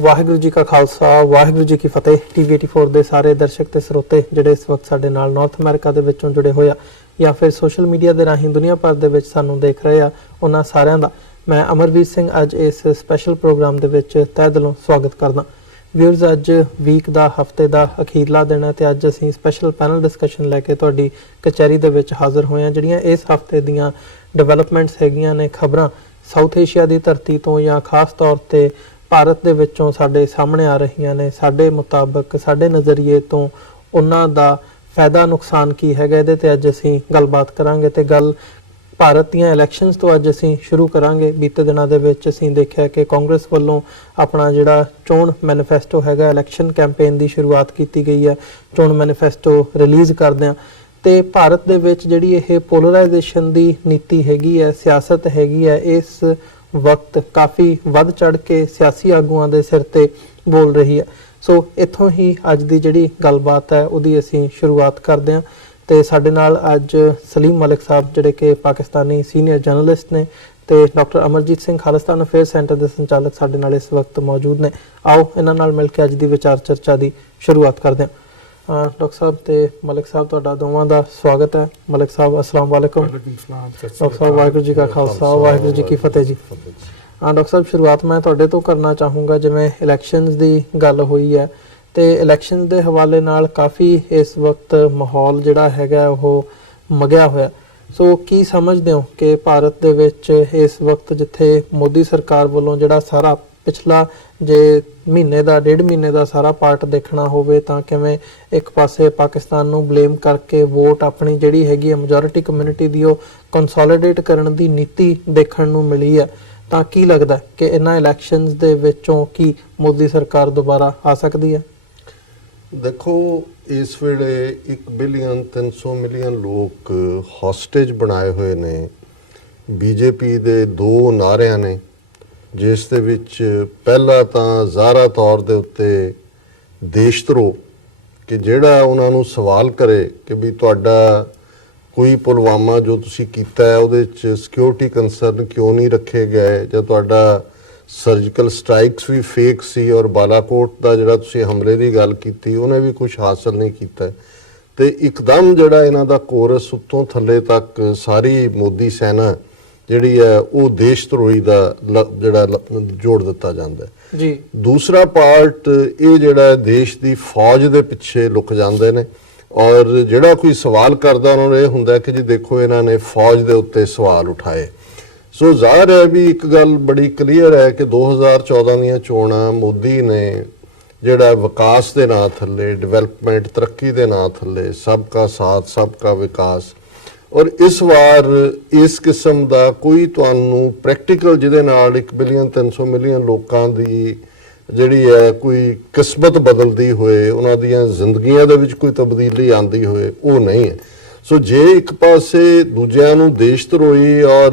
ਵਾਹਿਗੁਰੂ ਜੀ ਕਾ ਖਾਲਸਾ ਵਾਹਿਗੁਰੂ ਜੀ ਕੀ ਫਤਿਹ। ਟੀਵੀ 84 ਦੇ ਸਾਰੇ ਦਰਸ਼ਕ ਤੇ ਸਰੋਤੇ ਜਿਹੜੇ ਇਸ ਵਕਤ ਸਾਡੇ ਨਾਲ ਨਾਰਥ ਅਮਰੀਕਾ ਦੇ ਵਿੱਚੋਂ ਜੁੜੇ ਹੋਏ ਆ ਜਾਂ ਫਿਰ ਸੋਸ਼ਲ ਮੀਡੀਆ ਦੇ ਰਾਹੀਂ ਦੁਨੀਆ ਭਰ ਦੇ ਵਿੱਚ ਸਾਨੂੰ ਦੇਖ ਰਹੇ ਆ, ਉਹਨਾਂ ਸਾਰਿਆਂ ਦਾ ਮੈਂ ਅਮਰਜੀਤ ਸਿੰਘ ਅੱਜ ਇਸ ਸਪੈਸ਼ਲ ਪ੍ਰੋਗਰਾਮ ਦੇ ਵਿੱਚ ਤਹਿ ਦਿਲੋਂ ਸਵਾਗਤ ਕਰਦਾ। ਵਿਊਅਰਸ, ਅੱਜ ਵੀਕ ਦਾ ਹਫਤੇ ਦਾ ਅਖੀਰਲਾ ਦਿਨ ਹੈ ਤੇ ਅੱਜ ਅਸੀਂ ਸਪੈਸ਼ਲ ਪੈਨਲ ਡਿਸਕਸ਼ਨ ਲੈ ਕੇ ਤੁਹਾਡੀ ਕਚਹਿਰੀ ਦੇ ਵਿੱਚ ਹਾਜ਼ਰ ਹੋਏ ਹਾਂ। ਜਿਹੜੀਆਂ ਇਸ ਹਫਤੇ ਦੀਆਂ ਡਿਵੈਲਪਮੈਂਟਸ ਹੈਗੀਆਂ ਨੇ, ਖਬਰਾਂ ਸਾਊਥ ਏਸ਼ੀਆ ਦੀ ਧਰਤੀ ਤੋਂ ਜਾਂ ਖਾਸ ਤੌਰ ਤੇ ਭਾਰਤ ਦੇ ਵਿੱਚੋਂ ਸਾਡੇ ਸਾਹਮਣੇ ਆ ਰਹੀਆਂ ਨੇ, ਸਾਡੇ ਮੁਤਾਬਕ ਸਾਡੇ ਨਜ਼ਰੀਏ ਤੋਂ ਉਹਨਾਂ ਦਾ ਫਾਇਦਾ ਨੁਕਸਾਨ ਕੀ ਹੈਗਾ, ਇਹਦੇ ਤੇ ਅੱਜ ਅਸੀਂ ਗੱਲਬਾਤ ਕਰਾਂਗੇ। ਤੇ ਗੱਲ ਭਾਰਤ ਦੀਆਂ ਇਲੈਕਸ਼ਨਸ ਤੋਂ ਅੱਜ ਅਸੀਂ ਸ਼ੁਰੂ ਕਰਾਂਗੇ। ਬੀਤੇ ਦਿਨਾਂ ਦੇ ਵਿੱਚ ਅਸੀਂ ਦੇਖਿਆ ਕਿ ਕਾਂਗਰਸ ਵੱਲੋਂ ਆਪਣਾ ਜਿਹੜਾ ਚੋਣ ਮੈਨੀਫੈਸਟੋ ਹੈਗਾ, ਇਲੈਕਸ਼ਨ ਕੈਂਪੇਨ ਦੀ ਸ਼ੁਰੂਆਤ ਕੀਤੀ ਗਈ ਹੈ, ਚੋਣ ਮੈਨੀਫੈਸਟੋ ਰਿਲੀਜ਼ ਕਰਦਿਆਂ। ਤੇ ਭਾਰਤ ਦੇ ਵਿੱਚ ਜਿਹੜੀ ਇਹ ਪੋਲਰਾਈਜੇਸ਼ਨ ਦੀ ਨੀਤੀ ਹੈਗੀ ਹੈ, ਸਿਆਸਤ ਹੈਗੀ ਹੈ, ਇਸ ਵਕਤ ਕਾਫੀ ਵੱਧ ਚੜ ਕੇ ਸਿਆਸੀ ਆਗੂਆਂ ਦੇ ਸਿਰ ਤੇ ਬੋਲ ਰਹੀ ਹੈ। ਸੋ ਇੱਥੋਂ ਹੀ ਅੱਜ ਦੀ ਜਿਹੜੀ ਗੱਲਬਾਤ ਹੈ ਉਹਦੀ ਅਸੀਂ ਸ਼ੁਰੂਆਤ ਕਰਦੇ ਹਾਂ। ਤੇ ਸਾਡੇ ਨਾਲ ਅੱਜ ਸਲੀਮ ਮਲਿਕ ਸਾਹਿਬ ਜਿਹੜੇ ਕਿ ਪਾਕਿਸਤਾਨੀ ਸੀਨੀਅਰ ਜਰਨਲਿਸਟ ਨੇ ਤੇ doctor Amarjit Singh Khalistan affair centre ਦੇ ਸੰਚਾਲਕ ਸਾਡੇ ਨਾਲ ਇਸ ਵਕਤ ਮੌਜੂਦ ਨੇ। ਆਓ ਇਹਨਾਂ ਨਾਲ ਮਿਲ ਕੇ ਅੱਜ ਦੀ ਵਿਚਾਰ ਚਰਚਾ ਦੀ ਸ਼ੁਰੂਆਤ ਕਰਦੇ ਹਾਂ। ਡਾਕਟਰ ਸਾਹਿਬ ਤੇ ਮਲਿਕ ਸਾਹਿਬ, ਤੁਹਾਡਾ ਦੋਵਾਂ ਦਾ ਸਵਾਗਤ ਹੈ। ਮਲਿਕ ਸਾਹਿਬ ਅਸਲਾਮ ਵਾਲੇਕੁਮ। ਡਾਕਟਰ ਸਾਹਿਬ ਵਾਹਿਗੁਰੂ ਜੀ ਕਾ ਖਾਲਸਾ ਵਾਹਿਗੁਰੂ ਜੀ ਕੀ ਫਤਿਹ ਜੀ। ਡਾਕਟਰ ਸਾਹਿਬ, ਸ਼ੁਰੂਆਤ ਮੈਂ ਤੁਹਾਡੇ ਤੋਂ ਕਰਨਾ ਚਾਹੂੰਗਾ। ਜਿਵੇਂ ਇਲੈਕਸ਼ਨਸ ਦੀ ਗੱਲ ਹੋਈ ਹੈ ਤੇ ਇਲੈਕਸ਼ਨ ਦੇ ਹਵਾਲੇ ਨਾਲ ਕਾਫੀ ਇਸ ਵਕਤ ਮਾਹੌਲ ਜਿਹੜਾ ਹੈਗਾ ਉਹ ਮਗਿਆ ਹੋਇਆ। ਸੋ ਕੀ ਸਮਝਦੇ ਹੋ ਕਿ ਭਾਰਤ ਦੇ ਵਿੱਚ ਇਸ ਵਕਤ ਜਿੱਥੇ ਮੋਦੀ ਸਰਕਾਰ ਵੱਲੋਂ ਜਿਹੜਾ ਸਾਰਾ ਪਿਛਲਾ ਜੇ ਮਹੀਨੇ ਦਾ ਡੇਢ ਮਹੀਨੇ ਦਾ ਸਾਰਾ ਪਾਰਟ ਦੇਖਣਾ ਹੋਵੇ ਤਾਂ ਕਿਵੇਂ ਇੱਕ ਪਾਸੇ ਪਾਕਿਸਤਾਨ ਨੂੰ ਬਲੇਮ ਕਰਕੇ ਵੋਟ ਆਪਣੀ ਜਿਹੜੀ ਹੈਗੀ ਹੈ ਮੈਜੋਰਿਟੀ ਕਮਿਊਨਿਟੀ ਦੀ ਉਹ ਕੰਸੋਲੀਡੇਟ ਕਰਨ ਦੀ ਨੀਤੀ ਦੇਖਣ ਨੂੰ ਮਿਲੀ ਹੈ, ਤਾਂ ਕੀ ਲੱਗਦਾ ਕਿ ਇਹਨਾਂ ਇਲੈਕਸ਼ਨਸ ਦੇ ਵਿੱਚੋਂ ਕੀ ਮੋਦੀ ਸਰਕਾਰ ਦੁਬਾਰਾ ਆ ਸਕਦੀ ਹੈ? ਦੇਖੋ, ਇਸ ਵੇਲੇ 1,300,000,000 ਲੋਕ ਹੌਸਟੇਜ ਬਣਾਏ ਹੋਏ ਨੇ ਬੀਜੇਪੀ ਦੇ ਦੋ ਨਾਅਰਿਆਂ ਨੇ, ਜਿਸ ਦੇ ਵਿੱਚ ਪਹਿਲਾ ਤਾਂ ਜ਼ਾਹਰਾ ਤੌਰ ਦੇ ਉੱਤੇ ਦੇਸ਼ ਧਰੋਹ, ਕਿ ਜਿਹੜਾ ਉਹਨਾਂ ਨੂੰ ਸਵਾਲ ਕਰੇ ਕਿ ਵੀ ਤੁਹਾਡਾ ਕੋਈ ਪੁਲਵਾਮਾ ਜੋ ਤੁਸੀਂ ਕੀਤਾ ਹੈ ਉਹਦੇ 'ਚ ਸਿਕਿਉਰਿਟੀ ਕੰਸਰਨ ਕਿਉਂ ਨਹੀਂ ਰੱਖੇ ਗਏ, ਜਾਂ ਤੁਹਾਡਾ ਸਰਜੀਕਲ ਸਟ੍ਰਾਈਕਸ ਵੀ ਫੇਕ ਸੀ ਔਰ ਬਾਲਾਕੋਟ ਦਾ ਜਿਹੜਾ ਤੁਸੀਂ ਹਮਲੇ ਦੀ ਗੱਲ ਕੀਤੀ ਉਹਨੇ ਵੀ ਕੁਝ ਹਾਸਲ ਨਹੀਂ ਕੀਤਾ। ਤੇ ਇੱਕਦਮ ਜਿਹੜਾ ਇਹਨਾਂ ਦਾ ਕੋਰਸ ਉੱਤੋਂ ਥੱਲੇ ਤੱਕ ਸਾਰੀ ਮੋਦੀ ਸੈਨਾ ਜਿਹੜੀ ਹੈ ਉਹ ਦੇਸ਼ ਧਰੋਹੀ ਦਾ ਜਿਹੜਾ ਜੋੜ ਦਿੱਤਾ ਜਾਂਦਾ ਹੈ ਜੀ। ਦੂਸਰਾ ਪਾਰਟ ਇਹ ਜਿਹੜਾ ਦੇਸ਼ ਦੀ ਫੌਜ ਦੇ ਪਿੱਛੇ ਲੁਕ ਜਾਂਦੇ ਨੇ ਔਰ ਜਿਹੜਾ ਕੋਈ ਸਵਾਲ ਕਰਦਾ ਉਹਨਾਂ ਨੂੰ ਇਹ ਹੁੰਦਾ ਕਿ ਜੀ ਦੇਖੋ ਇਹਨਾਂ ਨੇ ਫੌਜ ਦੇ ਉੱਤੇ ਸਵਾਲ ਉਠਾਏ। ਸੋ ਜ਼ਾਹਿਰ ਹੈ ਵੀ ਇੱਕ ਗੱਲ ਬੜੀ ਕਲੀਅਰ ਹੈ ਕਿ 2014 ਦੀਆਂ ਚੋਣਾਂ ਮੋਦੀ ਨੇ ਜਿਹੜਾ ਵਿਕਾਸ ਦੇ ਨਾਂ ਥੱਲੇ, ਡਿਵੈਲਪਮੈਂਟ ਤਰੱਕੀ ਦੇ ਨਾਂ ਥੱਲੇ, ਸਭ ਕਾ ਸਾਥ ਸਭ ਕਾ ਵਿਕਾਸ, ਔਰ ਇਸ ਵਾਰ ਇਸ ਕਿਸਮ ਦਾ ਕੋਈ ਤੁਹਾਨੂੰ ਪ੍ਰੈਕਟੀਕਲ ਜਿਹਦੇ ਨਾਲ 1,300,000,000 ਲੋਕਾਂ ਦੀ ਜਿਹੜੀ ਹੈ ਕੋਈ ਕਿਸਮਤ ਬਦਲਦੀ ਹੋਏ, ਉਹਨਾਂ ਦੀਆਂ ਜ਼ਿੰਦਗੀਆਂ ਦੇ ਵਿੱਚ ਕੋਈ ਤਬਦੀਲੀ ਆਉਂਦੀ ਹੋਏ, ਉਹ ਨਹੀਂ ਹੈ। ਸੋ ਜੇ ਇੱਕ ਪਾਸੇ ਦੂਜਿਆਂ ਨੂੰ ਦੇਸ਼ ਧਰੋਹੀ ਔਰ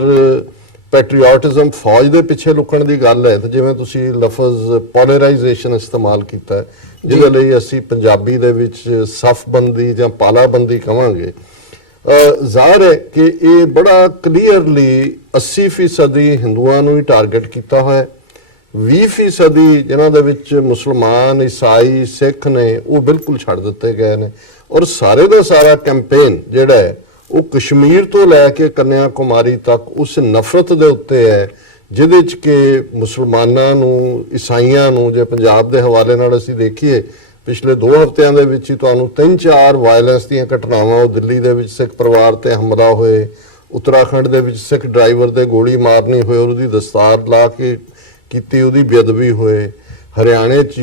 ਪੈਟਰੀਓਟਿਜ਼ਮ ਫੌਜ ਦੇ ਪਿੱਛੇ ਲੁਕਣ ਦੀ ਗੱਲ ਹੈ, ਤਾਂ ਜਿਵੇਂ ਤੁਸੀਂ ਲਫ਼ਜ਼ ਪੋਲਰਾਈਜੇਸ਼ਨ ਇਸਤੇਮਾਲ ਕੀਤਾ, ਜਿਹਦੇ ਲਈ ਅਸੀਂ ਪੰਜਾਬੀ ਦੇ ਵਿੱਚ ਸਫਬੰਦੀ ਜਾਂ ਪਾਲਾਬੰਦੀ ਕਹਾਂਗੇ, ਜ਼ਾਹਰ ਹੈ ਕਿ ਇਹ ਬੜਾ ਕਲੀਅਰਲੀ 80% ਹਿੰਦੂਆਂ ਨੂੰ ਹੀ ਟਾਰਗੇਟ ਕੀਤਾ ਹੋਇਆ, 20% ਜਿਨ੍ਹਾਂ ਦੇ ਵਿੱਚ ਮੁਸਲਮਾਨ, ਈਸਾਈ, ਸਿੱਖ ਨੇ ਉਹ ਬਿਲਕੁਲ ਛੱਡ ਦਿੱਤੇ ਗਏ ਨੇ। ਔਰ ਸਾਰੇ ਦਾ ਸਾਰਾ ਕੈਂਪੇਨ ਜਿਹੜਾ ਹੈ ਉਹ ਕਸ਼ਮੀਰ ਤੋਂ ਲੈ ਕੇ ਕੰਨਿਆ ਕੁਮਾਰੀ ਤੱਕ ਉਸ ਨਫ਼ਰਤ ਦੇ ਉੱਤੇ ਹੈ, ਜਿਹਦੇ 'ਚ ਕਿ ਮੁਸਲਮਾਨਾਂ ਨੂੰ, ਈਸਾਈਆਂ ਨੂੰ, ਜੇ ਪੰਜਾਬ ਦੇ ਹਵਾਲੇ ਨਾਲ ਅਸੀਂ ਦੇਖੀਏ ਪਿਛਲੇ 2 ਹਫ਼ਤਿਆਂ ਦੇ ਵਿੱਚ ਹੀ ਤੁਹਾਨੂੰ 3-4 ਵਾਇਲੈਂਸ ਦੀਆਂ ਘਟਨਾਵਾਂ, ਉਹ ਦਿੱਲੀ ਦੇ ਵਿੱਚ ਸਿੱਖ ਪਰਿਵਾਰ ਤੇ ਹਮਲਾ ਹੋਏ, ਉੱਤਰਾਖੰਡ ਦੇ ਵਿੱਚ ਸਿੱਖ ਡਰਾਈਵਰ ਤੇ ਗੋਲੀ ਮਾਰਨੀ ਹੋਏ, ਉਹਦੀ ਦਸਤਾਰ ਲਾ ਕੇ ਕੀਤੀ ਉਹਦੀ ਬੇਅਦਬੀ ਹੋਏ, ਹਰਿਆਣੇ 'ਚ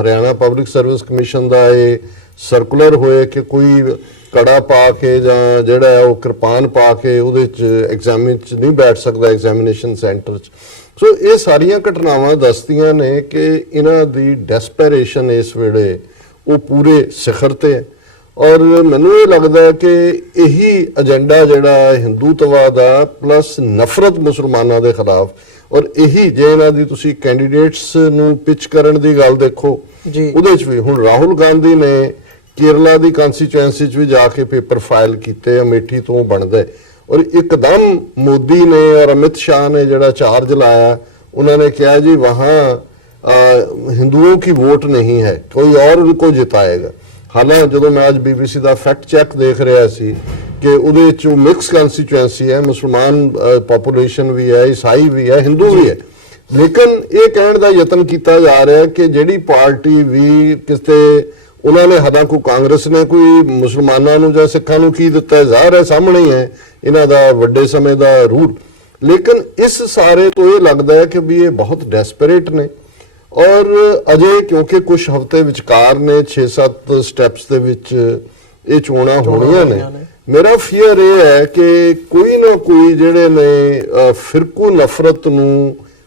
ਹਰਿਆਣਾ ਪਬਲਿਕ ਸਰਵਿਸ ਕਮਿਸ਼ਨ ਦਾ ਇਹ ਸਰਕੂਲਰ ਹੋਏ ਕਿ ਕੋਈ ਕੜਾ ਪਾ ਕੇ ਜਾਂ ਜਿਹੜਾ ਹੈ ਉਹ ਕਿਰਪਾਨ ਪਾ ਕੇ ਉਹਦੇ 'ਚ ਐਗਜ਼ਾਮਿਨ 'ਚ ਨਹੀਂ ਬੈਠ ਸਕਦਾ, ਐਗਜ਼ਾਮੀਨੇਸ਼ਨ ਸੈਂਟਰ 'ਚ। ਸੋ ਇਹ ਸਾਰੀਆਂ ਘਟਨਾਵਾਂ ਦੱਸਦੀਆਂ ਨੇ ਕਿ ਇਹਨਾਂ ਦੀ ਡੈਸਪੈਰੇਸ਼ਨ ਇਸ ਵੇਲੇ ਉਹ ਪੂਰੇ ਸਿਖਰ 'ਤੇ ਹੈ। ਔਰ ਮੈਨੂੰ ਇਹ ਲੱਗਦਾ ਹੈ ਕਿ ਇਹੀ ਏਜੰਡਾ ਜਿਹੜਾ ਹਿੰਦੂਤਵਾ ਦਾ ਪਲੱਸ ਨਫ਼ਰਤ ਮੁਸਲਮਾਨਾਂ ਦੇ ਖਿਲਾਫ, ਔਰ ਇਹੀ ਜੇ ਇਹਨਾਂ ਦੀ ਤੁਸੀਂ ਕੈਂਡੀਡੇਟਸ ਨੂੰ ਪਿਚ ਕਰਨ ਦੀ ਗੱਲ ਦੇਖੋ ਜੀ, ਉਹਦੇ 'ਚ ਵੀ ਹੁਣ ਰਾਹੁਲ ਗਾਂਧੀ ਨੇ ਕੇਰਲਾ ਦੀ ਕਨਸਟੀਚੁਐਂਸੀ 'ਚ ਵੀ ਜਾ ਕੇ ਪੇਪਰ ਫਾਈਲ ਕੀਤੇ, ਅਮੇਠੀ ਤੋਂ ਬਣਦਾ, ਔਰ ਇੱਕਦਮ ਮੋਦੀ ਨੇ ਔਰ ਅਮਿਤ ਸ਼ਾਹ ਨੇ ਜਿਹੜਾ ਚਾਰਜ ਲਾਇਆ, ਉਹਨਾਂ ਨੇ ਕਿਹਾ ਜੀ ਵਹਾਂ हिंदुओं की वोट नहीं है, कोई और उनको जिताएगा। हालांकि जो मैं आज BBC का फैक्ट चैक देख रहा सी कि उहदे चों मिक्स कंस्टिट्यूएंसी है, मुसलमान पॉपूलेशन भी है, ईसाई भी है, हिंदू भी है, लेकिन ये कहने का यतन किया जा रहा है कि जिहड़ी पार्टी भी किते उन्होंने, हालांकि कांग्रेस ने कोई मुसलमानों नूं जां सिखां नूं की दिता है, ज़ाहिर है सामने ही है इन्हां दा वड्डे समय का रूट, लेकिन इस सारे तो ये लगता है कि भी ये बहुत डेस्परेट ने। और अजे क्योंकि कुछ हफ्ते विचकार ने 6-7 स्टैप्स दे विच ये चोणां होणीआं ने, मेरा फियर ये है कि कोई ना कोई जिहड़े ने फिरकू नफरत नूं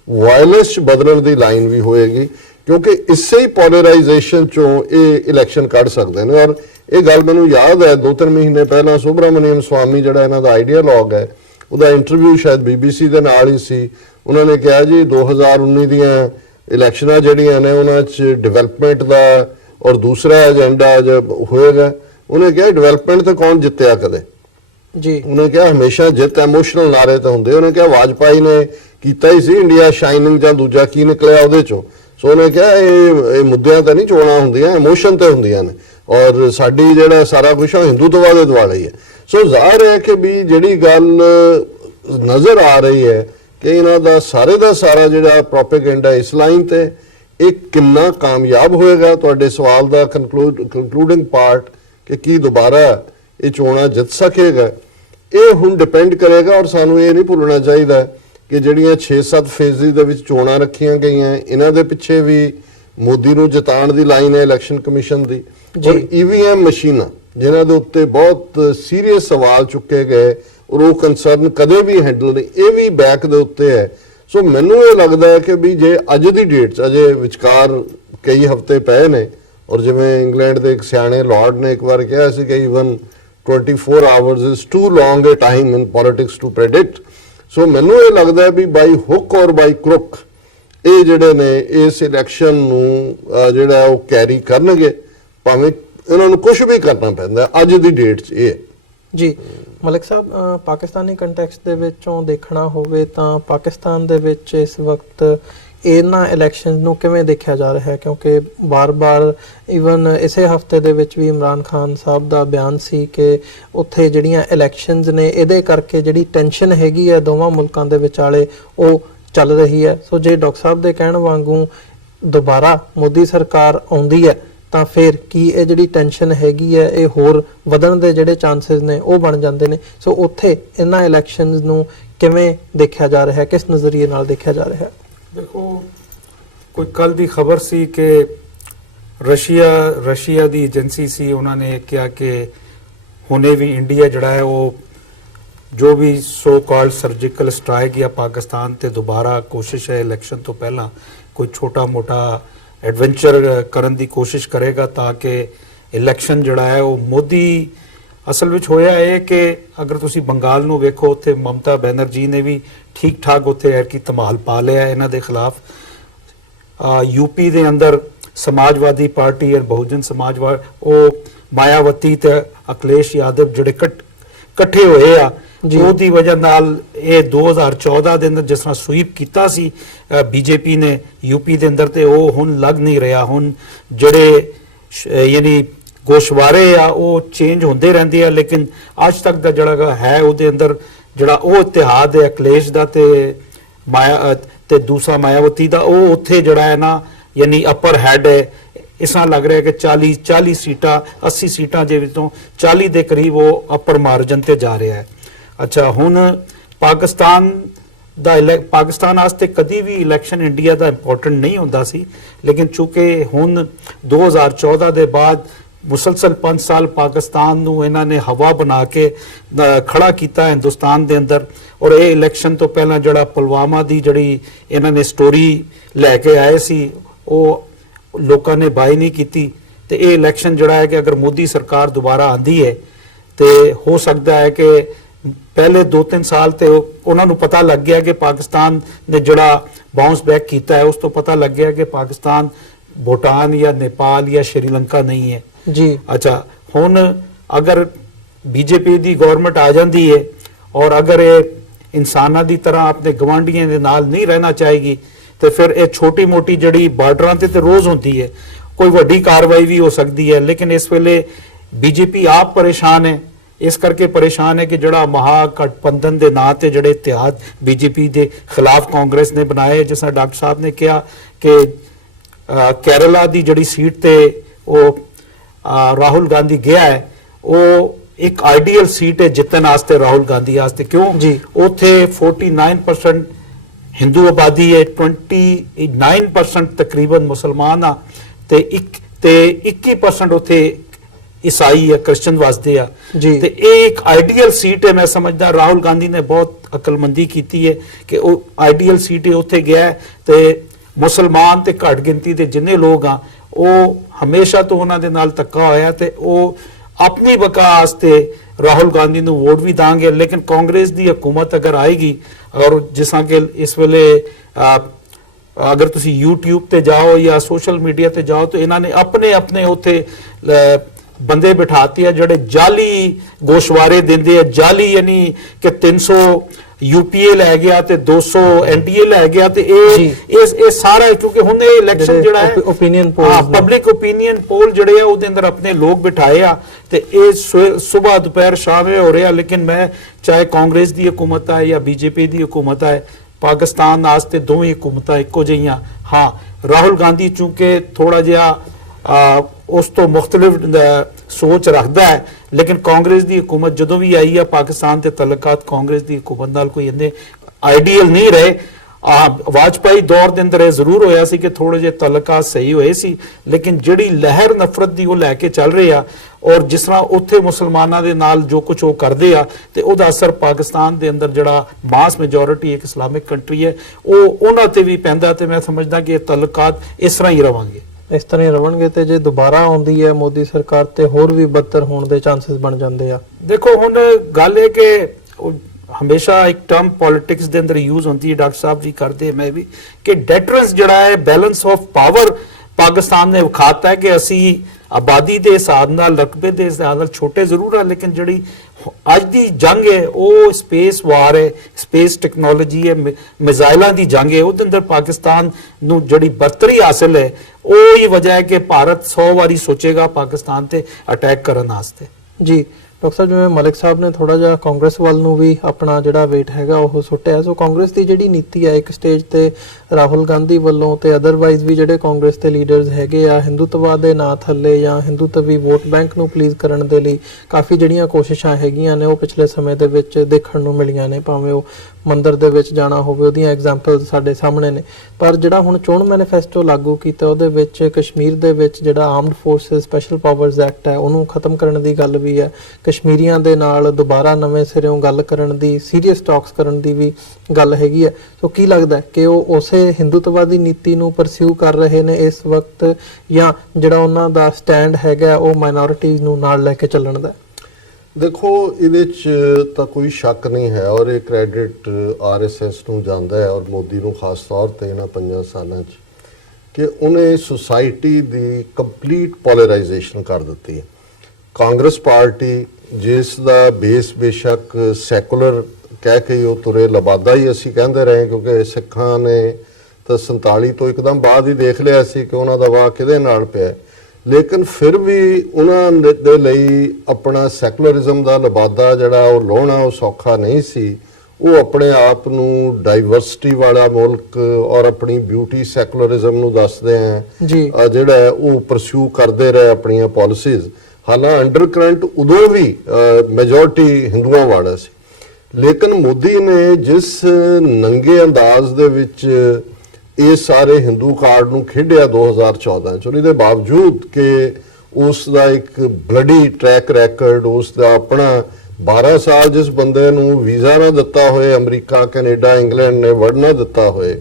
वायलेंस च बदलण दी लाइन भी होएगी, क्योंकि इससे ही पोलराइजेशन चों ये इलैक्शन कढ़ सकते हैं। और ये गल मैनूं याद है 2-3 महीने पहला सुब्रमण्यम स्वामी जिहड़ा इन्हां दा आइडियालॉग है, ਉਹਦਾ ਇੰਟਰਵਿਊ ਸ਼ਾਇਦ BBC ਦੇ ਨਾਲ ਹੀ ਸੀ। ਉਹਨਾਂ ਨੇ ਕਿਹਾ ਜੀ 2019 ਦੀਆਂ ਇਲੈਕਸ਼ਨਾਂ ਜਿਹੜੀਆਂ ਨੇ ਉਹਨਾਂ 'ਚ ਡਿਵੈਲਪਮੈਂਟ ਦਾ ਔਰ ਦੂਸਰਾ ਏਜੰਡਾ ਜਦ ਹੋਏਗਾ, ਉਹਨੇ ਕਿਹਾ ਡਿਵੈਲਪਮੈਂਟ ਤੇ ਕੌਣ ਜਿੱਤਿਆ ਕਦੇ ਜੀ। ਉਹਨੇ ਕਿਹਾ ਹਮੇਸ਼ਾ ਜਿੱਤ ਇਮੋਸ਼ਨਲ ਨਾਰੇ ਤੇ ਹੁੰਦੇ। ਉਹਨੇ ਕਿਹਾ ਵਾਜਪਾਈ ਨੇ ਕੀਤਾ ਹੀ ਸੀ ਇੰਡੀਆ ਸ਼ਾਈਨਿੰਗ ਜਾਂ ਦੂਜਾ ਕੀ ਨਿਕਲਿਆ ਉਹਦੇ ਚੋਂ। ਸੋ ਉਹਨੇ ਕਿਹਾ ਇਹ ਮੁੱਦਿਆਂ ਤੇ ਨਹੀਂ ਚੋਣਾਂ ਹੁੰਦੀਆਂ, ਇਮੋਸ਼ਨ ਤੇ ਹੁੰਦੀਆਂ ਨੇ, ਔਰ ਸਾਡੀ ਜਿਹੜਾ ਸਾਰਾ ਕੁਛ ਆ ਹਿੰਦੂਤਵਾ ਦੇ ਦੁਆਲੇ ਹੀ ਹੈ। ਸੋ ਜ਼ਾਹਿਰ ਹੈ ਕਿ ਵੀ ਜਿਹੜੀ ਗੱਲ ਨਜ਼ਰ ਆ ਰਹੀ ਹੈ ਕਿ ਇਹਨਾਂ ਦਾ ਸਾਰਾ ਜਿਹੜਾ ਪ੍ਰੋਪੇਗੈਂਡਾ ਇਸ ਲਾਈਨ ਤੇ ਇਹ ਕਿੰਨਾ ਕਾਮਯਾਬ ਹੋਏਗਾ। ਤੁਹਾਡੇ ਸਵਾਲ ਦਾ ਕੰਕਲੂਡਿੰਗ ਪਾਰਟ ਕਿ ਕੀ ਦੁਬਾਰਾ ਇਹ ਚੋਣਾਂ ਜਿੱਤ ਸਕੇਗਾ, ਇਹ ਹੁਣ ਡਿਪੈਂਡ ਕਰੇਗਾ। ਔਰ ਸਾਨੂੰ ਇਹ ਨਹੀਂ ਭੁੱਲਣਾ ਚਾਹੀਦਾ ਕਿ ਜਿਹੜੀਆਂ 6-7 ਫੇਜ਼ਿਸ ਦੇ ਵਿੱਚ ਚੋਣਾਂ ਰੱਖੀਆਂ ਗਈਆਂ, ਇਹਨਾਂ ਦੇ ਪਿੱਛੇ ਵੀ ਮੋਦੀ ਨੂੰ ਜਿਤਾਉਣ ਦੀ ਲਾਈਨ ਹੈ ਇਲੈਕਸ਼ਨ ਕਮਿਸ਼ਨ ਦੀ, ਔਰ EVM ਮਸ਼ੀਨਾਂ ਜਿਨ੍ਹਾਂ ਦੇ ਉੱਤੇ ਬਹੁਤ ਸੀਰੀਅਸ ਸਵਾਲ ਚੁੱਕੇ ਗਏ ਔਰ ਉਹ ਕੰਸਰਨ ਕਦੇ ਵੀ ਹੈਂਡਲ ਨਹੀਂ, ਇਹ ਵੀ ਬੈਕ ਦੇ ਉੱਤੇ ਹੈ। ਸੋ ਮੈਨੂੰ ਇਹ ਲੱਗਦਾ ਹੈ ਕਿ ਵੀ ਜੇ ਅੱਜ ਦੀ ਡੇਟ 'ਚ ਅਜੇ ਵਿਚਕਾਰ ਕਈ ਹਫ਼ਤੇ ਪਏ ਨੇ, ਔਰ ਜਿਵੇਂ ਇੰਗਲੈਂਡ ਦੇ ਇੱਕ ਸਿਆਣੇ ਲਾਰਡ ਨੇ ਇੱਕ ਵਾਰ ਕਿਹਾ ਸੀ ਕਿ even 24 hours is too long a time in politics to predict. So ਮੈਨੂੰ ਇਹ ਲੱਗਦਾ ਹੈ ਵੀ ਬਾਈ ਹੁੱਕ ਔਰ ਬਾਈ ਕਰੁੱਕ ਇਹ ਜਿਹੜੇ ਨੇ ਇਸ ਇਲੈਕਸ਼ਨ ਨੂੰ ਜਿਹੜਾ ਉਹ ਕੈਰੀ ਕਰਨਗੇ, ਭਾਵੇਂ ਇਹਨਾਂ ਨੂੰ ਕੁਝ ਵੀ ਕਰਨਾ ਪੈਂਦਾ ਅੱਜ ਦੀ ਡੇਟ 'ਚ ਇਹ ਜੀ। ਮਲਿਕ ਸਾਹਿਬ, ਪਾਕਿਸਤਾਨੀ ਕੰਟੈਕਸਟ ਦੇ ਵਿੱਚੋਂ ਦੇਖਣਾ ਹੋਵੇ ਤਾਂ ਪਾਕਿਸਤਾਨ ਦੇ ਵਿੱਚ ਇਸ ਵਕਤ ਇਹਨਾਂ ਇਲੈਕਸ਼ਨਸ ਨੂੰ ਕਿਵੇਂ ਦੇਖਿਆ ਜਾ ਰਿਹਾ ਹੈ? ਕਿਉਂਕਿ ਬਾਰ-ਬਾਰ ਈਵਨ ਇਸੇ ਹਫਤੇ ਦੇ ਵਿੱਚ ਵੀ ਇਮਰਾਨ ਖਾਨ ਸਾਹਿਬ ਦਾ ਬਿਆਨ ਸੀ ਕਿ ਉੱਥੇ ਜਿਹੜੀਆਂ ਇਲੈਕਸ਼ਨਸ ਨੇ ਇਹਦੇ ਕਰਕੇ ਜਿਹੜੀ ਟੈਨਸ਼ਨ ਹੈਗੀ ਹੈ ਦੋਵਾਂ ਮੁਲਕਾਂ ਦੇ ਵਿਚਾਲੇ ਉਹ ਚੱਲ ਰਹੀ ਹੈ। ਸੋ ਜੇ ਡਾਕਟਰ ਸਾਹਿਬ ਦੇ ਕਹਿਣ ਵਾਂਗੂ ਦੁਬਾਰਾ ਮੋਦੀ ਸਰਕਾਰ ਆਉਂਦੀ ਹੈ ਤਾਂ ਫਿਰ ਕੀ ਇਹ ਜਿਹੜੀ ਟੈਨਸ਼ਨ ਹੈਗੀ ਹੈ ਇਹ ਹੋਰ ਵਧਣ ਦੇ ਜਿਹੜੇ ਚਾਂਸਸ ਨੇ ਉਹ ਬਣ ਜਾਂਦੇ ਨੇ? ਸੋ ਉੱਥੇ ਇਹਨਾਂ ਇਲੈਕਸ਼ਨਸ ਨੂੰ ਕਿਵੇਂ ਦੇਖਿਆ ਜਾ ਰਿਹਾ ਹੈ, ਕਿਸ ਨਜ਼ਰੀਏ ਨਾਲ ਦੇਖਿਆ ਜਾ ਰਿਹਾ ਹੈ? देखो, कोई कल दी खबर सी कि रशिया दी एजेंसी सी, उन्होंने कहा कि हुणे भी इंडिया जड़ा है वो जो भी सो कॉल्ड सर्जिकल स्ट्राइक या पाकिस्तान ते दोबारा कोशिश है इलैक्शन तो पहला कोई छोटा मोटा एडवेंचर करन दी कोशिश करेगा ताकि इलैक्शन जड़ा है वो मोदी असल विच होया है कि अगर तुसी बंगाल नूं वेखो उत्थे ममता बनर्जी ने भी ठीक ठाक उत्थे की धमाल पा लिया इन्हां दे खिलाफ। यूपी दे अंदर समाजवादी पार्टी और बहुजन समाजवाद वो मायावती ते अखिलेश यादव जिहड़े कट्ठे होए आ ਉਹਦੀ वजह नाल ये 2014 ਦੇ ਅੰਦਰ ਜਿਸ ਤਰ੍ਹਾਂ ਸਵੀਪ ਕੀਤਾ ਸੀ बीजेपी ने यूपी ਦੇ ਅੰਦਰ ਤੇ ਉਹ ਹੁਣ ਲੱਗ ਨਹੀਂ ਰਿਹਾ। ਹੁਣ ਜਿਹੜੇ ਯਾਨੀ ਗੋਸ਼ਵਾਰੇ ਆ ਉਹ ਚੇਂਜ ਹੁੰਦੇ ਰਹਿੰਦੇ ਆ, ਲੇਕਿਨ ਅੱਜ ਤੱਕ ਦਾ ਜਿਹੜਾ ਹੈ ਉਹਦੇ ਅੰਦਰ ਜਿਹੜਾ ਉਹ ਇਤਿਹਾਦ ਹੈ ਅਖਿਲੇਸ਼ ਦਾ ਤੇ ਦੂਸਰਾ ਮਾਇਆਵਤੀ ਦਾ, ਉਹ ਉੱਥੇ ਜਿਹੜਾ ਹੈ ਨਾ ਯਾਨੀ ਅਪਰ ਹੈਡ ਹੈ। ਇਸ ਤਰ੍ਹਾਂ ਲੱਗ ਰਿਹਾ ਕਿ 40 ਸੀਟਾਂ 80 ਸੀਟਾਂ ਦੇ ਵਿੱਚੋਂ 40 ਦੇ ਕਰੀਬ ਉਹ ਅਪਰ ਮਾਰਜਨ ਤੇ ਜਾ ਰਿਹਾ ਹੈ। ਅੱਛਾ, ਹੁਣ ਪਾਕਿਸਤਾਨ ਵਾਸਤੇ ਕਦੀ ਵੀ ਇਲੈਕਸ਼ਨ ਇੰਡੀਆ ਦਾ ਇੰਪੋਰਟੈਂਟ ਨਹੀਂ ਹੁੰਦਾ ਸੀ, ਲੇਕਿਨ ਚੂੰਕਿ ਹੁਣ 2014 ਦੇ ਬਾਅਦ ਮੁਸਲਸਲ 5 ਸਾਲ ਪਾਕਿਸਤਾਨ ਨੂੰ ਇਹਨਾਂ ਨੇ ਹਵਾ ਬਣਾ ਕੇ ਖੜਾ ਕੀਤਾ ਹਿੰਦੁਸਤਾਨ ਦੇ ਅੰਦਰ, ਔਰ ਇਹ ਇਲੈਕਸ਼ਨ ਤੋਂ ਪਹਿਲਾਂ ਜਿਹੜਾ ਪੁਲਵਾਮਾ ਦੀ ਜਿਹੜੀ ਇਹਨਾਂ ਨੇ ਸਟੋਰੀ ਲੈ ਕੇ ਆਏ ਸੀ ਉਹ ਲੋਕਾਂ ਨੇ ਬਾਈ ਨਹੀਂ ਕੀਤੀ। ਤੇ ਇਹ ਇਲੈਕਸ਼ਨ ਜਿਹੜਾ ਹੈ ਕਿ ਅਗਰ ਮੋਦੀ ਸਰਕਾਰ ਦੁਬਾਰਾ ਆਂਦੀ ਹੈ ਤੇ ਹੋ ਸਕਦਾ ਹੈ ਕਿ ਪਹਿਲੇ 2-3 ਸਾਲ ਤੇ ਉਹਨਾਂ ਨੂੰ ਪਤਾ ਲੱਗ ਗਿਆ ਕਿ ਪਾਕਿਸਤਾਨ ਨੇ ਜਿਹੜਾ ਬਾਉਂਸ ਬੈਕ ਕੀਤਾ ਹੈ ਉਸ ਤੋਂ ਪਤਾ ਲੱਗ ਗਿਆ ਕਿ ਪਾਕਿਸਤਾਨ ਭੂਟਾਨ ਜਾਂ ਨੇਪਾਲ ਜਾਂ ਸ਼੍ਰੀਲੰਕਾ ਨਹੀਂ ਹੈ ਜੀ। ਅੱਛਾ, ਹੁਣ ਅਗਰ बीजेपी ਦੀ ਗਵਰਨਮੈਂਟ ਆ ਜਾਂਦੀ ਹੈ ਔਰ ਅਗਰ ਇਹ ਇਨਸਾਨਾਂ ਦੀ ਤਰ੍ਹਾਂ ਆਪਣੇ ਗਵਾਂਢੀਆਂ ਦੇ ਨਾਲ ਨਹੀਂ ਰਹਿਣਾ ਚਾਹੇਗੀ ਤੇ ਫਿਰ ਇਹ ਛੋਟੀ ਮੋਟੀ ਜਿਹੜੀ ਬਾਰਡਰਾਂ ਤੇ ਰੋਜ਼ ਹੁੰਦੀ ਹੈ, ਕੋਈ ਵੱਡੀ ਕਾਰਵਾਈ ਵੀ ਹੋ ਸਕਦੀ ਹੈ। ਲੇਕਿਨ ਇਸ ਵੇਲੇ ਬੀਜੇਪੀ ਆਪ ਪਰੇਸ਼ਾਨ ਹੈ, ਇਸ ਕਰਕੇ ਪਰੇਸ਼ਾਨ ਹੈ ਕਿ ਜਿਹੜਾ ਮਹਾਗਠਬੰਧਨ ਦੇ ਨਾਂ ਤੇ ਜਿਹੜੇ ਇਤਿਹਾਦ ਬੀਜੇਪੀ ਦੇ ਖਿਲਾਫ ਕਾਂਗਰਸ ਨੇ ਬਣਾਏ, ਜਿਸ ਤਰ੍ਹਾਂ ਡਾਕਟਰ ਸਾਹਿਬ ਨੇ ਕਿਹਾ ਕਿ ਕੇਰਲਾ ਦੀ ਜਿਹੜੀ ਸੀਟ ਤੇ ਉਹ ਰਾਹੁਲ ਗਾਂਧੀ ਗਿਆ ਹੈ, ਉਹ ਇੱਕ ਆਈਡੀਅਲ ਸੀਟ ਹੈ ਜਿੱਤਣ ਵਾਸਤੇ ਰਾਹੁਲ ਗਾਂਧੀ ਵਾਸਤੇ। ਕਿਉਂ ਜੀ? ਉੱਥੇ 49% ਹਿੰਦੂ ਆਬਾਦੀ ਹੈ, 29% ਤਕਰੀਬਨ ਮੁਸਲਮਾਨ ਆ ਤੇ 21% ਉੱਥੇ ਈਸਾਈ ਹੈ, ਕ੍ਰਿਸਚਨ ਵਸਦੇ ਆ ਤੇ ਇਹ ਇੱਕ ਆਈਡੀਅਲ ਸੀਟ ਹੈ। ਮੈਂ ਸਮਝਦਾ ਰਾਹੁਲ ਗਾਂਧੀ ਨੇ ਬਹੁਤ ਅਕਲਮੰਦੀ ਕੀਤੀ ਹੈ ਕਿ ਉਹ ਆਈਡੀਅਲ ਸੀਟ ਹੈ, ਉੱਥੇ ਗਿਆ ਤੇ ਮੁਸਲਮਾਨ ਤੇ ਘੱਟ ਗਿਣਤੀ ਦੇ ਜਿੰਨੇ ਲੋਕ ਆ ਉਹ ਹਮੇਸ਼ਾ ਤੋਂ ਉਹਨਾਂ ਦੇ ਨਾਲ ਧੱਕਾ ਹੋਇਆ ਤੇ ਉਹ ਆਪਣੀ ਬਕਾ ਵਾਸਤੇ ਰਾਹੁਲ ਗਾਂਧੀ ਨੂੰ ਵੋਟ ਵੀ ਦਾਂਗੇ। ਲੇਕਿਨ ਕਾਂਗਰਸ ਦੀ ਹਕੂਮਤ ਅਗਰ ਆਏਗੀ, ਔਰ ਜਿਸ ਤਰ੍ਹਾਂ ਕਿ ਇਸ ਵੇਲੇ ਅਗਰ ਤੁਸੀਂ YouTube ਤੇ ਜਾਓ ਜਾਂ ਸੋਸ਼ਲ ਮੀਡੀਆ ਤੇ ਜਾਓ ਤਾਂ ਇਹਨਾਂ ਨੇ ਆਪਣੇ ਉੱਥੇ ਬੰਦੇ ਬਿਠਾਤੇ ਆ ਜਿਹੜੇ ਜਾਲੀ ਗੋਸ਼ਵਾਰੇ ਦਿੰਦੇ ਆ, ਜਾਲੀ ਯਾਨੀ ਕਿ 300 UPA ਲੈ ਗਿਆ ਤੇ 200 NDA ਲੈ ਗਿਆ ਤੇ ਇਹ ਸਾਰਾ, ਕਿਉਂਕਿ ਹੁਣ ਇਹ ਇਲੈਕਸ਼ਨ ਜਿਹੜਾ ਹੈ ਓਪੀਨੀਅਨ ਪੋਲ, ਪਬਲਿਕ ਓਪੀਨੀਅਨ ਪੋਲ ਜਿਹੜੇ ਆ ਉਹਦੇ ਅੰਦਰ ਆਪਣੇ ਲੋਕ ਬਿਠਾਏ ਆ ਤੇ ਇਹ ਸਵੇਰ ਦੁਪਹਿਰ ਸ਼ਾਮ ਹੋ ਰਿਹਾ। ਲੇਕਿਨ ਮੈਂ ਚਾਹੇ ਕਾਂਗਰਸ ਦੀ ਹਕੂਮਤ ਹੈ ਜਾਂ BJP ਦੀ ਹਕੂਮਤ ਹੈ, ਪਾਕਿਸਤਾਨ ਵਾਸਤੇ ਦੋਵੇਂ ਹਕੂਮਤਾਂ ਇੱਕੋ ਜਿਹੀਆਂ। ਹਾਂ, ਰਾਹੁਲ ਗਾਂਧੀ ਚੂੰਕਿ ਥੋੜਾ ਜਿਹਾ ਉਸ ਤੋਂ ਮੁਖਤਲਿਫ ਸੋਚ ਰੱਖਦਾ ਹੈ, ਲੇਕਿਨ ਕਾਂਗਰਸ ਦੀ ਹਕੂਮਤ ਜਦੋਂ ਵੀ ਆਈ ਆ ਪਾਕਿਸਤਾਨ ਤੇ ਤਲਕਾਤ ਕਾਂਗਰਸ ਦੀ ਹਕੂਮਤ ਨਾਲ ਕੋਈ ਇੰਨੇ ਆਈਡੀਅਲ ਨਹੀਂ ਰਹੇ। ਵਾਜਪਾਈ ਦੌਰ ਦੇ ਅੰਦਰ ਇਹ ਜ਼ਰੂਰ ਹੋਇਆ ਸੀ ਕਿ ਥੋੜੇ ਜਿਹੇ ਤਲਕਾਤ ਸਹੀ ਹੋਏ ਸੀ, ਲੇਕਿਨ ਜਿਹੜੀ ਲਹਿਰ ਨਫ਼ਰਤ ਦੀ ਉਹ ਲੈ ਕੇ ਚੱਲ ਰਹੇ ਆ ਔਰ ਜਿਸ ਤਰ੍ਹਾਂ ਉੱਥੇ ਮੁਸਲਮਾਨਾਂ ਦੇ ਨਾਲ ਜੋ ਕੁਝ ਉਹ ਕਰਦੇ ਆ ਤੇ ਉਹਦਾ ਅਸਰ ਪਾਕਿਸਤਾਨ ਦੇ ਅੰਦਰ ਜਿਹੜਾ ਮਾਸ ਮੈਜੋਰਿਟੀ ਇੱਕ ਇਸਲਾਮਿਕ ਕੰਟਰੀ ਹੈ ਉਹ ਉਹਨਾਂ ਤੇ ਵੀ ਪੈਂਦਾ ਤੇ ਮੈਂ ਸਮਝਦਾ ਕਿ ਇਹ ਤਲਕਾਤ ਇਸ ਤਰ੍ਹਾਂ ਹੀ ਰਵਾਂਗੇ, ਇਸ ਤਰ੍ਹਾਂ ਹੀ ਰਵਣਗੇ ਤੇ ਜੇ ਦੁਬਾਰਾ ਆਉਂਦੀ ਹੈ ਮੋਦੀ ਸਰਕਾਰ ਤੇ ਹੋਰ ਵੀ ਬਦਤਰ ਹੋਣ ਦੇ ਚਾਂਸਸ ਬਣ ਜਾਂਦੇ ਆ। ਦੇਖੋ ਹੁਣ ਗੱਲ ਇਹ ਕਿ ਹਮੇਸ਼ਾ ਇੱਕ ਟਰਮ ਪੋਲਿਟਿਕਸ ਦੇ ਅੰਦਰ ਯੂਜ਼ ਹੁੰਦੀ ਹੈ, ਡਾਕਟਰ ਸਾਹਿਬ ਵੀ ਕਰਦੇ ਮੈਂ ਵੀ, ਕਿ ਡੈਟਰੈਂਸ ਜਿਹੜਾ ਹੈ ਬੈਲੈਂਸ ਆਫ ਪਾਵਰ ਪਾਕਿਸਤਾਨ ਨੇ ਵਿਖਾਤਾ ਹੈ ਕਿ ਅਸੀਂ ਆਬਾਦੀ ਦੇ ਹਿਸਾਬ ਨਾਲ, ਰਕਬੇ ਦੇ ਹਿਸਾਬ ਨਾਲ ਛੋਟੇ ਜ਼ਰੂਰ ਆ, ਲੇਕਿਨ ਜਿਹੜੀ ਅੱਜ ਦੀ ਜੰਗ ਹੈ ਉਹ ਸਪੇਸ ਵਾਰ ਹੈ, ਸਪੇਸ ਟੈਕਨੋਲੋਜੀ ਹੈ, ਮਿਜ਼ਾਈਲਾਂ ਦੀ ਜੰਗ ਹੈ। ਉਹਦੇ ਅੰਦਰ ਪਾਕਿਸਤਾਨ ਨੂੰ ਜਿਹੜੀ ਬਰਤਰੀ ਹਾਸਲ ਹੈ ਉਹ ਹੀ ਵਜ੍ਹਾ ਹੈ ਕਿ ਭਾਰਤ 100 ਵਾਰੀ ਸੋਚੇਗਾ ਪਾਕਿਸਤਾਨ ਤੇ ਅਟੈਕ ਕਰਨ ਵਾਸਤੇ। ਜੀ ਡਾਕਟਰ ਸਾਹਿਬ, ਜਿਵੇਂ ਮਲਿਕ ਸਾਹਿਬ ਨੇ ਥੋੜਾ ਜਿਹਾ ਕਾਂਗਰਸ ਵੱਲ ਨੂੰ ਵੀ ਆਪਣਾ ਜਿਹੜਾ ਵੇਟ ਹੈਗਾ ਉਹ ਸੁੱਟਿਆ, ਸੋ ਕਾਂਗਰਸ ਦੀ ਜਿਹੜੀ ਨੀਤੀ ਹੈ ਇੱਕ ਸਟੇਜ ਤੇ ਰਾਹੁਲ ਗਾਂਧੀ ਵੱਲੋਂ ਤੇ ਅਦਰਵਾਈਜ਼ ਵੀ ਜਿਹੜੇ ਕਾਂਗਰਸ ਦੇ ਲੀਡਰਸ ਹੈਗੇ ਆ ਹਿੰਦੂਤਵਾਦ ਦੇ ਨਾਂ ਥੱਲੇ ਜਾਂ ਹਿੰਦੂਤਵੀ ਵੋਟ ਬੈਂਕ ਨੂੰ ਪਲੀਜ਼ ਕਰਨ ਦੇ ਲਈ ਕਾਫੀ ਜਿਹੜੀਆਂ ਕੋਸ਼ਿਸ਼ਾਂ ਹੈਗੀਆਂ ਨੇ ਉਹ ਪਿਛਲੇ ਸਮੇਂ ਦੇ ਵਿੱਚ ਦੇਖਣ ਨੂੰ ਮਿਲੀਆਂ ਨੇ, ਭਾਵੇਂ ਉਹ ਮੰਦਰ ਦੇ ਵਿੱਚ ਜਾਣਾ ਹੋਵੇ, ਉਹਦੀਆਂ ਐਗਜ਼ਾਮਪਲ ਸਾਡੇ ਸਾਹਮਣੇ ਨੇ। ਪਰ ਜਿਹੜਾ ਹੁਣ ਚੋਣ ਮੈਨੀਫੈਸਟੋ ਲਾਗੂ ਕੀਤਾ ਉਹਦੇ ਵਿੱਚ ਕਸ਼ਮੀਰ ਦੇ ਵਿੱਚ ਜਿਹੜਾ armed forces special powers act ਹੈ ਉਹਨੂੰ ਖਤਮ ਕਰਨ ਦੀ ਗੱਲ ਵੀ ਹੈ, ਕਸ਼ਮੀਰੀਆਂ ਦੇ ਨਾਲ ਦੁਬਾਰਾ ਨਵੇਂ ਸਿਰਿਓਂ ਗੱਲ ਕਰਨ ਦੀ, ਸੀਰੀਅਸ ਟਾਕਸ ਕਰਨ ਦੀ ਵੀ ਗੱਲ ਹੈਗੀ ਹੈ। ਸੋ ਕੀ ਲੱਗਦਾ ਕਿ ਉਹ ਉਸੇ ਹਿੰਦੂਤਵਾਦੀ ਨੀਤੀ ਨੂੰ ਪਰਸਿਊ ਕਰ ਰਹੇ ਨੇ ਇਸ ਵਕਤ, ਜਾਂ ਜਿਹੜਾ ਉਹਨਾਂ ਦਾ ਸਟੈਂਡ ਹੈਗਾ ਉਹ ਮਾਈਨੋਰਿਟੀਜ਼ ਨੂੰ ਨਾਲ ਲੈ ਕੇ ਚੱਲਣ ਦਾ? ਦੇਖੋ, ਇਹਦੇ 'ਚ ਤਾਂ ਕੋਈ ਸ਼ੱਕ ਨਹੀਂ ਹੈ ਔਰ ਇਹ ਕ੍ਰੈਡਿਟ RSS ਨੂੰ ਜਾਂਦਾ ਹੈ ਔਰ ਮੋਦੀ ਨੂੰ ਖਾਸ ਤੌਰ ਤੇ ਇਹਨਾਂ 5 ਸਾਲਾਂ 'ਚ, ਕਿ ਉਹਨੇ ਸੁਸਾਇਟੀ ਦੀ ਕੰਪਲੀਟ ਪੋਲਰਾਈਜੇਸ਼ਨ ਕਰ ਦਿੱਤੀ ਹੈ। ਕਾਂਗਰਸ ਪਾਰਟੀ ਜਿਸ ਦਾ ਬੇਸ ਬੇਸ਼ੱਕ ਸੈਕੂਲਰ ਕਹਿ ਕੇ ਉਹ ਤੁਰੇ, ਲਬਾਦਾ ਹੀ ਅਸੀਂ ਕਹਿੰਦੇ ਰਹੇ, ਕਿਉਂਕਿ ਸਿੱਖਾਂ ਨੇ ਤਾਂ 47 ਤੋਂ ਇੱਕਦਮ ਬਾਅਦ ਹੀ ਦੇਖ ਲਿਆ ਸੀ ਕਿ ਉਹਨਾਂ ਦਾ ਵਾਹ ਕਿਹਦੇ ਨਾਲ ਪਿਆ, ਲੇਕਿਨ ਫਿਰ ਵੀ ਉਹਨਾਂ ਦੇ ਲਈ ਆਪਣਾ ਸੈਕੂਲਰਿਜ਼ਮ ਦਾ ਲਬਾਦਾ ਜਿਹੜਾ ਉਹ ਲਾਉਣਾ ਉਹ ਸੌਖਾ ਨਹੀਂ ਸੀ। ਉਹ ਆਪਣੇ ਆਪ ਨੂੰ ਡਾਈਵਰਸਿਟੀ ਵਾਲਾ ਮੁਲਕ ਔਰ ਆਪਣੀ ਬਿਊਟੀ ਸੈਕੂਲਰਿਜ਼ਮ ਨੂੰ ਦੱਸਦੇ ਆ ਜਿਹੜਾ ਉਹ ਪਰਸਿਊ ਕਰਦੇ ਰਹੇ ਆਪਣੀਆਂ ਪਾਲਿਸੀਜ਼। ਹਾਲਾਂਕਿ ਅੰਡਰਕਰੰਟ ਉਦੋਂ ਵੀ ਮੈਜੋਰਿਟੀ ਹਿੰਦੂਆਂ ਵਾਲਾ ਸੀ, ਲੇਕਿਨ ਮੋਦੀ ਨੇ ਜਿਸ ਨੰਗੇ ਅੰਦਾਜ਼ ਦੇ ਵਿੱਚ ਇਹ ਸਾਰੇ ਹਿੰਦੂ ਕਾਰਡ ਨੂੰ ਖੇਡਿਆ 2014 ਚ, ਉਹਦੇ ਬਾਵਜੂਦ ਕਿ ਉਸ ਦਾ ਇੱਕ ਬਲੱਡੀ ਟਰੈਕ ਰੈਕਰਡ, ਉਸ ਦਾ ਆਪਣਾ 12 ਸਾਲ ਜਿਸ ਬੰਦੇ ਨੂੰ ਵੀਜ਼ਾ ਨਾ ਦਿੱਤਾ ਹੋਏ, ਅਮਰੀਕਾ, ਕੈਨੇਡਾ, ਇੰਗਲੈਂਡ ਨੇ ਵੜ ਨਾ ਦਿੱਤਾ ਹੋਏ,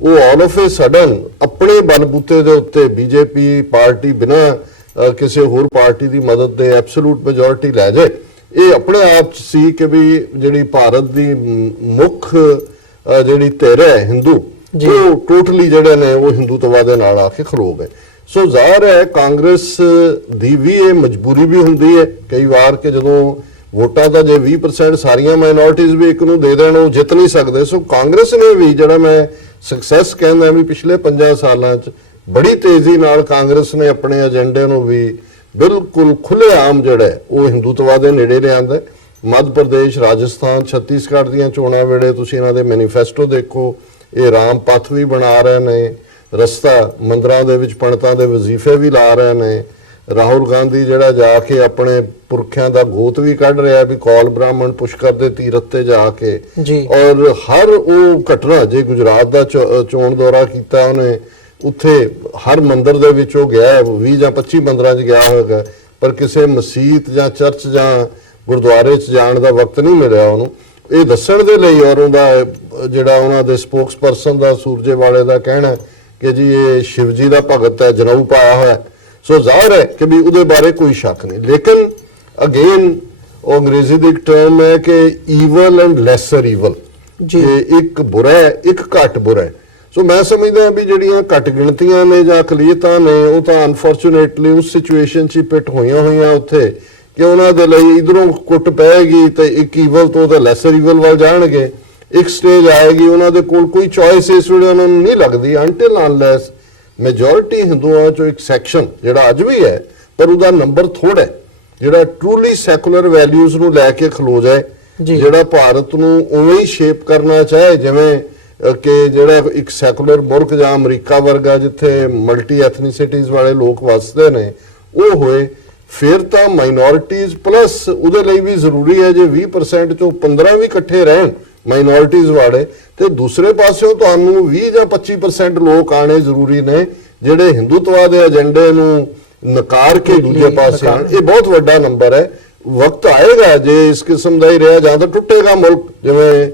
ਉਹ ਆਲ ਆਫ ਏ ਸਡਨ ਆਪਣੇ ਬਲਬੂਤੇ ਦੇ ਉੱਤੇ ਬੀਜੇਪੀ ਪਾਰਟੀ ਬਿਨਾਂ ਕਿਸੇ ਹੋਰ ਪਾਰਟੀ ਦੀ ਮਦਦ ਦੇ ਐਬਸੋਲੂਟ ਮੈਜੋਰਿਟੀ ਲੈ ਜਾਏ। ਇਹ ਆਪਣੇ ਆਪ ਚ ਸੀ ਕਿ ਵੀ ਜਿਹੜੀ ਭਾਰਤ ਦੀ ਮੁੱਖ ਜਿਹੜੀ ਧਿਰ ਹੈ ਹਿੰਦੂ, ਉਹ ਟੋਟਲੀ ਜਿਹੜੇ ਨੇ ਉਹ ਹਿੰਦੂਤਵਾ ਦੇ ਨਾਲ ਆ ਕੇ ਖਲੋ ਗਏ। ਸੋ ਜ਼ਾਹਰ ਹੈ ਕਾਂਗਰਸ ਦੀ ਵੀ ਇਹ ਮਜਬੂਰੀ ਵੀ ਹੁੰਦੀ ਹੈ ਕਈ ਵਾਰ ਕਿ ਜਦੋਂ ਵੋਟਾਂ ਤਾਂ ਜੇ 20% ਸਾਰੀਆਂ ਮਾਈਨੋਰਿਟੀਜ਼ ਵੀ ਇੱਕ ਨੂੰ ਦੇ ਦੇਣ ਉਹ ਜਿੱਤ ਨਹੀਂ ਸਕਦੇ। ਸੋ ਕਾਂਗਰਸ ਨੇ ਵੀ ਜਿਹੜਾ ਮੈਂ ਸਕਸੈਸ ਕਹਿੰਦਾ ਵੀ ਪਿਛਲੇ 5 ਸਾਲਾਂ 'ਚ ਬੜੀ ਤੇਜ਼ੀ ਨਾਲ ਕਾਂਗਰਸ ਨੇ ਆਪਣੇ ਏਜੰਡੇ ਨੂੰ ਵੀ ਬਿਲਕੁਲ ਖੁੱਲ੍ਹੇਆਮ ਜਿਹੜਾ ਉਹ ਹਿੰਦੂਤਵਾ ਦੇ ਨੇੜੇ ਲਿਆਂਦਾ। ਮੱਧ ਪ੍ਰਦੇਸ਼, ਰਾਜਸਥਾਨ, ਛੱਤੀਸਗੜ੍ਹ ਦੀਆਂ ਚੋਣਾਂ ਵੇਲੇ ਤੁਸੀਂ ਇਹਨਾਂ ਦੇ ਮੈਨੀਫੈਸਟੋ ਦੇਖੋ, ਇਹ ਰਾਮ ਪਥ ਵੀ ਬਣਾ ਰਹੇ ਨੇ, ਰਸਤਾ ਮੰਦਰਾਂ ਦੇ ਵਿੱਚ ਪੰਡਤਾਂ ਦੇ ਵਜ਼ੀਫੇ ਵੀ ਲਾ ਰਹੇ ਨੇ। ਰਾਹੁਲ ਗਾਂਧੀ ਜਿਹੜਾ ਜਾ ਕੇ ਆਪਣੇ ਪੁਰਖਿਆਂ ਦਾ ਗੋਤ ਵੀ ਕੱਢ ਰਿਹਾ ਵੀ ਕੌਲ ਬ੍ਰਾਹਮਣ ਪੁਸ਼ਕਰ ਦੇ ਤੀਰਥ ਤੇ ਜਾ ਕੇ ਜੀ। ਔਰ ਹਰ ਉਹ ਘਟਨਾ, ਜੇ ਗੁਜਰਾਤ ਦਾ ਚੋਣ ਦੌਰਾ ਕੀਤਾ ਉਹਨੇ, ਉੱਥੇ ਹਰ ਮੰਦਿਰ ਦੇ ਵਿੱਚ ਉਹ ਗਿਆ, 20 ਜਾਂ 25 ਮੰਦਿਰਾਂ 'ਚ ਗਿਆ ਹੋਵੇਗਾ, ਪਰ ਕਿਸੇ ਮਸੀਤ ਜਾਂ ਚਰਚ ਜਾਂ ਗੁਰਦੁਆਰੇ 'ਚ ਜਾਣ ਦਾ ਵਕਤ ਨਹੀਂ ਮਿਲਿਆ ਉਹਨੂੰ। ਇਹ ਦੱਸਣ ਦੇ ਲਈ, ਔਰ ਉਹਦਾ ਜਿਹੜਾ ਉਹਨਾਂ ਦੇ ਸਪੋਕਸ ਪਰਸਨ ਦਾ ਸੂਰਜੇਵਾਲੇ ਦਾ ਕਹਿਣਾ ਕਿ ਜੀ ਇਹ ਸ਼ਿਵ ਜੀ ਦਾ ਭਗਤ ਹੈ, ਜਨੇਊ ਪਾਇਆ ਹੋਇਆ। ਸੋ ਜ਼ਾਹਿਰ ਹੈ ਕਿ ਵੀ ਉਹਦੇ ਬਾਰੇ ਕੋਈ ਸ਼ੱਕ ਨਹੀਂ। ਲੇਕਿਨ ਅਗੇਨ ਉਹ ਅੰਗਰੇਜ਼ੀ ਦੀ ਇੱਕ ਟਰਮ ਹੈ ਕਿ ਈਵਲ ਐਂਡ ਲੈਸਰ ਈਵਲ, ਇੱਕ ਬੁਰਾ ਹੈ, ਇੱਕ ਘੱਟ ਬੁਰਾ ਹੈ। ਸੋ ਮੈਂ ਸਮਝਦਾ ਵੀ ਜਿਹੜੀਆਂ ਘੱਟ ਗਿਣਤੀਆਂ ਨੇ ਜਾਂ ਅਕਲੀਅਤਾਂ ਨੇ, ਉਹ ਤਾਂ ਅਨਫੋਰਚੂਨੇਟਲੀ ਉਸ ਸਿਚੁਏਸ਼ਨ 'ਚ ਫਿੱਟ ਹੋਈਆਂ ਉੱਥੇ ਕਿ ਉਹਨਾਂ ਦੇ ਲਈ ਇਧਰੋਂ ਕੁੱਟ ਪਏਗੀ ਤੇ ਇੱਕ ਈਵਲ ਤੋਂ ਤੇ ਲੈਸਰ ਈਵਲ ਵੱਲ ਜਾਣਗੇ। ਇੱਕ ਸਟੇਜ ਆਏਗੀ ਉਹਨਾਂ ਦੇ ਕੋਲ ਕੋਈ ਚੋਇਸ ਇਸ ਵੇਲੇ ਉਹਨਾਂ ਨੂੰ ਨਹੀਂ ਲੱਗਦੀ, ਅੰਟਿਲ ਅਨਲੈਸ ਮੈਜੋਰਿਟੀ ਹਿੰਦੂਆਂ 'ਚੋਂ ਇੱਕ ਸੈਕਸ਼ਨ ਜਿਹੜਾ ਅੱਜ ਵੀ ਹੈ ਪਰ ਉਹਦਾ ਨੰਬਰ ਥੋੜਾ ਹੈ, ਜਿਹੜਾ ਟਰੂਲੀ ਸੈਕੂਲਰ ਵੈਲਿਊਜ਼ ਨੂੰ ਲੈ ਕੇ ਖਲੋ ਜਾਏ, ਜਿਹੜਾ ਭਾਰਤ ਨੂੰ ਉਵੇਂ ਹੀ ਸ਼ੇਪ ਕਰਨਾ ਚਾਹੇ ਜਿਵੇਂ ਕਿ ਜਿਹੜਾ ਇੱਕ ਸੈਕੂਲਰ ਮੁਲਕ ਜਾਂ ਅਮਰੀਕਾ ਵਰਗਾ ਜਿੱਥੇ ਮਲਟੀ ਐਥਨੀਸਿਟੀਜ਼ ਵਾਲੇ ਲੋਕ ਵਸਦੇ ਨੇ ਉਹ ਹੋਏ, ਫਿਰ ਤਾਂ ਮਾਈਨੋਰਿਟੀਜ਼ ਪਲੱਸ ਉਹਦੇ ਲਈ ਵੀ ਜ਼ਰੂਰੀ ਹੈ ਜੇ 20% 'ਚੋਂ 15 ਵੀ ਇਕੱਠੇ ਰਹਿਣ ਮਾਈਨੋਰਿਟੀਜ਼ ਵਾਲੇ, ਤੇ ਦੂਸਰੇ ਪਾਸਿਓਂ ਤੁਹਾਨੂੰ 20 ਜਾਂ 25% ਲੋਕ ਆਣੇ ਜ਼ਰੂਰੀ ਨੇ ਜਿਹੜੇ ਹਿੰਦੂਤਵਾ ਦੇ ਏਜੰਡੇ ਨੂੰ ਨਕਾਰ ਕੇ ਦੂਜੇ ਪਾਸੇ ਆਣ। ਇਹ ਬਹੁਤ ਵੱਡਾ ਨੰਬਰ ਹੈ। ਵਕਤ ਆਏਗਾ ਜੇ ਇਸ ਕਿਸਮ ਦਾ ਹੀ ਰਿਹਾ ਜਾਂ ਤਾਂ ਟੁੱਟੇਗਾ ਮੁਲਕ, ਜਿਵੇਂ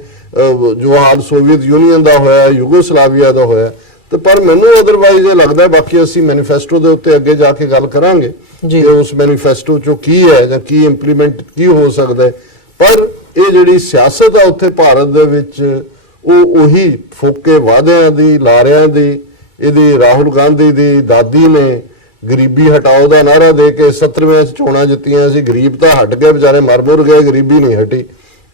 ਜੋ ਹਾਲ ਸੋਵੀਅਤ ਯੂਨੀਅਨ ਦਾ ਹੋਇਆ, ਯੂਗੋਸਲਾਵੀਆ ਦਾ ਹੋਇਆ। ਤੇ ਪਰ ਮੈਨੂੰ ਅਦਰਵਾਈਜ਼ ਇਹ ਲੱਗਦਾ, ਬਾਕੀ ਅਸੀਂ ਮੈਨੀਫੈਸਟੋ ਦੇ ਉੱਤੇ ਅੱਗੇ ਜਾ ਕੇ ਗੱਲ ਕਰਾਂਗੇ ਕਿ ਉਸ ਮੈਨੀਫੈਸਟੋ 'ਚੋਂ ਕੀ ਹੈ ਜਾਂ ਕੀ ਇੰਪਲੀਮੈਂਟ ਕੀ ਹੋ ਸਕਦਾ ਹੈ, ਪਰ ਇਹ ਜਿਹੜੀ ਸਿਆਸਤ ਆ ਉੱਥੇ ਭਾਰਤ ਦੇ ਵਿੱਚ ਉਹ ਉਹੀ ਫੋਕੇ ਵਾਅਦਿਆਂ ਦੀ, ਲਾਰਿਆਂ ਦੀ। ਇਹਦੀ ਰਾਹੁਲ ਗਾਂਧੀ ਦੀ ਦਾਦੀ ਨੇ ਗਰੀਬੀ ਹਟਾਓ ਦਾ ਨਾਰਾ ਦੇ ਕੇ 70ਵੇਂ 'ਚ ਚੋਣਾਂ ਜਿੱਤੀਆਂ ਸੀ। ਗਰੀਬ ਤਾਂ ਹਟ ਗਏ, ਵਿਚਾਰੇ ਮਰ ਮੁਰ ਗਏ, ਗਰੀਬੀ ਨਹੀਂ ਹਟੀ।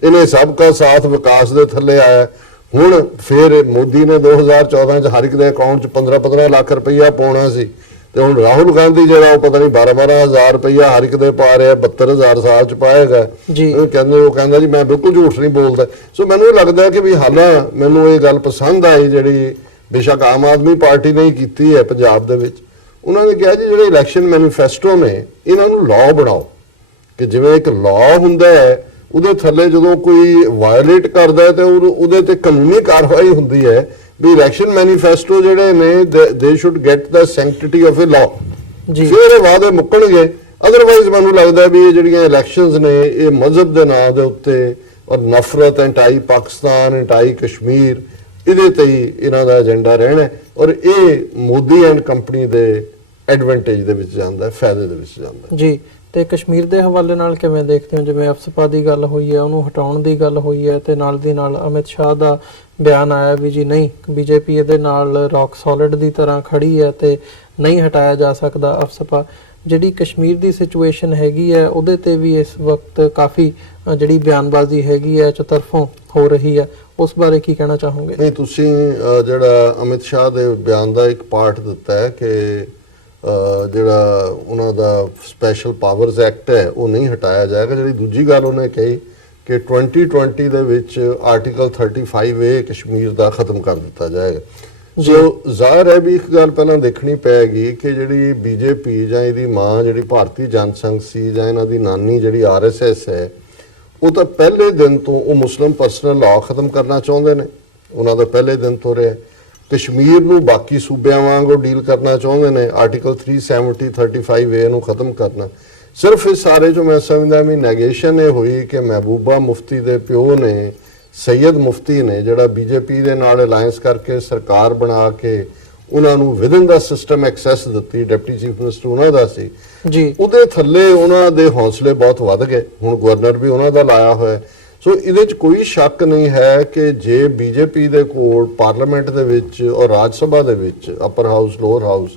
ਇਹਨੇ ਸਭ ਦਾ ਸਾਥ ਵਿਕਾਸ ਦੇ ਥੱਲੇ ਆਇਆ। ਹੁਣ ਫਿਰ ਮੋਦੀ ਨੇ 2014 'ਚ ਹਰ ਇੱਕ ਦੇ ਅਕਾਊਂਟ 'ਚ 15-15 ਲੱਖ ਰੁਪਈਆ ਪਾਉਣਾ ਸੀ, ਤੇ ਹੁਣ ਰਾਹੁਲ ਗਾਂਧੀ ਜਿਹੜਾ ਉਹ ਪਤਾ ਨਹੀਂ 12-12 ਹਜ਼ਾਰ ਰੁਪਈਆ ਹਰ ਇੱਕ ਦੇ ਪਾ ਰਿਹਾ, 72,000 ਸਾਲ 'ਚ ਪਾਏਗਾ। ਉਹ ਕਹਿੰਦਾ ਜੀ ਮੈਂ ਬਿਲਕੁਲ ਝੂਠ ਨਹੀਂ ਬੋਲਦਾ। ਸੋ ਮੈਨੂੰ ਇਹ ਲੱਗਦਾ ਕਿ ਵੀ ਹਾਲਾਂ ਮੈਨੂੰ ਇਹ ਗੱਲ ਪਸੰਦ ਆਈ ਜਿਹੜੀ ਬੇਸ਼ੱਕ ਆਮ ਆਦਮੀ ਪਾਰਟੀ ਨੇ ਕੀਤੀ ਹੈ ਪੰਜਾਬ ਦੇ ਵਿੱਚ। ਉਹਨਾਂ ਨੇ ਕਿਹਾ ਜੀ ਜਿਹੜੇ ਇਲੈਕਸ਼ਨ ਮੈਨੀਫੈਸਟੋ ਨੇ ਇਹਨਾਂ ਨੂੰ ਲਾਅ ਬਣਾਓ, ਕਿ ਜਿਵੇਂ ਇੱਕ ਲਾਅ ਹੁੰਦਾ ਹੈ ਉਹਦੇ ਥੱਲੇ ਜਦੋਂ ਕੋਈ ਵਾਇਲੇਟ ਕਰਦਾ ਹੈ ਤੇ ਉਹਦੇ ਤੇ ਕਾਨੂੰਨੀ ਕਾਰਵਾਈ ਹੁੰਦੀ ਹੈ। ਵੀ ਇਲੈਕਸ਼ਨ ਮੈਨੀਫੈਸਟੋ ਜਿਹੜੇ ਨੇ they should get the sanctity of a law, ਫਿਰ ਇਹ ਵਾਅਦੇ ਮੁੱਕਣਗੇ। ਅਦਰਵਾਈਜ਼ ਮੈਨੂੰ ਲੱਗਦਾ ਵੀ ਇਹ ਜਿਹੜੀਆਂ ਇਲੈਕਸ਼ਨਸ ਨੇ ਇਹ ਮਜ਼ਹਬ ਦੇ ਨਾਂ ਦੇ ਉੱਤੇ ਔਰ ਨਫ਼ਰਤ, ਐਂਟਾਈ ਪਾਕਿਸਤਾਨ, ਐਂਟਾਈ ਕਸ਼ਮੀਰ, ਇਹਦੇ ਤੇ ਹੀ ਇਹਨਾਂ ਦਾ ਏਜੰਡਾ ਰਹਿਣਾ ਔਰ ਇਹ ਮੋਦੀ ਐਂਡ ਕੰਪਨੀ ਦੇ ਐਡਵਾਂਟੇਜ ਦੇ ਵਿੱਚ ਜਾਂਦਾ, ਫਾਇਦੇ ਦੇ ਵਿੱਚ ਜਾਂਦਾ ਜੀ। ਤੇ ਕਸ਼ਮੀਰ ਦੇ ਹਵਾਲੇ ਨਾਲ ਕਿਵੇਂ ਦੇਖਦੇ ਹੋ? ਜਿਵੇਂ ਅਫਸਪਾ ਦੀ ਗੱਲ ਹੋਈ ਹੈ, ਉਹਨੂੰ ਹਟਾਉਣ ਦੀ ਗੱਲ ਹੋਈ ਹੈ, ਤੇ ਨਾਲ ਦੀ ਨਾਲ ਅਮਿਤ ਸ਼ਾਹ ਦਾ ਬਿਆਨ ਆਇਆ ਵੀ ਜੀ ਨਹੀਂ, ਬੀਜੇਪੀ ਇਹਦੇ ਨਾਲ ਰੌਕ ਸੋਲਿਡ ਦੀ ਤਰ੍ਹਾਂ ਖੜੀ ਹੈ ਤੇ ਨਹੀਂ ਹਟਾਇਆ ਜਾ ਸਕਦਾ ਅਫਸਪਾ। ਜਿਹੜੀ ਕਸ਼ਮੀਰ ਦੀ ਸਿਚੁਏਸ਼ਨ ਹੈਗੀ ਹੈ ਉਹਦੇ ਤੇ ਵੀ ਇਸ ਵਕਤ ਕਾਫੀ ਜਿਹੜੀ ਬਿਆਨਬਾਜ਼ੀ ਹੈਗੀ ਹੈ ਚਤਰਫੋਂ ਹੋ ਰਹੀ ਹੈ, ਉਸ ਬਾਰੇ ਕੀ ਕਹਿਣਾ ਚਾਹੋਗੇ? ਨਹੀਂ, ਤੁਸੀਂ ਜਿਹੜਾ ਅਮਿਤ ਸ਼ਾਹ ਦੇ ਬਿਆਨ ਦਾ ਇੱਕ ਪਾਰਟ ਦਿੱਤਾ ਹੈ ਕਿ ਜਿਹੜਾ ਉਹਨਾਂ ਦਾ ਸਪੈਸ਼ਲ ਪਾਵਰਸ ਐਕਟ ਹੈ ਉਹ ਨਹੀਂ ਹਟਾਇਆ ਜਾਏਗਾ। ਜਿਹੜੀ ਦੂਜੀ ਗੱਲ ਉਹਨੇ ਕਹੀ ਕਿ 2020 ਦੇ ਵਿੱਚ ਆਰਟੀਕਲ 35A ਕਸ਼ਮੀਰ ਦਾ ਖਤਮ ਕਰ ਦਿੱਤਾ ਜਾਏਗਾ। ਸੋ ਜ਼ਾਹਿਰ ਹੈ ਵੀ ਇੱਕ ਗੱਲ ਪਹਿਲਾਂ ਦੇਖਣੀ ਪਏਗੀ ਕਿ ਜਿਹੜੀ ਬੀਜੇਪੀ ਜਾਂ ਇਹਦੀ ਮਾਂ ਜਿਹੜੀ ਭਾਰਤੀ ਜਨਸੰਘ ਸੀ ਜਾਂ ਇਹਨਾਂ ਦੀ ਨਾਨੀ ਜਿਹੜੀ RSS ਹੈ, ਉਹ ਤਾਂ ਪਹਿਲੇ ਦਿਨ ਤੋਂ ਉਹ ਮੁਸਲਿਮ ਪਰਸਨਲ ਲਾਅ ਖਤਮ ਕਰਨਾ ਚਾਹੁੰਦੇ ਨੇ। ਉਹਨਾਂ ਦਾ ਪਹਿਲੇ ਦਿਨ ਤੋਂ ਰਿਹਾ। ਕਸ਼ਮੀਰ ਨੂੰ ਬਾਕੀ ਸੂਬਿਆਂ ਵਾਂਗੂ ਡੀਲ ਕਰਨਾ ਚਾਹੁੰਦੇ ਨੇ। ਆਰਟੀਕਲ 370 35A ਨੂੰ ਖਤਮ ਕਰਨਾ। ਸਿਰਫ ਇਸ ਸਾਰੇ ਜੋ ਮੈਂ ਸਮਝਦਾ ਵੀ ਨੈਗੇਸ਼ਨ ਇਹ ਹੋਈ ਕਿ ਮਹਿਬੂਬਾ ਮੁਫਤੀ ਦੇ ਪਿਓ ਨੇ, ਸੈਯਦ ਮੁਫਤੀ ਨੇ, ਜਿਹੜਾ ਬੀਜੇਪੀ ਦੇ ਨਾਲ ਅਲਾਈਅੰਸ ਕਰਕੇ ਸਰਕਾਰ ਬਣਾ ਕੇ ਉਹਨਾਂ ਨੂੰ ਵਿਦਨ ਦਾ ਸਿਸਟਮ ਐਕਸੈਸ ਦਿੱਤੀ, ਡਿਪਟੀ ਚੀਫ ਮਿਨਿਸਟਰ ਉਹਨਾਂ ਦਾ ਸੀ ਜੀ, ਉਹਦੇ ਥੱਲੇ ਉਹਨਾਂ ਦੇ ਹੌਸਲੇ ਬਹੁਤ ਵੱਧ ਗਏ। ਹੁਣ ਗਵਰਨਰ ਵੀ ਉਹਨਾਂ ਦਾ ਲਾਇਆ ਹੋਇਆ। ਸੋ ਇਹਦੇ 'ਚ ਕੋਈ ਸ਼ੱਕ ਨਹੀਂ ਹੈ ਕਿ ਜੇ ਬੀਜੇਪੀ ਦੇ ਕੋਲ ਪਾਰਲੀਮੈਂਟ ਦੇ ਵਿੱਚ ਔਰ ਰਾਜ ਸਭਾ ਦੇ ਵਿੱਚ upper house, lower house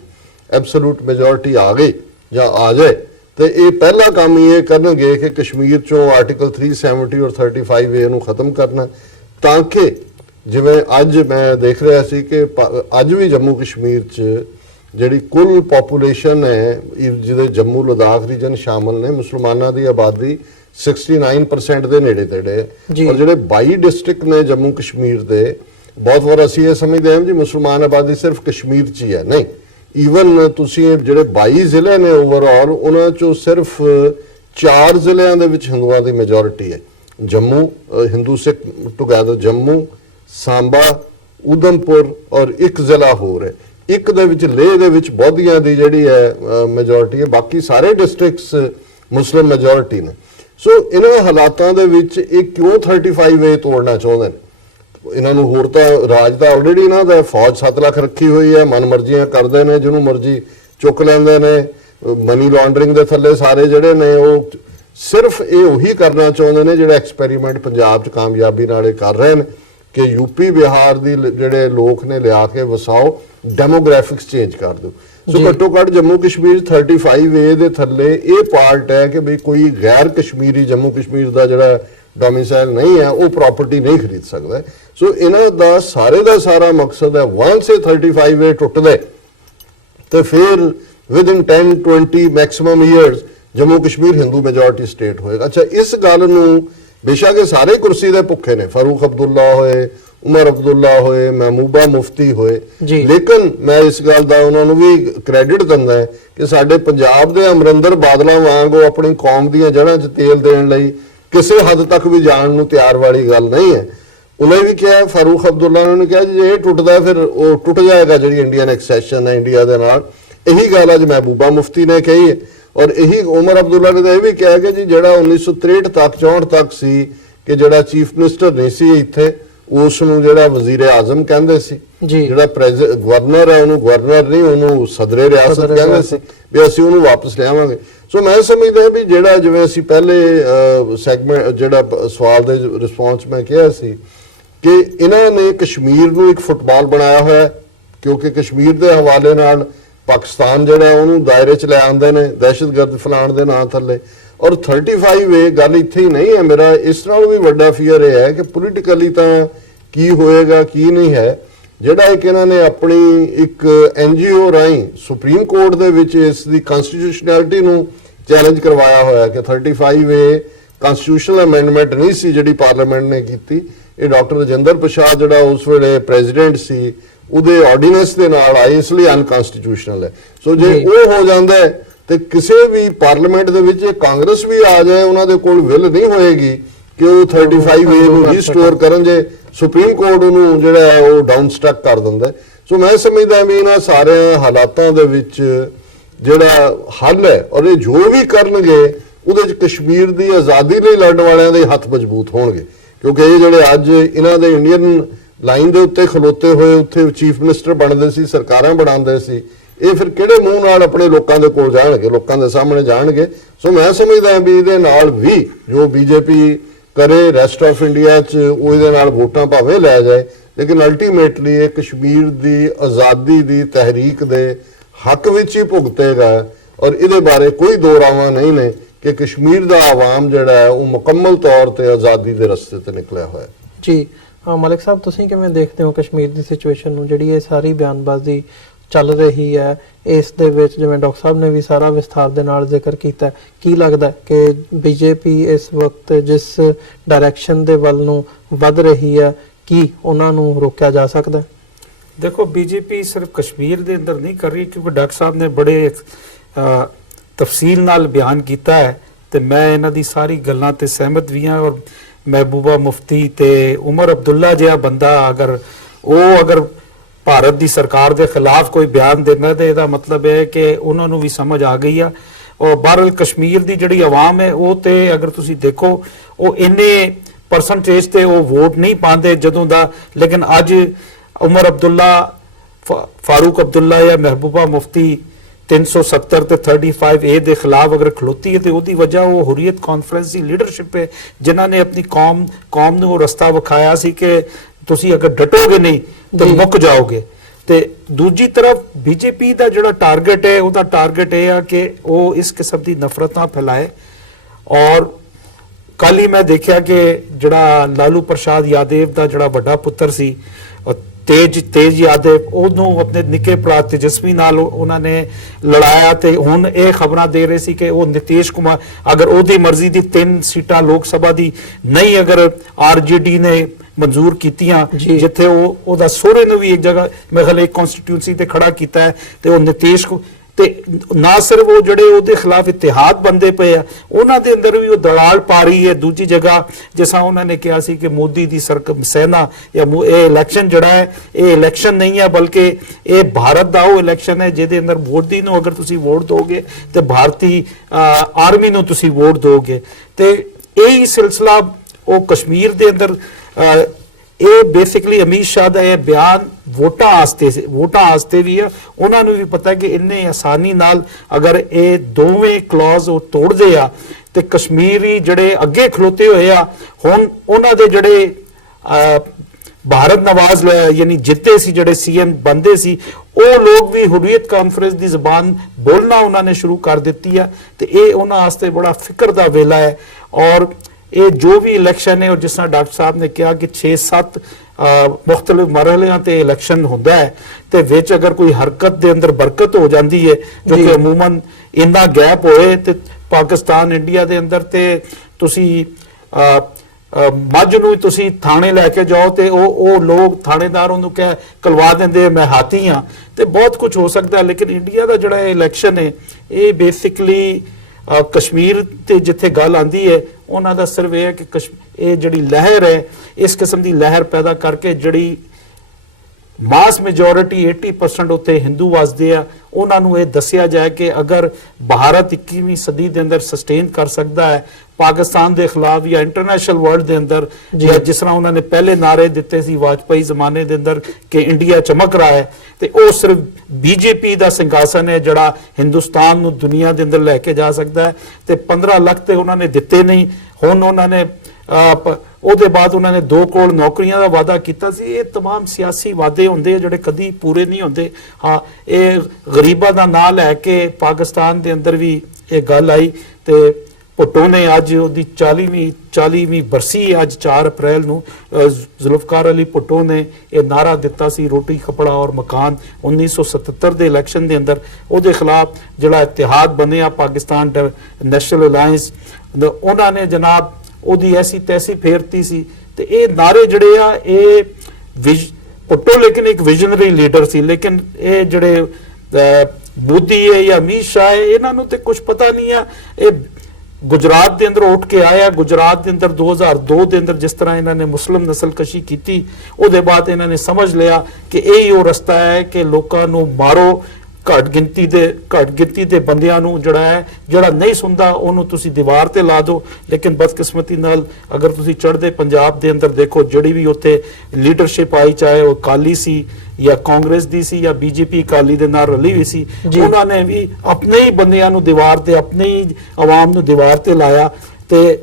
absolute majority ਆ ਗਈ ਜਾਂ ਆ ਜਾਏ, ਤੇ ਇਹ ਪਹਿਲਾ ਕੰਮ ਹੀ ਇਹ ਕਰਨਗੇ ਕਿ ਕਸ਼ਮੀਰ 'ਚੋਂ ਆਰਟੀਕਲ 370 ਔਰ 35A ਨੂੰ ਖਤਮ ਕਰਨਾ, ਤਾਂ ਕਿ ਜਿਵੇਂ ਅੱਜ ਮੈਂ ਦੇਖ ਰਿਹਾ ਸੀ ਕਿ ਅੱਜ ਵੀ ਜੰਮੂ ਕਸ਼ਮੀਰ 'ਚ ਜਿਹੜੀ ਕੁੱਲ ਪੋਪੂਲੇਸ਼ਨ ਹੈ ਜਿਹਦੇ ਜੰਮੂ ਲਦਾਖ ਰੀਜਨ ਸ਼ਾਮਲ ਨੇ, ਮੁਸਲਮਾਨਾਂ ਦੀ ਆਬਾਦੀ 69% ਦੇ ਨੇੜੇ ਤੇੜੇ ਹੈ। ਔਰ ਜਿਹੜੇ 22 ਡਿਸਟ੍ਰਿਕਟ ਨੇ ਜੰਮੂ ਕਸ਼ਮੀਰ ਦੇ, ਬਹੁਤ ਵਾਰ ਅਸੀਂ ਇਹ ਸਮਝਦੇ ਹਾਂ ਜੀ ਮੁਸਲਮਾਨ ਆਬਾਦੀ ਸਿਰਫ ਕਸ਼ਮੀਰ 'ਚ ਹੀ ਹੈ, ਨਹੀਂ। ਈਵਨ ਤੁਸੀਂ ਜਿਹੜੇ 22 ਜ਼ਿਲ੍ਹੇ ਨੇ ਓਵਰਆਲ, ਉਹਨਾਂ 'ਚੋਂ ਸਿਰਫ 4 ਜ਼ਿਲ੍ਹਿਆਂ ਦੇ ਵਿੱਚ ਹਿੰਦੂਆਂ ਦੀ ਮੈਜੋਰਿਟੀ ਹੈ। ਜੰਮੂ, ਹਿੰਦੂ ਸਿੱਖ ਟੁਗੈਦਰ, ਜੰਮੂ, ਸਾਂਬਾ, ਉਧਮਪੁਰ ਔਰ ਇੱਕ ਜ਼ਿਲ੍ਹਾ ਹੋਰ ਹੈ। ਇੱਕ ਦੇ ਵਿੱਚ ਲੇਹ ਦੇ ਵਿੱਚ ਬੌਧੀਆਂ ਦੀ ਜਿਹੜੀ ਹੈ ਮੈਜੋਰਿਟੀ ਹੈ, ਬਾਕੀ ਸਾਰੇ ਡਿਸਟ੍ਰਿਕਟਸ ਮੁਸਲਿਮ ਮੈਜੋਰਿਟੀ ਨੇ। ਸੋ ਇਹਨਾਂ ਹਾਲਾਤਾਂ ਦੇ ਵਿੱਚ ਇਹ ਕਿਉਂ 35A ਤੋੜਨਾ ਚਾਹੁੰਦੇ ਨੇ? ਇਹਨਾਂ ਨੂੰ ਹੋਰ ਤਾਂ ਰਾਜ ਤਾਂ ਆਲਰੇਡੀ ਇਹਨਾਂ ਦਾ ਫੌਜ 7 ਲੱਖ ਰੱਖੀ ਹੋਈ ਹੈ, ਮਨਮਰਜ਼ੀਆਂ ਕਰਦੇ ਨੇ, ਜਿਹਨੂੰ ਮਰਜ਼ੀ ਚੁੱਕ ਲੈਂਦੇ ਨੇ, ਮਨੀ ਲਾਂਡਰਿੰਗ ਦੇ ਥੱਲੇ ਸਾਰੇ ਜਿਹੜੇ ਨੇ ਉਹ ਸਿਰਫ ਇਹ ਉਹੀ ਕਰਨਾ ਚਾਹੁੰਦੇ ਨੇ ਜਿਹੜਾ ਐਕਸਪੈਰੀਮੈਂਟ ਪੰਜਾਬ 'ਚ ਕਾਮਯਾਬੀ ਨਾਲ ਇਹ ਕਰ ਰਹੇ ਨੇ ਕਿ ਯੂਪੀ ਬਿਹਾਰ ਦੀ ਜਿਹੜੇ ਲੋਕ ਨੇ ਲਿਆ ਕੇ ਵਸਾਓ, ਡੈਮੋਗ੍ਰਾਫਿਕਸ ਚੇਂਜ ਕਰ ਦਿਓ। ਸੋ ਘੱਟੋ ਘੱਟ ਜੰਮੂ ਕਸ਼ਮੀਰ 35A ਦੇ ਥੱਲੇ ਇਹ ਪਾਰਟ ਹੈ ਕਿ ਵੀ ਕੋਈ ਗੈਰ ਕਸ਼ਮੀਰੀ ਜੰਮੂ ਕਸ਼ਮੀਰ ਦਾ ਜਿਹੜਾ ਡੋਮਿਸਾਈਲ ਨਹੀਂ ਹੈ ਉਹ ਪ੍ਰਾਪਰਟੀ ਨਹੀਂ ਖਰੀਦ ਸਕਦਾ। ਸੋ ਇਹਨਾਂ ਦਾ ਸਾਰੇ ਦਾ ਸਾਰਾ ਮਕਸਦ ਹੈ ਵਾਂਸ ਇਹ 35A ਟੁੱਟਦੇ ਤੇ ਫਿਰ within 10-20 maximum years Jammu Kashmir Hindu majority state ਹੋਏਗਾ। ਅੱਛਾ, ਇਸ ਗੱਲ ਨੂੰ ਬੇਸ਼ੱਕ ਇਹ ਸਾਰੇ ਕੁਰਸੀ ਦੇ ਭੁੱਖੇ ਨੇ, ਫਾਰੂਕ ਅਬਦੁੱਲਾ ਹੋਏ, ਉਮਰ ਅਬਦੁੱਲਾ ਹੋਏ, ਮਹਿਬੂਬਾ ਮੁਫਤੀ ਹੋਏ, ਲੇਕਿਨ ਮੈਂ ਇਸ ਗੱਲ ਦਾ ਉਹਨਾਂ ਨੂੰ ਵੀ ਕ੍ਰੈਡਿਟ ਦਿੰਦਾ ਹੈ ਕਿ ਸਾਡੇ ਪੰਜਾਬ ਦੇ ਅਮਰਿੰਦਰ ਬਾਦਲਾਂ ਵਾਂਗ ਉਹ ਆਪਣੀ ਕੌਮ ਦੀਆਂ ਜੜ੍ਹਾਂ 'ਚ ਤੇਲ ਦੇਣ ਲਈ ਕਿਸੇ ਹੱਦ ਤੱਕ ਵੀ ਜਾਣ ਨੂੰ ਤਿਆਰ ਵਾਲੀ ਗੱਲ ਨਹੀਂ ਹੈ। ਉਹਨੇ ਵੀ ਕਿਹਾ, ਫਾਰੂਕ ਅਬਦੁੱਲਾ ਨੇ ਕਿਹਾ ਜੇ ਇਹ ਟੁੱਟਦਾ ਫਿਰ ਉਹ ਟੁੱਟ ਜਾਏਗਾ ਜਿਹੜੀ ਇੰਡੀਅਨ ਐਕਸੈਸ਼ਨ ਹੈ ਇੰਡੀਆ ਦੇ ਨਾਲ। ਇਹੀ ਗੱਲ ਅੱਜ ਮਹਿਬੂਬਾ ਮੁਫਤੀ ਨੇ ਕਹੀ ਹੈ ਔਰ ਇਹੀ ਉਮਰ ਅਬਦੁੱਲਾ ਨੇ ਤਾਂ ਇਹ ਵੀ ਕਿਹਾ ਕਿ ਜੀ ਜਿਹੜਾ 1963 ਤੱਕ 64 ਤੱਕ ਸੀ ਕਿ ਜਿਹੜਾ ਚੀਫ ਮਿਨਿਸਟਰ ਨਹੀਂ ਸੀ ਇੱਥੇ, ਉਸ ਨੂੰ ਜਿਹੜਾ ਵਜ਼ੀਰ ਆਜ਼ਮ ਕਹਿੰਦੇ ਸੀ, ਜਿਹੜਾ ਗਵਰਨਰ ਹੈ ਉਹਨੂੰ ਗਵਰਨਰ ਨਹੀਂ, ਉਹਨੂੰ ਸਦਰੇ ਰਿਆਸਤ ਕਹਿੰਦੇ ਸੀ, ਵੀ ਅਸੀਂ ਉਹਨੂੰ ਵਾਪਸ ਲਿਆਵਾਂਗੇ। ਸੋ ਮੈਂ ਸਮਝਦਾ ਵੀ ਜਿਹੜਾ ਜਿਵੇਂ ਅਸੀਂ ਪਹਿਲੇ ਸੈਗਮੈਂਟ ਜਿਹੜਾ ਸਵਾਲ ਦੇ ਰਿਸਪੌਂਸ ਮੈਂ ਕਿਹਾ ਸੀ ਕਿ ਇਹਨਾਂ ਨੇ ਕਸ਼ਮੀਰ ਨੂੰ ਇੱਕ ਫੁੱਟਬਾਲ ਬਣਾਇਆ ਹੋਇਆ, ਕਿਉਂਕਿ ਕਸ਼ਮੀਰ ਦੇ ਹਵਾਲੇ ਨਾਲ ਪਾਕਿਸਤਾਨ ਜਿਹੜਾ ਉਹਨੂੰ ਦਾਇਰੇ 'ਚ ਲੈ ਆਉਂਦੇ ਨੇ ਦਹਿਸ਼ਤਗਰਦ ਫਲਾਣ ਦੇ ਨਾਂ ਥੱਲੇ। ਔਰ 35A ਗੱਲ ਇੱਥੇ ਹੀ ਨਹੀਂ ਹੈ, ਮੇਰਾ ਇਸ ਨਾਲ ਵੀ ਵੱਡਾ ਫੀਅਰ ਇਹ ਹੈ ਕਿ ਪੋਲੀਟੀਕਲੀ ਤਾਂ ਕੀ ਹੋਏਗਾ ਕੀ ਨਹੀਂ ਹੈ। ਜਿਹੜਾ ਇੱਕ ਇਹਨਾਂ ਨੇ ਆਪਣੀ ਇੱਕ NGO ਰਾਹੀਂ ਸੁਪਰੀਮ ਕੋਰਟ ਦੇ ਵਿੱਚ ਇਸ ਦੀ ਕਨਸਟੀਟਿਊਸ਼ਨੈਲਿਟੀ ਨੂੰ ਚੈਲੰਜ ਕਰਵਾਇਆ ਹੋਇਆ ਕਿ 35A ਕਨਸਟੀਟਿਊਸ਼ਨਲ ਅਮੈਂਡਮੈਂਟ ਨਹੀਂ ਸੀ ਜਿਹੜੀ ਪਾਰਲੀਮੈਂਟ ਨੇ ਕੀਤੀ, ਇਹ ਡਾਕਟਰ ਰਜਿੰਦਰ ਪ੍ਰਸਾਦ ਜਿਹੜਾ ਉਸ ਵੇਲੇ ਪ੍ਰੈਜ਼ੀਡੈਂਟ ਸੀ ਉਹਦੇ ਆਰਡੀਨੈਂਸ ਦੇ ਨਾਲ ਆਈ, ਇਸ ਲਈ ਅਨਕਨਸਟੀਟਿਊਸ਼ਨਲ ਹੈ। ਸੋ ਜੇ ਉਹ ਹੋ ਜਾਂਦਾ ਹੈ ਤੇ ਕਿਸੇ ਵੀ ਪਾਰਲੀਮੈਂਟ ਦੇ ਵਿੱਚ ਕਾਂਗਰਸ ਵੀ ਆ ਜਾਏ ਉਹਨਾਂ ਦੇ ਕੋਲ ਵਿਲ ਨਹੀਂ ਹੋਏਗੀ ਕਿ ਉਹ 35A ਨੂੰ ਰੀਸਟੋਰ ਕਰਨ, ਜੇ ਸੁਪਰੀਮ ਕੋਰਟ ਉਹਨੂੰ ਜਿਹੜਾ ਹੈ ਉਹ ਡਾਊਨ ਸਟ੍ਰਕ ਕਰ ਦਿੰਦਾ। ਸੋ ਮੈਂ ਸਮਝਦਾ ਵੀ ਇਹਨਾਂ ਸਾਰੇ ਹਾਲਾਤਾਂ ਦੇ ਵਿੱਚ ਜਿਹੜਾ ਹੱਲ ਹੈ ਔਰ ਇਹ ਜੋ ਵੀ ਕਰਨਗੇ ਉਹਦੇ 'ਚ ਕਸ਼ਮੀਰ ਦੀ ਆਜ਼ਾਦੀ ਲਈ ਲੜਨ ਵਾਲਿਆਂ ਦੇ ਹੱਥ ਮਜ਼ਬੂਤ ਹੋਣਗੇ, ਕਿਉਂਕਿ ਇਹ ਜਿਹੜੇ ਅੱਜ ਇਹਨਾਂ ਦੇ ਇੰਡੀਅਨ ਲਾਈਨ ਦੇ ਉੱਤੇ ਖਲੋਤੇ ਹੋਏ ਉੱਥੇ ਚੀਫ ਮਿਨਿਸਟਰ ਬਣਦੇ ਸੀ, ਸਰਕਾਰਾਂ ਬਣਾਉਂਦੇ ਸੀ, ਇਹ ਫਿਰ ਕਿਹੜੇ ਮੂੰਹ ਨਾਲ ਆਪਣੇ ਲੋਕਾਂ ਦੇ ਕੋਲ ਜਾਣਗੇ, ਲੋਕਾਂ ਦੇ ਸਾਹਮਣੇ ਜਾਣਗੇ। ਸੋ ਮੈਂ ਸਮਝਦਾ ਵੀ ਇਹਦੇ ਨਾਲ ਵੀ ਜੋ ਬੀਜੇਪੀ ਕਰੇ ਰੈਸਟ ਆਫ ਇੰਡੀਆ 'ਚ ਉਹ ਇਹਦੇ ਨਾਲ ਵੋਟਾਂ ਭਾਵੇਂ ਲੈ ਜਾਏ, ਲੇਕਿਨ ਅਲਟੀਮੇਟਲੀ ਇਹ ਕਸ਼ਮੀਰ ਦੀ ਆਜ਼ਾਦੀ ਦੀ ਤਹਿਰੀਕ ਦੇ ਹੱਕ ਵਿੱਚ ਹੀ ਭੁਗਤੇਗਾ। ਔਰ ਇਹਦੇ ਬਾਰੇ ਕੋਈ ਦੋ ਰਾਵਾਂ ਨਹੀਂ ਨੇ ਕਿ ਕਸ਼ਮੀਰ ਦਾ ਆਵਾਮ ਜਿਹੜਾ ਹੈ ਉਹ ਮੁਕੰਮਲ ਤੌਰ ਤੇ ਆਜ਼ਾਦੀ ਦੇ ਰਸਤੇ ਤੇ ਨਿਕਲਿਆ ਹੋਇਆ। ਜੀ ਮਲਿਕ ਸਾਹਿਬ, ਤੁਸੀਂ ਕਿਵੇਂ ਦੇਖਦੇ ਹੋ ਕਸ਼ਮੀਰ ਦੀ ਸਿਚੁਏਸ਼ਨ ਨੂੰ, ਜਿਹੜੀ ਇਹ ਸਾਰੀ ਬਿਆਨਬਾਜ਼ੀ ਚੱਲ ਰਹੀ ਹੈ ਇਸ ਦੇ ਵਿੱਚ, ਜਿਵੇਂ ਡਾਕਟਰ ਸਾਹਿਬ ਨੇ ਵੀ ਸਾਰਾ ਵਿਸਥਾਰ ਦੇ ਨਾਲ ਜ਼ਿਕਰ ਕੀਤਾ, ਕੀ ਲੱਗਦਾ ਕਿ ਬੀਜੇਪੀ ਇਸ ਵਕਤ ਜਿਸ ਡਾਇਰੈਕਸ਼ਨ ਦੇ ਵੱਲ ਨੂੰ ਵੱਧ ਰਹੀ ਹੈ ਕੀ ਉਹਨਾਂ ਨੂੰ ਰੋਕਿਆ ਜਾ ਸਕਦਾ? ਦੇਖੋ, ਬੀਜੇਪੀ ਸਿਰਫ ਕਸ਼ਮੀਰ ਦੇ ਅੰਦਰ ਨਹੀਂ ਕਰ ਰਹੀ, ਕਿਉਂਕਿ ਡਾਕਟਰ ਸਾਹਿਬ ਨੇ ਬੜੇ ਤਫਸੀਲ ਨਾਲ ਬਿਆਨ ਕੀਤਾ ਹੈ ਤੇ ਮੈਂ ਇਹਨਾਂ ਦੀ ਸਾਰੀ ਗੱਲਾਂ ਤੇ ਸਹਿਮਤ ਵੀ ਹਾਂ। ਔਰ ਮਹਿਬੂਬਾ ਮੁਫਤੀ ਤੇ ਉਮਰ ਅਬਦੁੱਲਾ ਜਿਹਾ ਬੰਦਾ ਅਗਰ ਭਾਰਤ ਦੀ ਸਰਕਾਰ ਦੇ ਖਿਲਾਫ ਕੋਈ ਬਿਆਨ ਦਿੰਦਾ ਤੇ ਇਹਦਾ ਮਤਲਬ ਹੈ ਕਿ ਉਹਨਾਂ ਨੂੰ ਵੀ ਸਮਝ ਆ ਗਈ ਆ। ਔਰ ਬਹਰਹਾਲ ਕਸ਼ਮੀਰ ਦੀ ਜਿਹੜੀ ਆਵਾਮ ਹੈ ਉਹ ਤੇ ਅਗਰ ਤੁਸੀਂ ਦੇਖੋ ਉਹ ਇੰਨੇ ਪਰਸੈਂਟੇਜ ਤੇ ਉਹ ਵੋਟ ਨਹੀਂ ਪਾਉਂਦੇ ਜਦੋਂ ਦਾ, ਲੇਕਿਨ ਅੱਜ ਉਮਰ ਅਬਦੁੱਲਾ, ਫਾਰੂਕ ਅਬਦੁੱਲਾ ਜਾਂ ਮਹਿਬੂਬਾ ਮੁਫਤੀ 370 ਤੇ 35A ਦੇ ਖਿਲਾਫ ਅਗਰ ਖਲੋਤੀ ਹੈ ਤੇ ਉਹਦੀ ਵਜ੍ਹਾ ਉਹ ਹੁਰੀਅਤ ਕਾਨਫਰੰਸ ਦੀ ਲੀਡਰਸ਼ਿਪ ਹੈ, ਜਿਨ੍ਹਾਂ ਨੇ ਆਪਣੀ ਕੌਮ ਨੂੰ ਉਹ ਰਸਤਾ ਵਿਖਾਇਆ ਸੀ ਕਿ ਤੁਸੀਂ ਅਗਰ ਡਟੋਗੇ ਨਹੀਂ ਤਾਂ ਮੁੱਕ ਜਾਓਗੇ। ਤੇ ਦੂਜੀ ਤਰਫ ਬੀਜੇਪੀ ਦਾ ਜਿਹੜਾ ਟਾਰਗੇਟ ਹੈ ਉਹਦਾ ਟਾਰਗੇਟ ਇਹ ਆ ਕਿ ਉਹ ਇਸ ਕਿਸਮ ਦੀ ਨਫ਼ਰਤਾਂ ਫੈਲਾਏ ਔਰ ਕੱਲ ਹੀ ਮੈਂ ਦੇਖਿਆ ਕਿ ਜਿਹੜਾ ਲਾਲੂ ਪ੍ਰਸਾਦ ਯਾਦਵ ਦਾ ਜਿਹੜਾ ਵੱਡਾ ਪੁੱਤਰ ਸੀ ਤੇਜ ਯਾਦਵ, ਉਹਨੂੰ ਆਪਣੇ ਨਿੱਕੇ ਭਰਾ ਤੇਜਸਵੀ ਨਾਲ ਉਹਨਾਂ ਨੇ ਲੜਾਇਆ ਤੇ ਹੁਣ ਇਹ ਖਬਰਾਂ ਦੇ ਰਹੇ ਸੀ ਕਿ ਉਹ ਨਿਤੀਸ਼ ਕੁਮਾਰ ਅਗਰ ਉਹਦੀ ਮਰਜ਼ੀ ਦੀ 3 ਸੀਟਾਂ ਲੋਕ ਸਭਾ ਦੀ ਨਹੀਂ ਅਗਰ ਆਰਜੇਡੀ ਨੇ ਮਨਜ਼ੂਰ ਕੀਤੀਆਂ, ਜਿੱਥੇ ਉਹਦਾ ਸਹੁਰੇ ਨੂੰ ਵੀ ਇੱਕ ਜਗ੍ਹਾ ਮੈਂ ਖਿਆਲ ਇੱਕ ਕਨਸਟੀਟਿਊਂਸੀ ਤੇ ਖੜਾ ਕੀਤਾ ਹੈ, ਤੇ ਉਹ ਨਿਤੀਸ਼ ਤੇ ਨਾ ਸਿਰਫ ਉਹ ਜਿਹੜੇ ਉਹਦੇ ਖਿਲਾਫ ਇਤਿਹਾਦ ਬੰਦੇ ਪਏ ਆ, ਉਹਨਾਂ ਦੇ ਅੰਦਰ ਵੀ ਉਹ ਦਲਾਲ ਪਾ ਰਹੀ ਹੈ। ਦੂਜੀ ਜਗ੍ਹਾ ਜਿਸ ਉਹਨਾਂ ਨੇ ਕਿਹਾ ਸੀ ਕਿ ਮੋਦੀ ਦੀ ਸੈਨਾ ਜਾਂ ਇਹ ਇਲੈਕਸ਼ਨ ਜਿਹੜਾ ਹੈ ਇਹ ਇਲੈਕਸ਼ਨ ਨਹੀਂ ਹੈ ਬਲਕਿ ਇਹ ਭਾਰਤ ਦਾ ਉਹ ਇਲੈਕਸ਼ਨ ਹੈ ਜਿਹਦੇ ਅੰਦਰ ਮੋਦੀ ਨੂੰ ਅਗਰ ਤੁਸੀਂ ਵੋਟ ਦੋਗੇ ਤੇ ਭਾਰਤੀ ਆਰਮੀ ਨੂੰ ਤੁਸੀਂ ਵੋਟ ਦੋਗੇ। ਤੇ ਇਹੀ ਸਿਲਸਿਲਾ ਉਹ ਕਸ਼ਮੀਰ ਦੇ ਅੰਦਰ ਇਹ ਬੇਸਿਕਲੀ ਅਮੀਤ ਸ਼ਾਹ ਦਾ ਇਹ ਬਿਆਨ ਵੋਟਾਂ ਵਾਸਤੇ ਵੀ ਆ। ਉਹਨਾਂ ਨੂੰ ਵੀ ਪਤਾ ਕਿ ਇੰਨੇ ਆਸਾਨੀ ਨਾਲ ਅਗਰ ਇਹ ਦੋਵੇਂ ਕਲੌਜ਼ ਉਹ ਤੋੜਦੇ ਆ ਤੇ ਕਸ਼ਮੀਰੀ ਜਿਹੜੇ ਅੱਗੇ ਖਲੋਤੇ ਹੋਏ ਆ, ਹੁਣ ਉਹਨਾਂ ਦੇ ਜਿਹੜੇ ਭਾਰਤ ਨਵਾਜ਼ ਯਾਨੀ ਜਿੱਤੇ ਸੀ ਜਿਹੜੇ ਸੀਐਮ ਬੰਦੇ ਸੀ, ਉਹ ਲੋਕ ਵੀ ਹੁਰੀਅਤ ਕਾਨਫਰੰਸ ਦੀ ਜ਼ਬਾਨ ਬੋਲਣਾ ਉਹਨਾਂ ਨੇ ਸ਼ੁਰੂ ਕਰ ਦਿੱਤੀ ਆ। ਤੇ ਇਹ ਉਹਨਾਂ ਵਾਸਤੇ ਬੜਾ ਫਿਕਰ ਦਾ ਵੇਲਾ ਹੈ। ਔਰ ਇਹ ਜੋ ਵੀ ਇਲੈਕਸ਼ਨ ਹੈ, ਔਰ ਜਿਸ ਤਰ੍ਹਾਂ ਡਾਕਟਰ ਸਾਹਿਬ ਨੇ ਕਿਹਾ ਕਿ 6-7 ਮੁxtਲਿਫ ਮਰਹਲਿਆਂ ਤੇ ਇਲੈਕਸ਼ਨ ਹੁੰਦਾ ਹੈ, ਤੇ ਵਿੱਚ ਅਗਰ ਕੋਈ ਹਰਕਤ ਦੇ ਅੰਦਰ ਬਰਕਤ ਹੋ ਜਾਂਦੀ ਹੈ ਜੋ ਕਿ ਅਮੂਮਨ ਇੰਨਾ ਗੈਪ ਹੋਏ ਤੇ ਪਾਕਿਸਤਾਨ ਇੰਡੀਆ ਦੇ ਅੰਦਰ ਤੇ ਤੁਸੀਂ ਮੱਝ ਨੂੰ ਤੁਸੀਂ ਥਾਣੇ ਲੈ ਕੇ ਜਾਓ ਤੇ ਉਹ ਲੋਕ ਥਾਣੇਦਾਰ ਉਹਨੂੰ ਕਲਵਾ ਦਿੰਦੇ ਮੈਂ ਹਾਥੀ ਹਾਂ, ਤੇ ਬਹੁਤ ਕੁਝ ਹੋ ਸਕਦਾ। ਲੇਕਿਨ ਇੰਡੀਆ ਦਾ ਜਿਹੜਾ ਇਲੈਕਸ਼ਨ ਹੈ ਇਹ ਬੇਸਿਕਲੀ ਕਸ਼ਮੀਰ ਤੇ ਜਿੱਥੇ ਗੱਲ ਆਂਦੀ ਹੈ ਉਹਨਾਂ ਦਾ ਸਿਰਫ ਇਹ ਹੈ ਕਿ ਇਹ ਜਿਹੜੀ ਲਹਿਰ ਹੈ ਇਸ ਕਿਸਮ ਦੀ ਲਹਿਰ ਪੈਦਾ ਕਰਕੇ ਜਿਹੜੀ ਮਾਸ ਮੈਜੋਰਿਟੀ 80% ਉੱਥੇ ਹਿੰਦੂ ਵਸਦੇ ਆ, ਉਹਨਾਂ ਨੂੰ ਇਹ ਦੱਸਿਆ ਜਾਏ ਕਿ ਅਗਰ ਭਾਰਤ 21ਵੀਂ ਸਦੀ ਦੇ ਅੰਦਰ ਸਸਟੇਨ ਕਰ ਸਕਦਾ ਹੈ ਪਾਕਿਸਤਾਨ ਦੇ ਖਿਲਾਫ ਜਾਂ ਇੰਟਰਨੈਸ਼ਨਲ ਵਰਲਡ ਦੇ ਅੰਦਰ, ਜਿਸ ਤਰ੍ਹਾਂ ਉਹਨਾਂ ਨੇ ਪਹਿਲੇ ਨਾਰੇ ਦਿੱਤੇ ਸੀ ਵਾਜਪਾਈ ਜ਼ਮਾਨੇ ਦੇ ਅੰਦਰ ਕਿ ਇੰਡੀਆ ਚਮਕ ਰਹਾ ਹੈ, ਤੇ ਉਹ ਸਿਰਫ ਬੀਜੇਪੀ ਦਾ ਸਿੰਘਾਸਨ ਹੈ ਜਿਹੜਾ ਹਿੰਦੁਸਤਾਨ ਨੂੰ ਦੁਨੀਆ ਦੇ ਅੰਦਰ ਲੈ ਕੇ ਜਾ ਸਕਦਾ ਹੈ। ਤੇ 15 ਲੱਖ ਤੇ ਉਹਨਾਂ ਨੇ ਦਿੱਤੇ ਨਹੀਂ, ਹੁਣ ਉਹਨਾਂ ਨੇ ਉਹਦੇ ਬਾਅਦ ਉਹਨਾਂ ਨੇ 2 ਕਰੋੜ ਨੌਕਰੀਆਂ ਦਾ ਵਾਅਦਾ ਕੀਤਾ ਸੀ। ਇਹ तमाम ਸਿਆਸੀ ਵਾਅਦੇ ਹੁੰਦੇ ਆ ਜਿਹੜੇ ਕਦੀ ਪੂਰੇ ਨਹੀਂ ਹੁੰਦੇ। ਹਾਂ, ਇਹ ਗਰੀਬਾਂ ਦਾ ਨਾਂ ਲੈ ਕੇ ਪਾਕਿਸਤਾਨ ਦੇ ਅੰਦਰ ਵੀ ਇਹ ਗੱਲ ਆਈ, ਤੇ ਭੁੱਟੋ ਨੇ ਅੱਜ ਉਹਦੀ 40ਵੀਂ ਬਰਸੀ ਅੱਜ 4 ਅਪ੍ਰੈਲ ਨੂੰ ਜ਼ੁਲਫਕਾਰ ਅਲੀ ਭੁੱਟੋ ਨੇ ਇਹ ਨਾਰਾ ਦਿੱਤਾ ਸੀ ਰੋਟੀ ਕਪੜਾ ਔਰ ਮਕਾਨ 1977 ਦੇ ਇਲੈਕਸ਼ਨ ਦੇ ਅੰਦਰ। ਉਹਦੇ ਖਿਲਾਫ ਜਿਹੜਾ ਇਤਿਹਾਦ ਬਣਿਆ ਪਾਕਿਸਤਾਨ ਨੈਸ਼ਨਲ ਅਲਾਈਅੰਸ, ਉਹਨਾਂ ਨੇ ਜਨਾਬ ਉਹਦੀ ਐਸੀ ਤੈਸੀ ਫੇਰਤੀ ਸੀ। ਤੇ ਇਹ ਨਾਰੇ ਜਿਹੜੇ ਆ ਇਹ ਭੁੱਟੋ ਲੇਕਿਨ ਇੱਕ ਵਿਜ਼ਨਰੀ ਲੀਡਰ ਸੀ, ਲੇਕਿਨ ਇਹ ਜਿਹੜੇ ਮੋਦੀ ਹੈ ਜਾਂ ਅਮੀਤ ਸ਼ਾਹ ਹੈ ਇਹਨਾਂ ਨੂੰ ਤੇ ਕੁਝ ਪਤਾ ਨਹੀਂ ਆ। ਇਹ ਗੁਜਰਾਤ ਦੇ ਅੰਦਰ ਉੱਠ ਕੇ ਆਇਆ, ਗੁਜਰਾਤ ਦੇ ਅੰਦਰ 2002 ਦੇ ਅੰਦਰ ਜਿਸ ਤਰ੍ਹਾਂ ਇਹਨਾਂ ਨੇ ਮੁਸਲਿਮ ਨਸਲਕਸ਼ੀ ਕੀਤੀ, ਉਹਦੇ ਬਾਅਦ ਇਹਨਾਂ ਨੇ ਸਮਝ ਲਿਆ ਕਿ ਇਹ ਹੀ ਉਹ ਰਸਤਾ ਹੈ ਕਿ ਲੋਕਾਂ ਨੂੰ ਮਾਰੋ, ਘੱਟ ਗਿਣਤੀ ਦੇ ਬੰਦਿਆਂ ਨੂੰ ਜਿਹੜਾ ਨਹੀਂ ਸੁਣਦਾ ਉਹਨੂੰ ਤੁਸੀਂ ਦੀਵਾਰ ਤੇ ਲਾ ਦਿਓ। ਲੇਕਿਨ ਬਦਕਿਸਮਤੀ ਨਾਲ ਅਗਰ ਤੁਸੀਂ ਚੜ੍ਹਦੇ ਪੰਜਾਬ ਦੇ ਅੰਦਰ ਦੇਖੋ ਜਿਹੜੀ ਵੀ ਉੱਥੇ ਲੀਡਰਸ਼ਿਪ ਆਈ, ਚਾਹੇ ਉਹ ਅਕਾਲੀ ਸੀ ਜਾਂ ਕਾਂਗਰਸ ਦੀ ਸੀ ਜਾਂ ਬੀਜੇਪੀ ਅਕਾਲੀ ਦੇ ਨਾਲ ਰਲੀ ਹੋਈ ਸੀ, ਉਹਨਾਂ ਨੇ ਵੀ ਆਪਣੇ ਹੀ ਬੰਦਿਆਂ ਨੂੰ ਦੀਵਾਰ ਤੇ, ਆਪਣੀ ਹੀ ਆਵਾਮ ਨੂੰ ਦੀਵਾਰ ਤੇ ਲਾਇਆ। ਤੇ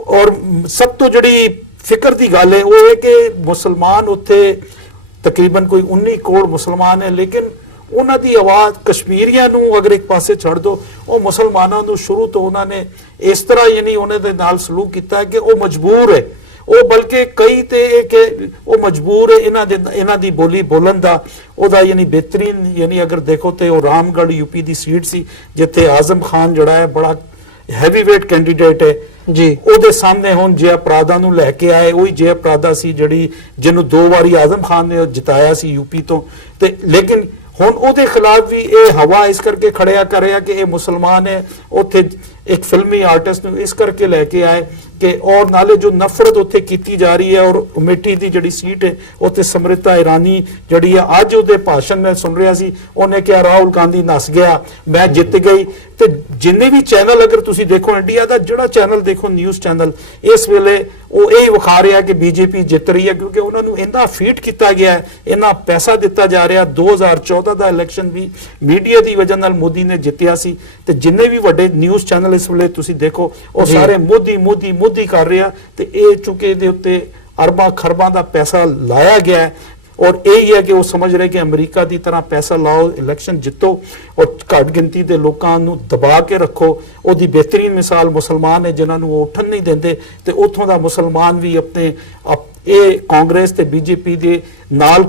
ਔਰ ਸਭ ਤੋਂ ਜਿਹੜੀ ਫਿਕਰ ਦੀ ਗੱਲ ਹੈ ਉਹ ਇਹ ਕਿ ਮੁਸਲਮਾਨ ਉੱਥੇ ਤਕਰੀਬਨ ਕੋਈ 19 ਕਰੋੜ ਮੁਸਲਮਾਨ ਹੈ, ਲੇਕਿਨ ਉਹਨਾਂ ਦੀ ਆਵਾਜ਼ ਕਸ਼ਮੀਰੀਆਂ ਨੂੰ ਅਗਰ ਇੱਕ ਪਾਸੇ ਛੱਡ ਦੋ, ਉਹ ਮੁਸਲਮਾਨਾਂ ਨੂੰ ਸ਼ੁਰੂ ਤੋਂ ਉਹਨਾਂ ਨੇ ਇਸ ਤਰ੍ਹਾਂ ਯਾਨੀ ਉਹਨਾਂ ਦੇ ਨਾਲ ਸਲੂਕ ਕੀਤਾ ਕਿ ਉਹ ਮਜਬੂਰ ਹੈ, ਉਹ ਬਲਕਿ ਕਈ ਤੇ ਕਿ ਉਹ ਮਜਬੂਰ ਹੈ ਇਹਨਾਂ ਦੀ ਬੋਲੀ ਬੋਲਣ ਦਾ। ਉਹਦਾ ਯਾਨੀ ਬਿਹਤਰੀਨ ਯਾਨੀ ਅਗਰ ਦੇਖੋ ਤੇ ਉਹ ਰਾਮਗੜ੍ਹ ਯੂਪੀ ਦੀ ਸੀਟ ਸੀ ਜਿੱਥੇ ਆਜ਼ਮ ਖਾਨ ਜਿਹੜਾ ਹੈ ਬੜਾ ਹੈਵੀ ਵੇਟ ਕੈਂਡੀਡੇਟ ਹੈ ਜੀ, ਉਹਦੇ ਸਾਹਮਣੇ ਹੁਣ ਜੈ ਪ੍ਰਾਦਾ ਨੂੰ ਲੈ ਕੇ ਆਏ। ਉਹੀ ਜੈ ਪ੍ਰਾਦਾ ਸੀ ਜਿਹਨੂੰ 2 ਵਾਰੀ ਆਜ਼ਮ ਖਾਨ ਨੇ ਜਿਤਾਇਆ ਸੀ ਯੂਪੀ ਤੋਂ। ਤੇ ਲੇਕਿਨ ਹੁਣ ਉਹਦੇ ਖਿਲਾਫ ਵੀ ਇਹ ਹਵਾ ਇਸ ਕਰਕੇ ਖੜਿਆ ਕਰ ਰਿਹਾ ਕਿ ਇਹ ਮੁਸਲਮਾਨ ਹੈ। ਉੱਥੇ ਇੱਕ ਫਿਲਮੀ ਆਰਟਿਸਟ ਨੂੰ ਇਸ ਕਰਕੇ ਲੈ ਕੇ ਆਏ ਕਿ ਔਰ ਨਾਲੇ ਜੋ ਨਫ਼ਰਤ ਉੱਥੇ ਕੀਤੀ ਜਾ ਰਹੀ ਹੈ, ਔਰ ਅਮੇਠੀ ਦੀ ਜਿਹੜੀ ਸੀਟ ਹੈ ਉੱਥੇ ਸਮ੍ਰਿਤਾ ਇਰਾਨੀ ਜਿਹੜੀ ਆ, ਅੱਜ ਉਹਦੇ ਭਾਸ਼ਣ ਮੈਂ ਸੁਣ ਰਿਹਾ ਸੀ, ਉਹਨੇ ਕਿਹਾ ਰਾਹੁਲ ਗਾਂਧੀ ਨੱਸ ਗਿਆ, ਮੈਂ ਜਿੱਤ ਗਈ। ਤੇ ਜਿੰਨੇ ਵੀ ਚੈਨਲ ਅਗਰ ਤੁਸੀਂ ਦੇਖੋ ਇੰਡੀਆ ਦਾ ਜਿਹੜਾ ਚੈਨਲ ਦੇਖੋ ਨਿਊਜ਼ ਚੈਨਲ ਇਸ ਵੇਲੇ ਉਹ ਇਹ ਵਿਖਾ ਰਿਹਾ ਕਿ ਬੀਜੇਪੀ ਜਿੱਤ ਰਹੀ ਹੈ, ਕਿਉਂਕਿ ਉਹਨਾਂ ਨੂੰ ਇੰਨਾ ਫੀਡ ਕੀਤਾ ਗਿਆ ਹੈ, ਇੰਨਾ ਪੈਸਾ ਦਿੱਤਾ ਜਾ ਰਿਹਾ। 2014 ਦਾ ਇਲੈਕਸ਼ਨ ਵੀ ਮੀਡੀਆ ਦੀ ਵਜ੍ਹਾ ਨਾਲ ਮੋਦੀ ਨੇ ਜਿੱਤਿਆ ਸੀ, ਤੇ ਜਿੰਨੇ ਵੀ ਵੱਡੇ ਨਿਊਜ਼ ਚੈਨਲ ਇਸ ਵੇਲੇ ਤੁਸੀਂ ਦੇਖੋ ਉਹ ਸਾਰੇ ਮੋਦੀ ਕਰ ਰਿਹਾ। ਤੇ ਇਹ ਚੁੱਕੇ ਦੇ ਉੱਤੇ ਅਰਬਾਂ ਖਰਬਾਂ ਦਾ ਪੈਸਾ ਲਾਇਆ ਗਿਆ ਹੈ। ਔਰ ਇਹ ਹੀ ਹੈ ਕਿ ਉਹ ਸਮਝ ਰਹੇ ਕਿ ਅਮਰੀਕਾ ਦੀ ਤਰ੍ਹਾਂ ਪੈਸਾ ਲਾਓ, ਇਲੈਕਸ਼ਨ ਜਿੱਤੋ ਔਰ ਘੱਟ ਗਿਣਤੀ ਦੇ ਲੋਕਾਂ ਨੂੰ ਦਬਾ ਕੇ ਰੱਖੋ। ਉਹਦੀ ਬਿਹਤਰੀਨ ਮਿਸਾਲ ਮੁਸਲਮਾਨ ਹੈ ਜਿਨ੍ਹਾਂ ਨੂੰ ਉਹ ਉੱਠਣ ਨਹੀਂ ਦਿੰਦੇ, ਤੇ ਉੱਥੋਂ ਦਾ ਮੁਸਲਮਾਨ ਵੀ ਆਪਣੇ ਇਹ ਕਾਂਗਰਸ ਤੇ ਬੀਜੇਪੀ ਦੇ ਨਾਲ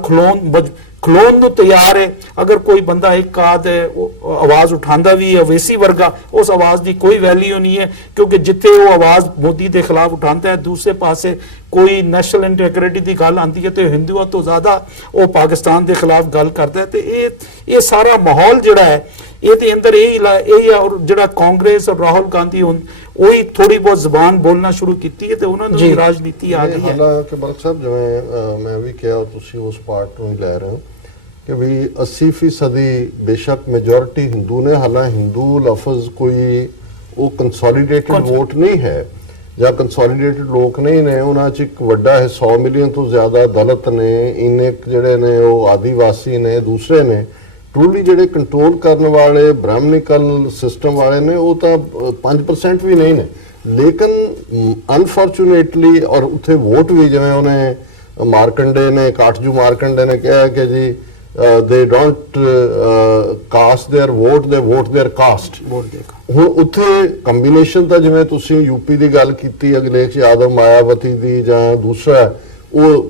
ਖਲੋਣ ਨੂੰ ਤਿਆਰ ਹੈ। ਅਗਰ ਕੋਈ ਬੰਦਾ ਇੱਕ ਆਦ ਆਵਾਜ਼ ਉਠਾਉਂਦਾ ਵੀ ਹੈ ਓਵੈਸੀ ਵਰਗਾ, ਉਸ ਆਵਾਜ਼ ਦੀ ਕੋਈ ਵੈਲਿਊ ਨਹੀਂ ਹੈ, ਕਿਉਂਕਿ ਜਿੱਥੇ ਉਹ ਆਵਾਜ਼ ਮੋਦੀ ਦੇ ਖਿਲਾਫ ਉਠਾਉਂਦਾ ਹੈ, ਦੂਸਰੇ ਪਾਸੇ ਕੋਈ ਨੈਸ਼ਨਲ ਇੰਟੈਗ੍ਰਿਟੀ ਦੀ ਗੱਲ ਆਉਂਦੀ ਹੈ ਤੇ ਹਿੰਦੂਆਂ ਤੋਂ ਜ਼ਿਆਦਾ ਉਹ ਪਾਕਿਸਤਾਨ ਦੇ ਖਿਲਾਫ ਗੱਲ ਕਰਦਾ ਹੈ। ਤੇ ਇਹ ਸਾਰਾ ਮਾਹੌਲ ਜਿਹੜਾ ਹੈ ਇਹਦੇ ਅੰਦਰ ਇਹ ਔਰ ਜਿਹੜਾ ਕਾਂਗਰਸ ਔਰ ਰਾਹੁਲ ਗਾਂਧੀ ਹੁਣ ਉਹੀ ਥੋੜੀ ਬਹੁਤ ਜ਼ਬਾਨ ਬੋਲਣਾ ਸ਼ੁਰੂ ਕੀਤੀ ਹੈ ਤੇ ਉਹਨਾਂ ਨੂੰ ਵੀ ਰਾਜਨੀਤੀ ਆ ਗਈ ਹੈ। ਹਾਲਾਂਕਿ ਮਲਕ ਸਾਹਿਬ, ਜਿਵੇਂ ਮੈਂ ਵੀ ਕਿਹਾ, ਤੁਸੀਂ ਉਸ ਪਾਰਟ ਨੂੰ ਹੀ ਲੈ ਰਹੇ ਹੋ ਕਿ ਵੀ 80% ਬੇਸ਼ੱਕ ਮੈਜੋਰਿਟੀ ਹਿੰਦੂ ਨੇ, ਹਾਲਾਂ ਹਿੰਦੂ ਲਫ਼ਜ਼ ਕੋਈ ਉਹ ਕੰਸੋਲੀਡੇਟਡ ਵੋਟ ਨਹੀਂ ਹੈ ਜਾਂ ਕੰਸੋਲੀਡੇਟਡ ਲੋਕ ਨਹੀਂ ਨੇ। ਉਹਨਾਂ 'ਚ ਇੱਕ ਵੱਡਾ ਹੈ 100 ਮਿਲੀਅਨ ਤੋਂ ਜ਼ਿਆਦਾ ਦਲਿਤ ਨੇ, ਇੰਨੇ ਜਿਹੜੇ ਨੇ ਉਹ ਆਦੀਵਾਸੀ ਨੇ, ਦੂਸਰੇ ਨੇ। ਟਰੂਲੀ ਜਿਹੜੇ ਕੰਟਰੋਲ ਕਰਨ ਵਾਲੇ ਬ੍ਰਾਹਮਣਿਕਲ ਸਿਸਟਮ ਵਾਲੇ ਨੇ ਉਹ ਤਾਂ 5% ਵੀ ਨਹੀਂ ਨੇ। ਲੇਕਿਨ ਅਨਫੋਰਚੂਨੇਟਲੀ ਔਰ ਉੱਥੇ ਵੋਟ ਵੀ, ਜਿਵੇਂ ਉਹਨੇ ਮਾਰਕੰਡੇ ਨੇ, ਕਾਟਜੂ ਮਾਰਕੰਡੇ ਨੇ ਕਿਹਾ ਕਿ ਜੀ they don't cast their vote, they vote their caste। ਹੁਣ ਉੱਥੇ ਕੰਬੀਨੇਸ਼ਨ ਤਾਂ ਜਿਵੇਂ ਤੁਸੀਂ ਯੂਪੀ ਦੀ ਗੱਲ ਕੀਤੀ, ਅਖਿਲੇਸ਼ ਯਾਦਵ ਮਾਇਆਵਤੀ ਦੀ, ਜਾਂ ਦੂਸਰਾ ਉਹ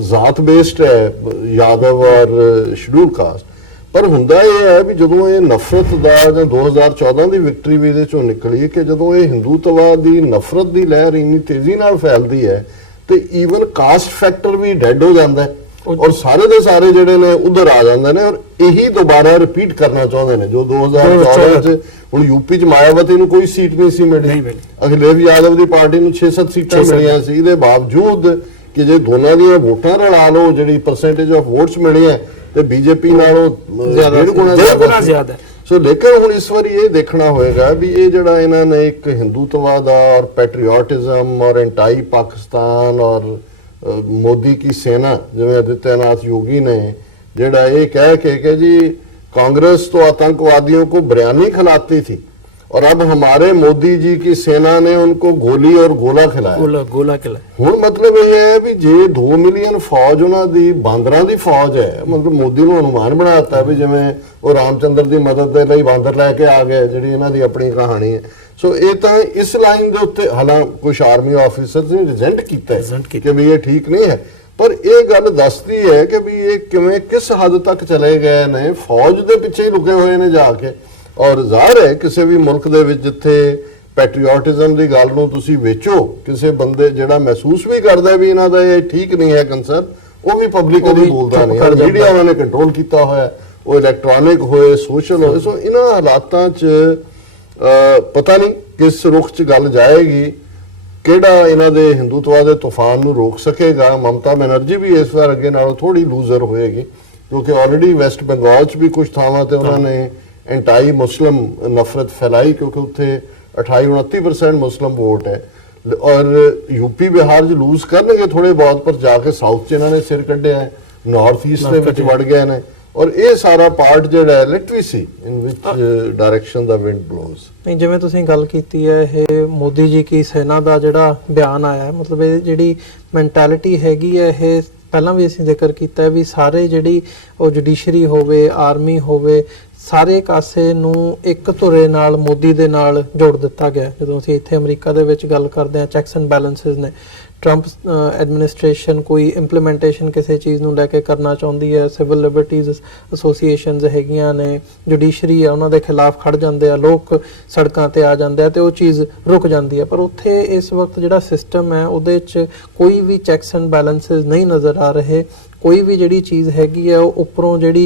ਜ਼ਾਤ ਬੇਸਡ ਹੈ ਯਾਦਵ ਔਰ ਸ਼ਡਿਊਲ ਕਾਸਟ। ਪਰ ਹੁੰਦਾ ਇਹ ਹੈ ਵੀ ਜਦੋਂ ਇਹ ਨਫ਼ਰਤ ਦਾ, ਜਾਂ 2014 ਦੀ ਵਿਕਟਰੀ ਵੀ ਇਹਦੇ ਚੋਂ ਨਿਕਲੀ ਕਿ ਜਦੋਂ ਇਹ ਹਿੰਦੂਤਵਾ ਦੀ ਨਫ਼ਰਤ ਦੀ ਲਹਿਰ ਇੰਨੀ ਤੇਜ਼ੀ ਨਾਲ ਫੈਲਦੀ ਹੈ ਤੇ ਈਵਨ ਕਾਸਟ ਫੈਕਟਰ ਵੀ ਡੈਡ ਹੋ ਜਾਂਦਾ ਹੈ ਔਰ ਸਾਰੇ ਦੇ ਸਾਰੇ ਜਿਹੜੇ ਨੇ ਉਧਰ ਆ ਜਾਂਦੇ ਨੇ। ਔਰ ਇਹੀ ਦੁਬਾਰਾ ਰਿਪੀਟ ਕਰਨਾ ਚਾਹੁੰਦੇ ਨੇ ਜੋ 2014 ਚ ਹੁਣ ਯੂਪੀ ਚ ਮਾਇਆਵਤੀ ਨੂੰ ਕੋਈ ਸੀਟ ਨਹੀਂ ਸੀ ਮਿਲੀ, ਅਖਿਲੇਸ਼ ਯਾਦਵ ਦੀ ਪਾਰਟੀ ਨੂੰ 6-7 ਸੀਟਾਂ ਮਿਲੀਆਂ ਸੀ। ਇਹਦੇ ਬਾਵਜੂਦ ਕਿ ਜੇ ਦੋਨਾਂ ਦੀਆਂ ਵੋਟਾਂ ਰਲਾ ਲਓ, ਜਿਹੜੀ ਪਰਸੈਂਟੇਜ ਆਫ ਵੋਟਸ ਮਿਲੀਆਂ ਤੇ ਬੀਜੇਪੀ ਨਾਲੋਂ 1.5 ਗੁਣਾ ਜ਼ਿਆਦਾ। ਸੋ ਲੇਕਿਨ ਹੁਣ ਇਸ ਵਾਰੀ ਇਹ ਦੇਖਣਾ ਹੋਏਗਾ ਵੀ ਇਹ ਜਿਹੜਾ ਇਹਨਾਂ ਨੇ ਇੱਕ ਹਿੰਦੂਤਵਾ ਦਾ ਔਰ ਪੈਟਰੀਓਟਿਜ਼ਮ ਔਰ ਐਂਟਾਈ ਪਾਕਿਸਤਾਨ ਔਰ मोदी की सेना, जिवें आदित्यनाथ योगी ने जेड़ा ये कह के कि जी कांग्रेस तो आतंकवादियों को बिरयानी खिलाती थी और अब हमारे मोदी जी की सेना ने उनको गोली और गोला खिलाया। गोला खिलाया। हुण मतलब ये है भी जे 2 मिलियन फौज उन्हां दी बांदरां दी फौज है, मतलब मोदी नूं अनुमान बनाता भी जिवें वो रामचंद्र दी मदद दे लई बांदर लैके आ गए, जिहड़ी इन्हां दी अपनी कहानी है। सो ये तो इस लाइन के उत्ते हालां कुछ आर्मी ऑफिसर्स ने रिजेंट किया है कि भी ये ठीक नहीं है, पर यह गल दसदी है कि भी ये किवें किस हद तक चले गए ने, फौज के पिछे ही लुके हुए ने जाके। और जाहिर है किसी भी मुल्क दे विच जिथे पैट्रियोटिज्म की गल नूं तुसीं वेचो, किसी बंदे जिहड़ा महसूस भी करदा भी इन्हां दा ये ठीक नहीं है कंसर्न, वो भी पब्लिकली बोलदा नहीं है। मीडिया उन्होंने कंट्रोल किया होया, वो इलैक्ट्रॉनिक होए, सोशल होए। सो इन्हां हालातां च पता नहीं किस रुख च गल जाएगी, किहड़ा इन्हां दे हिंदुत्वा दे तूफान नूं रोक सकेगा। ममता बनर्जी भी इस बार अगे नालों थोड़ी लूजर होएगी, क्योंकि ऑलरेडी वेस्ट बंगाल च भी कुछ थावां ते उन्होंने एंटाई मुस्लिम नफरत फैलाई, क्योंकि उत्थे 28-29% मुस्लिम वोट है। और यूपी बिहार च लूज करनगे थोड़े बहुत, पर जाके साउथ च इन्होंने सिर कढ़िया है, नॉर्थ ईस्ट दे विच वड़ गए ने। और ये सारा पार्ट ਜਿਹੜਾ ਹੈ ਲੈਟ ਵੀ ਸੀ ਇਨ ਵਿਚ ਡਾਇਰੈਕਸ਼ਨ ਦਾ ਵਿੰਡ ਬਲੋਜ਼। ਨਹੀਂ, ਜਿਵੇਂ ਤੁਸੀਂ ਗੱਲ ਕੀਤੀ ਹੈ ਇਹ ਮੋਦੀ ਜੀ ਕੀ ਸੈਨਾ ਦਾ ਜਿਹੜਾ ਬਿਆਨ ਆਇਆ ਹੈ, ਮਤਲਬ ਇਹ ਜਿਹੜੀ ਮੈਂਟੈਲਿਟੀ ਹੈਗੀ ਹੈ, ਇਹ ਪਹਿਲਾਂ ਵੀ ਅਸੀਂ ਜ਼ਿਕਰ ਕੀਤਾ ਹੈ ਵੀ ਸਾਰੇ ਜਿਹੜੀ ਉਹ ਜੁਡੀਸ਼ਰੀ ਹੋਵੇ, ਆਰਮੀ ਹੋਵੇ, ਸਾਰੇ ਕਾਸੇ ਨੂੰ ਇੱਕ ਧੁਰੇ ਨਾਲ ਮੋਦੀ ਦੇ ਨਾਲ ਜੋੜ ਦਿੱਤਾ ਗਿਆ। ਜਦੋਂ ਅਸੀਂ ਇੱਥੇ ਅਮਰੀਕਾ ਦੇ ਵਿੱਚ ਗੱਲ ਕਰਦੇ ਹਾਂ, ਚੈਕਸ ਐਂਡ ਬੈਲੈਂਸਿਸ ਨੇ। ट्रंप एडमिनिस्ट्रेशन कोई इंप्लीमेंटेशन किसी चीज़ नूं लैके करना चाहती है, सिविल लिबर्टीज़ एसोसीएशनस हैगियां ने, जुडिशरी है उन्हां दे खिलाफ खड़ जाते हैं, लोग सड़कों ते आ जाते हैं, तो वो चीज़ रुक जाती है। पर उत्थे इस वक्त जिहड़ा सिस्टम है उहदे च कोई भी चैक्स एंड बैलेंसिस नहीं नज़र आ रहे। कोई भी जिहड़ी चीज़ हैगी है उपरों जिहड़ी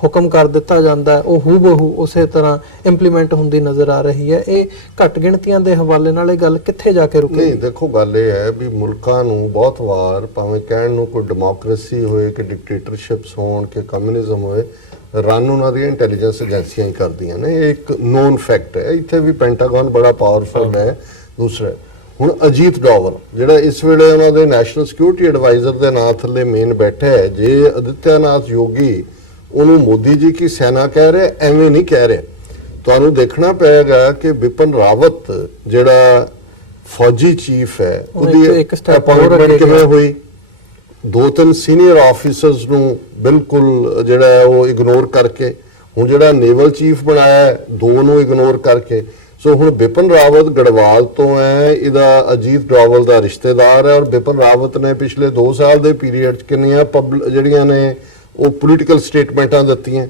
हुक्म कर दिता जाता है वो हूबहू उस तरह इंप्लीमेंट होंदी नज़र आ रही है। ये घट गिणतियां दे हवाले नाल ये गल कित्थे जाके रुके? नहीं, देखो गल ये है भी मुल्कां नूं बहुत वार भावें कहण नूं कोई डेमोक्रेसी होए कि डिक्टेटरशिप्स होण कि कम्युनिज्म होए, रन उन्हां दी इंटैलीजेंस एजेंसियां ही करदियां ने। ये एक नोन फैक्ट है। इत्थे भी पेंटागन बड़ा पावरफुल है। दूसरा ਹੁਣ ਅਜੀਤ ਡੋਵਲ ਜਿਹੜਾ ਇਸ ਵੇਲੇ ਉਹਨਾਂ ਦੇ ਨੈਸ਼ਨਲ ਸਿਕਿਉਰਿਟੀ ਐਡਵਾਈਜ਼ਰ ਦੇ ਨਾਂ ਥੱਲੇ ਮੇਨ ਬੈਠਾ ਹੈ, ਜੇ ਆਦਿੱਤਿਆਨਾਥ ਯੋਗੀ ਉਹਨੂੰ ਮੋਦੀ ਜੀ ਕੀ ਸੈਨਾ ਕਹਿ ਰਿਹਾ, ਐਵੇਂ ਨਹੀਂ ਕਹਿ ਰਿਹਾ। ਤੁਹਾਨੂੰ ਦੇਖਣਾ ਪਏਗਾ ਕਿ ਬਿਪਨ ਰਾਵਤ ਜਿਹੜਾ ਫੌਜੀ ਚੀਫ ਹੈ ਉਹਦੀ ਅਪਾਇੰਟਮੈਂਟ ਕਿਵੇਂ ਹੋਈ, 2-3 ਸੀਨੀਅਰ ਆਫੀਸਰਸ ਨੂੰ ਬਿਲਕੁਲ ਜਿਹੜਾ ਹੈ ਉਹ ਇਗਨੋਰ ਕਰਕੇ, ਹੁਣ ਜਿਹੜਾ ਨੇਵਲ ਚੀਫ ਬਣਾਇਆ ਹੈ 2 ਨੂੰ ਇਗਨੋਰ ਕਰਕੇ। ਸੋ ਹੁਣ ਬਿਪਨ ਰਾਵਤ ਗੜਵਾਲ ਤੋਂ ਹੈ, ਇਹਦਾ ਅਜੀਤ ਡੋਵਲ ਦਾ ਰਿਸ਼ਤੇਦਾਰ ਹੈ, ਔਰ ਬਿਪਨ ਰਾਵਤ ਨੇ ਪਿਛਲੇ 2 ਸਾਲ ਦੇ ਪੀਰੀਅਡ 'ਚ ਕਿੰਨੀਆਂ ਜਿਹੜੀਆਂ ਨੇ ਉਹ ਪੋਲੀਟੀਕਲ ਸਟੇਟਮੈਂਟਾਂ ਦਿੱਤੀਆਂ।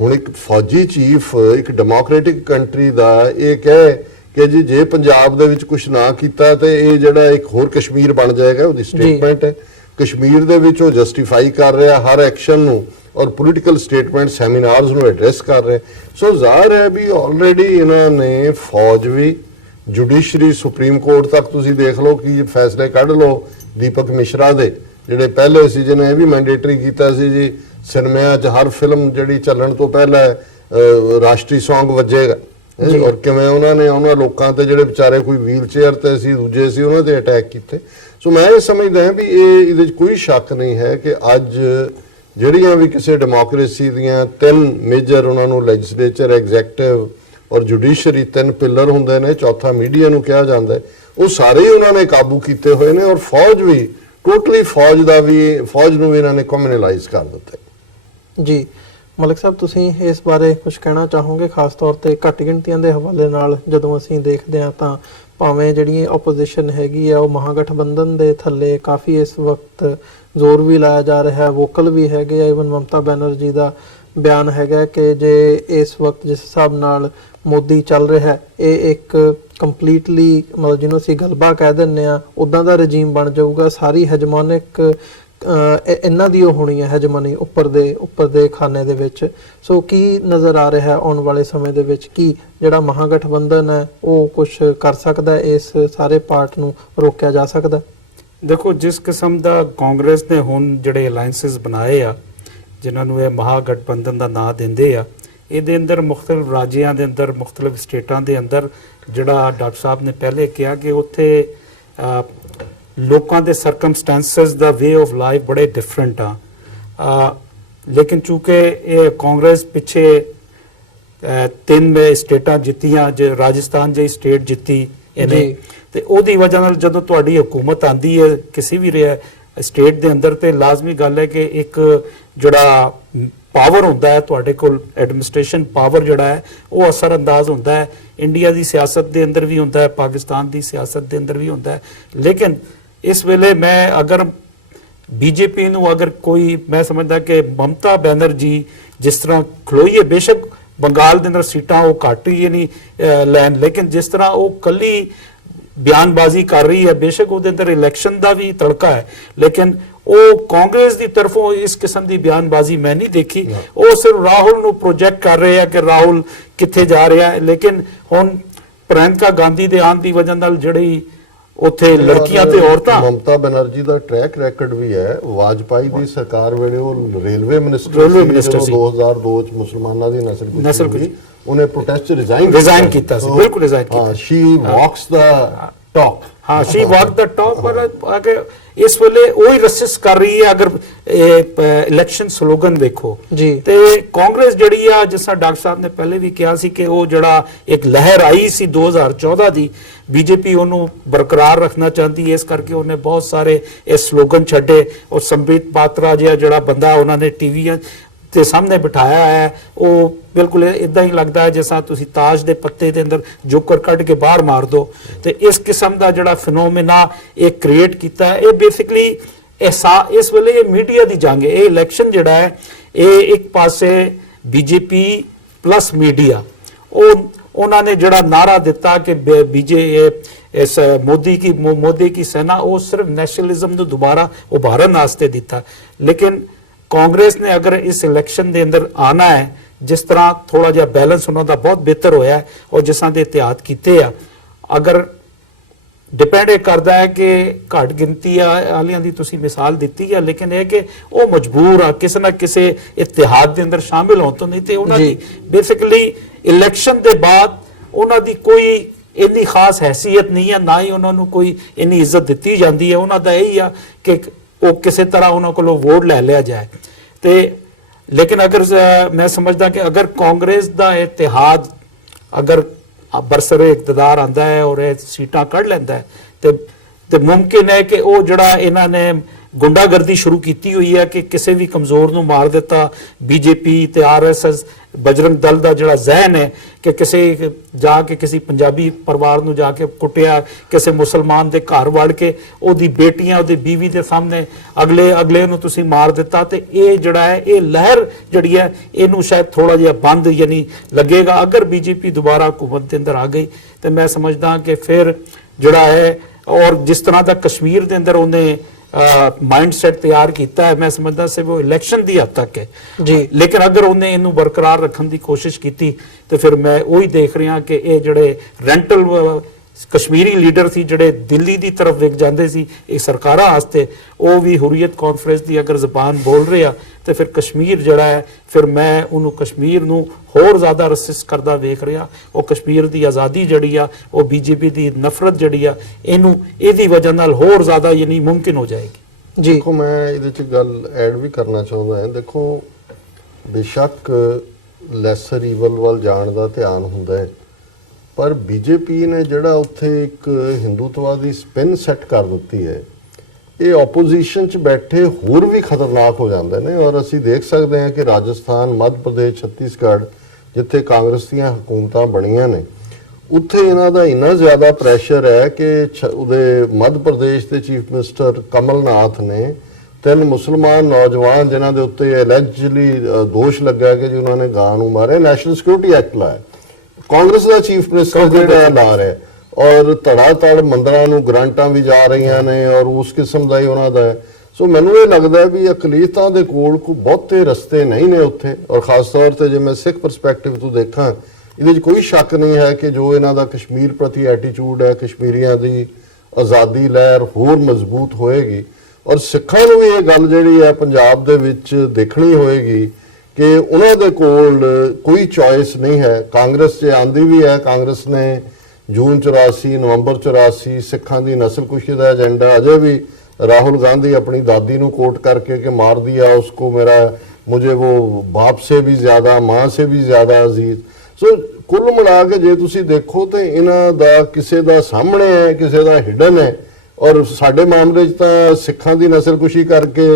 ਹੁਣ ਇੱਕ ਫੌਜੀ ਚੀਫ ਇੱਕ ਡੈਮੋਕ੍ਰੈਟਿਕ ਕੰਟਰੀ ਦਾ ਇਹ ਕਹੇ ਕਿ ਜੀ ਜੇ ਪੰਜਾਬ ਦੇ ਵਿੱਚ ਕੁਝ ਨਾ ਕੀਤਾ ਤੇ ਇਹ ਜਿਹੜਾ ਇੱਕ ਹੋਰ ਕਸ਼ਮੀਰ ਬਣ ਜਾਏਗਾ, ਉਹਦੀ ਸਟੇਟਮੈਂਟ ਹੈ। ਕਸ਼ਮੀਰ ਦੇ ਵਿੱਚ ਉਹ ਜਸਟੀਫਾਈ ਕਰ ਰਿਹਾ ਹਰ ਐਕਸ਼ਨ ਨੂੰ, ਔਰ ਪੋਲੀਟੀਕਲ ਸਟੇਟਮੈਂਟ ਸੈਮੀਨਾਰਸ ਨੂੰ ਐਡਰੈਸ ਕਰ ਰਹੇ। ਸੋ ਜ਼ਾਹਰ ਹੈ ਵੀ ਆਲਰੇਡੀ ਇਹਨਾਂ ਨੇ ਫੌਜ ਵੀ, ਜੁਡੀਸ਼ਰੀ, ਸੁਪਰੀਮ ਕੋਰਟ ਤੱਕ ਤੁਸੀਂ ਦੇਖ ਲਓ ਕਿ ਫੈਸਲੇ ਕੱਢ ਲਓ ਦੀਪਕ ਮਿਸ਼ਰਾ ਦੇ ਜਿਹੜੇ ਪਹਿਲੇ ਸੀ, ਜਿਹਨੇ ਇਹ ਵੀ ਮੈਂਡੇਟਰੀ ਕੀਤਾ ਸੀ ਜੀ ਸਿਨੇਮਿਆਂ 'ਚ ਹਰ ਫਿਲਮ ਜਿਹੜੀ ਚੱਲਣ ਤੋਂ ਪਹਿਲਾਂ ਰਾਸ਼ਟਰੀ ਸੌਂਗ ਵੱਜੇਗਾ, ਔਰ ਕਿਵੇਂ ਉਹਨਾਂ ਨੇ ਉਹਨਾਂ ਲੋਕਾਂ ਤੇ ਜਿਹੜੇ ਵਿਚਾਰੇ ਕੋਈ ਵੀਲ ਚੇਅਰ ਤੇ ਸੀ, ਦੂਜੇ ਸੀ, ਉਹਨਾਂ ਤੇ ਅਟੈਕ ਕੀਤੇ। ਸੋ ਮੈਂ ਇਹ ਸਮਝਦਾ ਹਾਂ ਵੀ ਇਹਦੇ 'ਚ ਕੋਈ ਸ਼ੱਕ ਨਹੀਂ ਹੈ ਕਿ ਅੱਜ ਜਿਹੜੀਆਂ ਵੀ ਕਿਸੇ ਡੈਮੋਕ੍ਰੇਸੀ ਦੀਆਂ 3 ਮੇਜਰ ਉਹਨਾਂ ਨੂੰ ਲੈਜਿਸਲੇਚਰ, ਐਗਜ਼ੈਕਟਿਵ ਔਰ ਜੁਡੀਸ਼ਰੀ 3 ਪਿਲਰ ਹੁੰਦੇ ਨੇ, ਚੌਥਾ ਮੀਡੀਆ ਨੂੰ ਕਿਹਾ ਜਾਂਦਾ ਹੈ, ਉਹ ਸਾਰੇ ਹੀ ਉਹਨਾਂ ਨੇ ਕਾਬੂ ਕੀਤੇ ਹੋਏ ਨੇ। ਔਰ ਫੌਜ ਵੀ ਟੋਟਲੀ ਫੌਜ ਨੂੰ ਵੀ ਇਹਨਾਂ ਨੇ ਕਮਿਊਨਲਾਈਜ਼ ਕਰ ਦਿੱਤਾ। ਜੀ ਮਲਿਕ ਸਾਹਿਬ, ਤੁਸੀਂ ਇਸ ਬਾਰੇ ਕੁਝ ਕਹਿਣਾ ਚਾਹੋਗੇ, ਖਾਸ ਤੌਰ ਤੇ ਘੱਟ ਗਿਣਤੀਆਂ ਦੇ ਹਵਾਲੇ ਨਾਲ? ਜਦੋਂ ਅਸੀਂ ਦੇਖਦੇ ਹਾਂ ਤਾਂ ਭਾਵੇਂ ਜਿਹੜੀ ਆਪੋਜੀਸ਼ਨ ਹੈਗੀ ਆ ਉਹ ਮਹਾਗਠਬੰਧਨ ਦੇ ਥੱਲੇ ਕਾਫੀ ਇਸ ਵਕਤ ਜ਼ੋਰ ਵੀ ਲਾਇਆ ਜਾ ਰਿਹਾ ਹੈ, ਵੋਕਲ ਵੀ ਹੈਗੇ ਆ। ਇਵਨ ਮਮਤਾ ਬੈਨਰਜੀ ਦਾ ਬਿਆਨ ਹੈਗਾ ਕਿ ਜੇ ਇਸ ਵਕਤ ਜਿਸ ਹਿਸਾਬ ਨਾਲ ਮੋਦੀ ਚੱਲ ਰਿਹਾ, ਇਹ ਇੱਕ ਕੰਪਲੀਟਲੀ ਮਤਲਬ ਜਿਹਨੂੰ ਅਸੀਂ ਗਲਬਾ ਕਹਿ ਦਿੰਦੇ ਆ, ਉੱਦਾਂ ਦਾ ਰਜੀਮ ਬਣ ਜਾਊਗਾ। ਸਾਰੀ ਹੈਜਮੋਨਿਕ ਇਹਨਾਂ ਦੀ ਉਹ ਹੋਣੀ ਹੈ, ਹੈਜਮਨੀ ਉੱਪਰ ਦੇ ਖਾਨੇ ਦੇ ਵਿੱਚ। ਸੋ ਕੀ ਨਜ਼ਰ ਆ ਰਿਹਾ ਆਉਣ ਵਾਲੇ ਸਮੇਂ ਦੇ ਵਿੱਚ? ਕੀ ਜਿਹੜਾ ਮਹਾਗਠਬੰਧਨ ਹੈ ਉਹ ਕੁਝ ਕਰ ਸਕਦਾ, ਇਸ ਸਾਰੇ ਪਾਰਟ ਨੂੰ ਰੋਕਿਆ ਜਾ ਸਕਦਾ? ਦੇਖੋ, ਜਿਸ ਕਿਸਮ ਦਾ ਕਾਂਗਰਸ ਨੇ ਹੁਣ ਜਿਹੜੇ ਅਲਾਈਅੰਸਿਸ ਬਣਾਏ ਆ, ਜਿਨ੍ਹਾਂ ਨੂੰ ਇਹ ਮਹਾਗਠਬੰਧਨ ਦਾ ਨਾਂ ਦਿੰਦੇ ਆ, ਇਹਦੇ ਅੰਦਰ ਮੁxtਲਿਫ ਰਾਜਿਆਂ ਦੇ ਅੰਦਰ, ਮੁxtਲਿਫ ਸਟੇਟਾਂ ਦੇ ਅੰਦਰ, ਜਿਹੜਾ ਡਾਕਟਰ ਸਾਹਿਬ ਨੇ ਪਹਿਲੇ ਕਿਹਾ ਕਿ ਉੱਥੇ ਲੋਕਾਂ ਦੇ circumstances the way of life ਬੜੇ ਡਿਫਰੈਂਟ ਆ। ਲੇਕਿਨ ਚੂੰਕਿ ਇਹ ਕਾਂਗਰਸ ਪਿੱਛੇ 3 ਸਟੇਟਾਂ ਜਿੱਤੀਆਂ, ਜੇ ਰਾਜਸਥਾਨ ਜਿਹੀ ਸਟੇਟ ਜਿੱਤੀ ਇਹਨੇ, ਤੇ ਉਹਦੀ ਵਜ੍ਹਾ ਨਾਲ ਜਦੋਂ ਤੁਹਾਡੀ ਹੁਕੂਮਤ ਆਂਦੀ ਹੈ ਕਿਸੇ ਵੀ ਸਟੇਟ ਦੇ ਅੰਦਰ, ਤੇ ਲਾਜ਼ਮੀ ਗੱਲ ਹੈ ਕਿ ਇੱਕ ਜਿਹੜਾ ਪਾਵਰ ਹੁੰਦਾ ਹੈ ਤੁਹਾਡੇ ਕੋਲ, ਐਡਮਿਨਿਸਟ੍ਰੇਸ਼ਨ ਪਾਵਰ ਜਿਹੜਾ ਹੈ ਉਹ ਅਸਰ ਅੰਦਾਜ਼ ਹੁੰਦਾ ਹੈ। ਇੰਡੀਆ ਦੀ ਸਿਆਸਤ ਦੇ ਅੰਦਰ ਵੀ ਹੁੰਦਾ ਹੈ, ਪਾਕਿਸਤਾਨ ਦੀ ਸਿਆਸਤ ਦੇ ਅੰਦਰ ਵੀ ਹੁੰਦਾ ਹੈ। ਲੇਕਿਨ ਇਸ ਵੇਲੇ ਮੈਂ ਅਗਰ ਬੀਜੇਪੀ ਨੂੰ ਅਗਰ ਕੋਈ, ਮੈਂ ਸਮਝਦਾ ਕਿ ਮਮਤਾ ਬੈਨਰਜੀ ਜਿਸ ਤਰ੍ਹਾਂ ਖਲੋਈ ਹੈ, ਬੇਸ਼ੱਕ ਬੰਗਾਲ ਦੇ ਅੰਦਰ ਸੀਟਾਂ ਉਹ ਘੱਟ ਹੀ ਨਹੀਂ ਲੈਣ, ਲੇਕਿਨ ਜਿਸ ਤਰ੍ਹਾਂ ਉਹ ਕੱਲੀ ਬਿਆਨਬਾਜ਼ੀ ਕਰ ਰਹੀ ਹੈ, ਬੇਸ਼ੱਕ ਉਹਦੇ ਅੰਦਰ ਇਲੈਕਸ਼ਨ ਦਾ ਵੀ ਤੜਕਾ ਹੈ, ਲੇਕਿਨ ਉਹ ਕਾਂਗਰਸ ਦੀ ਤਰਫੋਂ ਇਸ ਕਿਸਮ ਦੀ ਬਿਆਨਬਾਜ਼ੀ ਮੈਂ ਨਹੀਂ ਦੇਖੀ। ਉਹ ਸਿਰਫ ਰਾਹੁਲ ਨੂੰ ਪ੍ਰੋਜੈਕਟ ਕਰ ਰਹੇ ਆ ਕਿ ਰਾਹੁਲ ਕਿੱਥੇ ਜਾ ਰਿਹਾ ਹੈ। ਲੇਕਿਨ ਹੁਣ ਪ੍ਰਿਯੰਕਾ ਗਾਂਧੀ ਦੇ ਆਉਣ ਦੀ ਵਜ੍ਹਾ ਨਾਲ ਜਿਹੜੀ ਉੱਥੇ ਲੜਕੀਆਂ ਤੇ ਔਰਤਾਂ, ਮਮਤਾ ਬੈਨਰਜੀ ਦਾ ਟਰੈਕ ਰੈਕੋਰਡ ਵੀ ਹੈ। ਵਾਜਪਾਈ ਦੀ ਸਰਕਾਰ ਵੇਲੇ ਉਹ ਰੇਲਵੇ ਮਿਨਿਸਟਰ ਸੀ, 2002 ਚ ਮੁਸਲਮਾਨਾਂ ਦੀ ਨਸਲ ਉਹਨੇ ਪ੍ਰੋਟੈਸਟ ਰਿਜ਼ਾਈਨ ਕੀਤਾ ਸੀ। ਬਿਲਕੁਲ ਰਿਜ਼ਾਈਨ ਕੀਤਾ। ਸ਼ੀ ਵਾਕਸ ਦਾ ਟਾਕ, ਹਾਂ, ਸ਼ੀ ਵਾਕ ਦਾ ਟਾਕ। ਪਰ ਇਸ ਵੇਲੇ ਉਹ ਹੀ ਰਸਿਸ ਕਰ ਰਹੀ ਹੈ। ਅਗਰ ਇਲੈਕਸ਼ਨ ਸਲੋਗਨ ਦੇਖੋ ਤੇ ਕਾਂਗਰਸ ਜਿਹੜੀ ਆ, ਜਿਸ ਤਰ੍ਹਾਂ ਡਾਕਟਰ ਸਾਹਿਬ ਨੇ ਪਹਿਲੇ ਵੀ ਕਿਹਾ ਸੀ ਕਿ ਉਹ ਜਿਹੜਾ ਇੱਕ ਲਹਿਰ ਆਈ ਸੀ 2014 ਦੀ, ਬੀਜੇਪੀ ਉਹਨੂੰ ਬਰਕਰਾਰ ਰੱਖਣਾ ਚਾਹੁੰਦੀ ਹੈ, ਇਸ ਕਰਕੇ ਉਹਨੇ ਬਹੁਤ ਸਾਰੇ ਇਹ ਸਲੋਗਨ ਛੱਡੇ। ਔਰ ਸੰਬਿਤ ਪਾਤਰਾ ਜਿਹੜਾ ਬੰਦਾ ਉਹਨਾਂ ਨੇ ਟੀਵੀਆਂ ਤੇ ਸਾਹਮਣੇ ਬਿਠਾਇਆ ਹੈ, ਉਹ ਬਿਲਕੁਲ ਇਦਾਂ ਹੀ ਲੱਗਦਾ ਹੈ ਜਿਸ ਤਰ੍ਹਾਂ ਤੁਸੀਂ ਤਾਜ ਦੇ ਪੱਤੇ ਦੇ ਅੰਦਰ ਜੋਕਰ ਕੱਢ ਕੇ ਬਾਹਰ ਮਾਰ ਦੋ। ਤੇ ਇਸ ਕਿਸਮ ਦਾ ਜਿਹੜਾ ਫਿਨੋਮੇਨਾ ਇਹ ਕ੍ਰੀਏਟ ਕੀਤਾ ਹੈ, ਇਹ ਬੇਸਿਕਲੀ ਇਸ ਵੇਲੇ ਇਹ ਮੀਡੀਆ ਦੀ ਜੰਗ ਹੈ। ਇਹ ਇਲੈਕਸ਼ਨ ਜਿਹੜਾ ਹੈ ਇਹ ਇੱਕ ਪਾਸੇ ਬੀਜੇਪੀ ਪਲੱਸ ਮੀਡੀਆ, ਉਹਨਾਂ ਨੇ ਜਿਹੜਾ ਨਾਰਾ ਦਿੱਤਾ ਕਿ ਇਸ ਮੋਦੀ ਕੀ ਸੈਨਾ, ਉਹ ਸਿਰਫ ਨੈਸ਼ਨਲਿਜ਼ਮ ਨੂੰ ਦੁਬਾਰਾ ਉਭਾਰਨ ਵਾਸਤੇ ਦਿੱਤਾ। ਲੇਕਿਨ ਕਾਂਗਰਸ ਨੇ ਅਗਰ ਇਸ ਇਲੈਕਸ਼ਨ ਦੇ ਅੰਦਰ ਆਣਾ ਹੈ, ਜਿਸ ਤਰ੍ਹਾਂ ਥੋੜਾ ਜਿਹਾ ਬੈਲੈਂਸ ਉਹਨਾਂ ਦਾ ਬਹੁਤ ਬਿਹਤਰ ਹੋਇਆ ਹੈ, ਔਰ ਜਿਸ ਤਰ੍ਹਾਂ ਦੇ ਇਤਿਹਾਦ ਕੀਤੇ ਆ, ਅਗਰ ਡਿਪੈਂਡ ਇਹ ਕਰਦਾ ਹੈ ਕਿ ਘੱਟ ਗਿਣਤੀ ਵਾਲਿਆਂ ਦੀ ਤੁਸੀਂ ਮਿਸਾਲ ਦਿੱਤੀ ਹੈ, ਲੇਕਿਨ ਇਹ ਕਿ ਉਹ ਮਜਬੂਰ ਆ ਕਿਸੇ ਨਾ ਕਿਸੇ ਇਤਿਹਾਦ ਦੇ ਅੰਦਰ ਸ਼ਾਮਿਲ ਹੋਣ ਤੋਂ। ਨਹੀਂ ਤੇ ਉਹਨਾਂ ਦੀ ਬੇਸਿਕਲੀ ਇਲੈਕਸ਼ਨ ਦੇ ਬਾਅਦ ਉਹਨਾਂ ਦੀ ਕੋਈ ਇੰਨੀ ਖਾਸ ਹੈਸੀਅਤ ਨਹੀਂ ਹੈ, ਨਾ ਹੀ ਉਹਨਾਂ ਨੂੰ ਕੋਈ ਇੰਨੀ ਇੱਜ਼ਤ ਦਿੱਤੀ ਜਾਂਦੀ ਹੈ। ਉਹਨਾਂ ਦਾ ਇਹੀ ਆ ਕਿ ਉਹ ਕਿਸੇ ਤਰ੍ਹਾਂ ਉਹਨਾਂ ਕੋਲੋਂ ਵੋਟ ਲੈ ਲਿਆ ਜਾਏ। ਤੇ ਲੇਕਿਨ ਅਗਰ ਮੈਂ ਸਮਝਦਾ ਕਿ ਅਗਰ ਕਾਂਗਰਸ ਦਾ ਇਤਿਹਾਦ ਅਗਰ ਬਰਸਰੇ ਇਕਤਦਾਰ ਆਂਦਾ ਹੈ ਔਰ ਇਹ ਸੀਟਾਂ ਕੱਢ ਲੈਂਦਾ ਹੈ ਤੇ ਮੁਮਕਿਨ ਹੈ ਕਿ ਉਹ ਜਿਹੜਾ ਇਹਨਾਂ ਨੇ ਗੁੰਡਾਗਰਦੀ ਸ਼ੁਰੂ ਕੀਤੀ ਹੋਈ ਹੈ ਕਿ ਕਿਸੇ ਵੀ ਕਮਜ਼ੋਰ ਨੂੰ ਮਾਰ ਦਿੱਤਾ। ਬੀਜੇਪੀ ਤੇ ਆਰਐਸਐਸ ਬਜਰੰਗ ਦਲ ਦਾ ਜਿਹੜਾ ਜ਼ਹਿਨ ਹੈ ਕਿ ਕਿਸੇ ਜਾ ਕੇ ਕਿਸੇ ਪੰਜਾਬੀ ਪਰਿਵਾਰ ਨੂੰ ਜਾ ਕੇ ਕੁੱਟਿਆ, ਕਿਸੇ ਮੁਸਲਮਾਨ ਦੇ ਘਰ ਵੜ ਕੇ ਉਹਦੀ ਬੇਟੀਆਂ ਉਹਦੀ ਬੀਵੀ ਦੇ ਸਾਹਮਣੇ ਅਗਲੇ ਨੂੰ ਤੁਸੀਂ ਮਾਰ ਦਿੱਤਾ। ਤੇ ਇਹ ਜਿਹੜਾ ਹੈ ਇਹ ਲਹਿਰ ਜਿਹੜੀ ਹੈ ਇਹਨੂੰ ਸ਼ਾਇਦ ਥੋੜਾ ਜਿਹਾ ਬੰਦ ਯਾਨੀ ਲੱਗੇਗਾ ਅਗਰ ਬੀਜੇਪੀ ਦੁਬਾਰਾ ਹੁਕੂਮਤ ਦੇ ਅੰਦਰ ਆ ਗਈ। ਤੇ ਮੈਂ ਸਮਝਦਾ ਕਿ ਫਿਰ ਜਿਹੜਾ ਹੈ ਔਰ ਜਿਸ ਤਰ੍ਹਾਂ ਦਾ ਕਸ਼ਮੀਰ ਦੇ ਅੰਦਰ ਉਹਨੇ ਮਾਈਂਡਸੈਟ ਤਿਆਰ ਕੀਤਾ ਹੈ, ਮੈਂ ਸਮਝਦਾ ਸਿਰਫ ਉਹ ਇਲੈਕਸ਼ਨ ਦੀ ਹੱਦ ਤੱਕ ਹੈ ਜੀ। ਲੇਕਿਨ ਅਗਰ ਉਹਨੇ ਇਹਨੂੰ ਬਰਕਰਾਰ ਰੱਖਣ ਦੀ ਕੋਸ਼ਿਸ਼ ਕੀਤੀ ਤੇ ਫਿਰ ਮੈਂ ਉਹੀ ਦੇਖ ਰਿਹਾ ਕਿ ਇਹ ਜਿਹੜੇ ਰੈਂਟਲ ਕਸ਼ਮੀਰੀ ਲੀਡਰ ਸੀ ਜਿਹੜੇ ਦਿੱਲੀ ਦੀ ਤਰਫ ਵਿਕ ਜਾਂਦੇ ਸੀ ਇਹ ਸਰਕਾਰਾਂ ਵਾਸਤੇ, ਉਹ ਵੀ ਹੁਰੀਅਤ ਕਾਨਫਰੰਸ ਦੀ ਅਗਰ ਜ਼ਬਾਨ ਬੋਲ ਰਿਹਾ ਤੇ ਫਿਰ ਕਸ਼ਮੀਰ ਜਿਹੜਾ ਹੈ ਫਿਰ ਮੈਂ ਉਹਨੂੰ ਕਸ਼ਮੀਰ ਨੂੰ ਹੋਰ ਜ਼ਿਆਦਾ ਰਸਿਸ ਕਰਦਾ ਵੇਖ ਰਿਹਾ। ਉਹ ਕਸ਼ਮੀਰ ਦੀ ਆਜ਼ਾਦੀ ਜਿਹੜੀ ਆ ਉਹ ਬੀਜੇਪੀ ਦੀ ਨਫ਼ਰਤ ਜਿਹੜੀ ਆ ਇਹਦੀ ਵਜ੍ਹਾ ਨਾਲ ਹੋਰ ਜ਼ਿਆਦਾ ਯਾਨੀ ਮੁਮਕਿਨ ਹੋ ਜਾਏਗੀ ਜੀ। ਦੇਖੋ ਮੈਂ ਇਹਦੇ ਚ ਗੱਲ ਐਡ ਵੀ ਕਰਨਾ ਚਾਹੁੰਦਾ ਹਾਂ। ਦੇਖੋ ਬੇਸ਼ੱਕ ਲੈਸਰ ਈਵਲ ਵੱਲ ਜਾਣ ਦਾ ਧਿਆਨ ਹੁੰਦਾ ਹੈ, ਪਰ ਬੀਜੇਪੀ ਨੇ ਜਿਹੜਾ ਉੱਥੇ ਇੱਕ ਹਿੰਦੂਤਵਾਦੀ ਸਪਿਨ ਸੈੱਟ ਕਰ ਦਿੱਤੀ ਹੈ, ਇਹ ਆਪੋਜੀਸ਼ਨ 'ਚ ਬੈਠੇ ਹੋਰ ਵੀ ਖਤਰਨਾਕ ਹੋ ਜਾਂਦੇ ਨੇ। ਔਰ ਅਸੀਂ ਦੇਖ ਸਕਦੇ ਹਾਂ ਕਿ ਰਾਜਸਥਾਨ, ਮੱਧ ਪ੍ਰਦੇਸ਼, ਛੱਤੀਸਗੜ੍ਹ ਜਿੱਥੇ ਕਾਂਗਰਸ ਦੀਆਂ ਹਕੂਮਤਾਂ ਬਣੀਆਂ ਨੇ ਉੱਥੇ ਇਹਨਾਂ ਦਾ ਇੰਨਾ ਜ਼ਿਆਦਾ ਪ੍ਰੈਸ਼ਰ ਹੈ ਕਿ ਉਹਦੇ ਮੱਧ ਪ੍ਰਦੇਸ਼ ਦੇ ਚੀਫ ਮਿਨਿਸਟਰ ਕਮਲਨਾਥ ਨੇ 3 ਮੁਸਲਮਾਨ ਨੌਜਵਾਨ ਜਿਨ੍ਹਾਂ ਦੇ ਉੱਤੇ ਐਲੈਜਲੀ ਦੋਸ਼ ਲੱਗਾ ਕਿ ਜੀ ਉਹਨਾਂ ਨੇ ਗਾਂ ਨੂੰ ਮਾਰਿਆ, ਨੈਸ਼ਨਲ ਸਿਕਿਉਰਿਟੀ ਐਕਟ ਲਾਇਆ। ਕਾਂਗਰਸ ਦਾ ਚੀਫ ਮਿਨਿਸਟਰ ਜਿਹੜਾ ਲਾ ਰਿਹਾ ਔਰ ਧੜਾ-ਧੜ ਮੰਦਰਾਂ ਨੂੰ ਗ੍ਰਾਂਟਾਂ ਵੀ ਜਾ ਰਹੀਆਂ ਨੇ ਔਰ ਉਸ ਕਿਸਮ ਦਾ ਹੀ ਉਹਨਾਂ ਦਾ ਹੈ। ਸੋ ਮੈਨੂੰ ਇਹ ਲੱਗਦਾ ਵੀ ਅਕਲੀਤਾਂ ਦੇ ਕੋਲ ਕੋਈ ਬਹੁਤੇ ਰਸਤੇ ਨਹੀਂ ਨੇ ਉੱਥੇ। ਔਰ ਖਾਸ ਤੌਰ ਤੇ ਜੇ ਮੈਂ ਸਿੱਖ ਪਰਸਪੈਕਟਿਵ ਤੋਂ ਦੇਖਾਂ, ਇਹਦੇ 'ਚ ਕੋਈ ਸ਼ੱਕ ਨਹੀਂ ਹੈ ਕਿ ਜੋ ਇਹਨਾਂ ਦਾ ਕਸ਼ਮੀਰ ਪ੍ਰਤੀ ਐਟੀਟਿਊਡ ਹੈ, ਕਸ਼ਮੀਰੀਆਂ ਦੀ ਆਜ਼ਾਦੀ ਲਹਿਰ ਹੋਰ ਮਜ਼ਬੂਤ ਹੋਏਗੀ। ਔਰ ਸਿੱਖਾਂ ਨੂੰ ਵੀ ਇਹ ਗੱਲ ਜਿਹੜੀ ਹੈ ਪੰਜਾਬ ਦੇ ਵਿੱਚ ਦੇਖਣੀ ਹੋਏਗੀ ਕਿ ਉਹਨਾਂ ਦੇ ਕੋਲ ਕੋਈ ਚੋਇਸ ਨਹੀਂ ਹੈ। ਕਾਂਗਰਸ 'ਚ ਆਂਦੀ ਵੀ ਹੈ, ਕਾਂਗਰਸ ਨੇ ਜੂਨ 84, ਨਵੰਬਰ 84 ਸਿੱਖਾਂ ਦੀ ਨਸਲਕੁਸ਼ੀ ਦਾ ਏਜੰਡਾ, ਅਜੇ ਵੀ ਰਾਹੁਲ गांधी अपनी दादी ਨੂੰ ਕੋਟ ਕਰਕੇ ਕਿ ਮਾਰ ਦਿया उसको मुझे वो बाप से भी ज़्यादा, माँ से भी ज़्यादा अजीज। सो कुल मिला के जे तुसी देखो तो इन्हां दा किसे दा सामने है, किसे दा हिडन है। और साडे मामले च तां सिखां दी नसलकुशी करके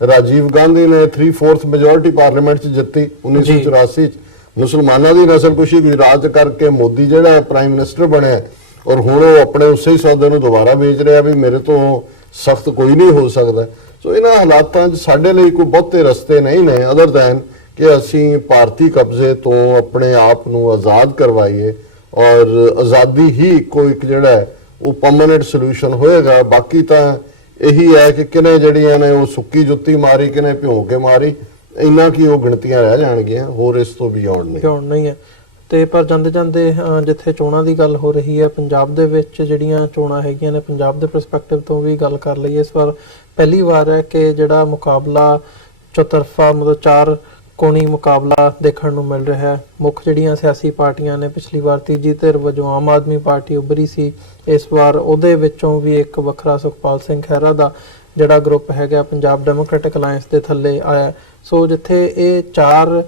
राजीव गांधी ने 3/4 मेजोरिटी पार्लीमेंट च जित्ती 1984 च। मुसलमानों की नसलकुशी गुजरात करके मोदी जिहड़ा प्राइम मिनिस्टर बनया और हुण वो अपने उसे ही सौदे नूं दोबारा बेच रहा भी मेरे तो सख्त कोई नहीं हो सकता। सो इन्हां हालातां 'च साडे लई कोई बहुते रस्ते नहीं ने अदर दैन कि असीं भारती कब्जे तो अपने आप नूं आज़ाद करवाइए और आज़ादी ही इक्को एक जिहड़ा है वो परमानेंट सोल्यूशन होएगा। बाकी तां यही है कि किने जिहड़ियां ने वो सुक्की जुत्ती मारी, किने भिओ के मारी, ਇੰਨਾ ਕੀ ਉਹ ਗਿਣਤੀਆਂ ਰਹਿ ਜਾਣਗੀਆਂ, ਹੋਰ ਇਸ ਤੋਂ ਬਿਯੋਂਡ ਨਹੀਂ ਹੈ। ਤੇ ਪਰ ਜਾਂਦੇ ਜਾਂਦੇ ਜਿੱਥੇ ਚੋਣਾਂ ਦੀ ਗੱਲ ਹੋ ਰਹੀ ਹੈ ਪੰਜਾਬ ਦੇ ਵਿੱਚ, ਜਿਹੜੀਆਂ ਚੋਣਾਂ ਹੈਗੀਆਂ ਨੇ ਪੰਜਾਬ ਦੇ ਪਰਸਪੈਕਟਿਵ ਤੋਂ ਵੀ ਗੱਲ ਕਰ ਲਈਏ। ਇਸ ਵਾਰ ਪਹਿਲੀ ਵਾਰ ਹੈ ਕਿ ਜਿਹੜਾ ਮੁਕਾਬਲਾ ਚੌਤਰਫਾ ਮਤਲਬ 4 ਕੋਣੀ ਮੁਕਾਬਲਾ ਦੇਖਣ ਨੂੰ ਮਿਲ ਰਿਹਾ ਹੈ। ਮੁੱਖ ਜਿਹੜੀਆਂ ਸਿਆਸੀ ਪਾਰਟੀਆਂ ਨੇ, ਪਿਛਲੀ ਵਾਰ ਤੀਜੀ ਧਿਰ ਵਜੋਂ ਆਮ ਆਦਮੀ ਪਾਰਟੀ ਉੱਭਰੀ ਸੀ, ਇਸ ਵਾਰ ਉਹਦੇ ਵਿੱਚੋਂ ਵੀ ਇੱਕ ਵੱਖਰਾ ਸੁਖਪਾਲ ਸਿੰਘ ਖਹਿਰਾ ਦਾ ਜਿਹੜਾ ਗਰੁੱਪ ਹੈਗਾ ਪੰਜਾਬ ਡੈਮੋਕ੍ਰੈਟਿਕ ਅਲਾਇੰਸ ਦੇ ਥੱਲੇ ਆਇਆ। ਸੋ ਜਿੱਥੇ ਇਹ 4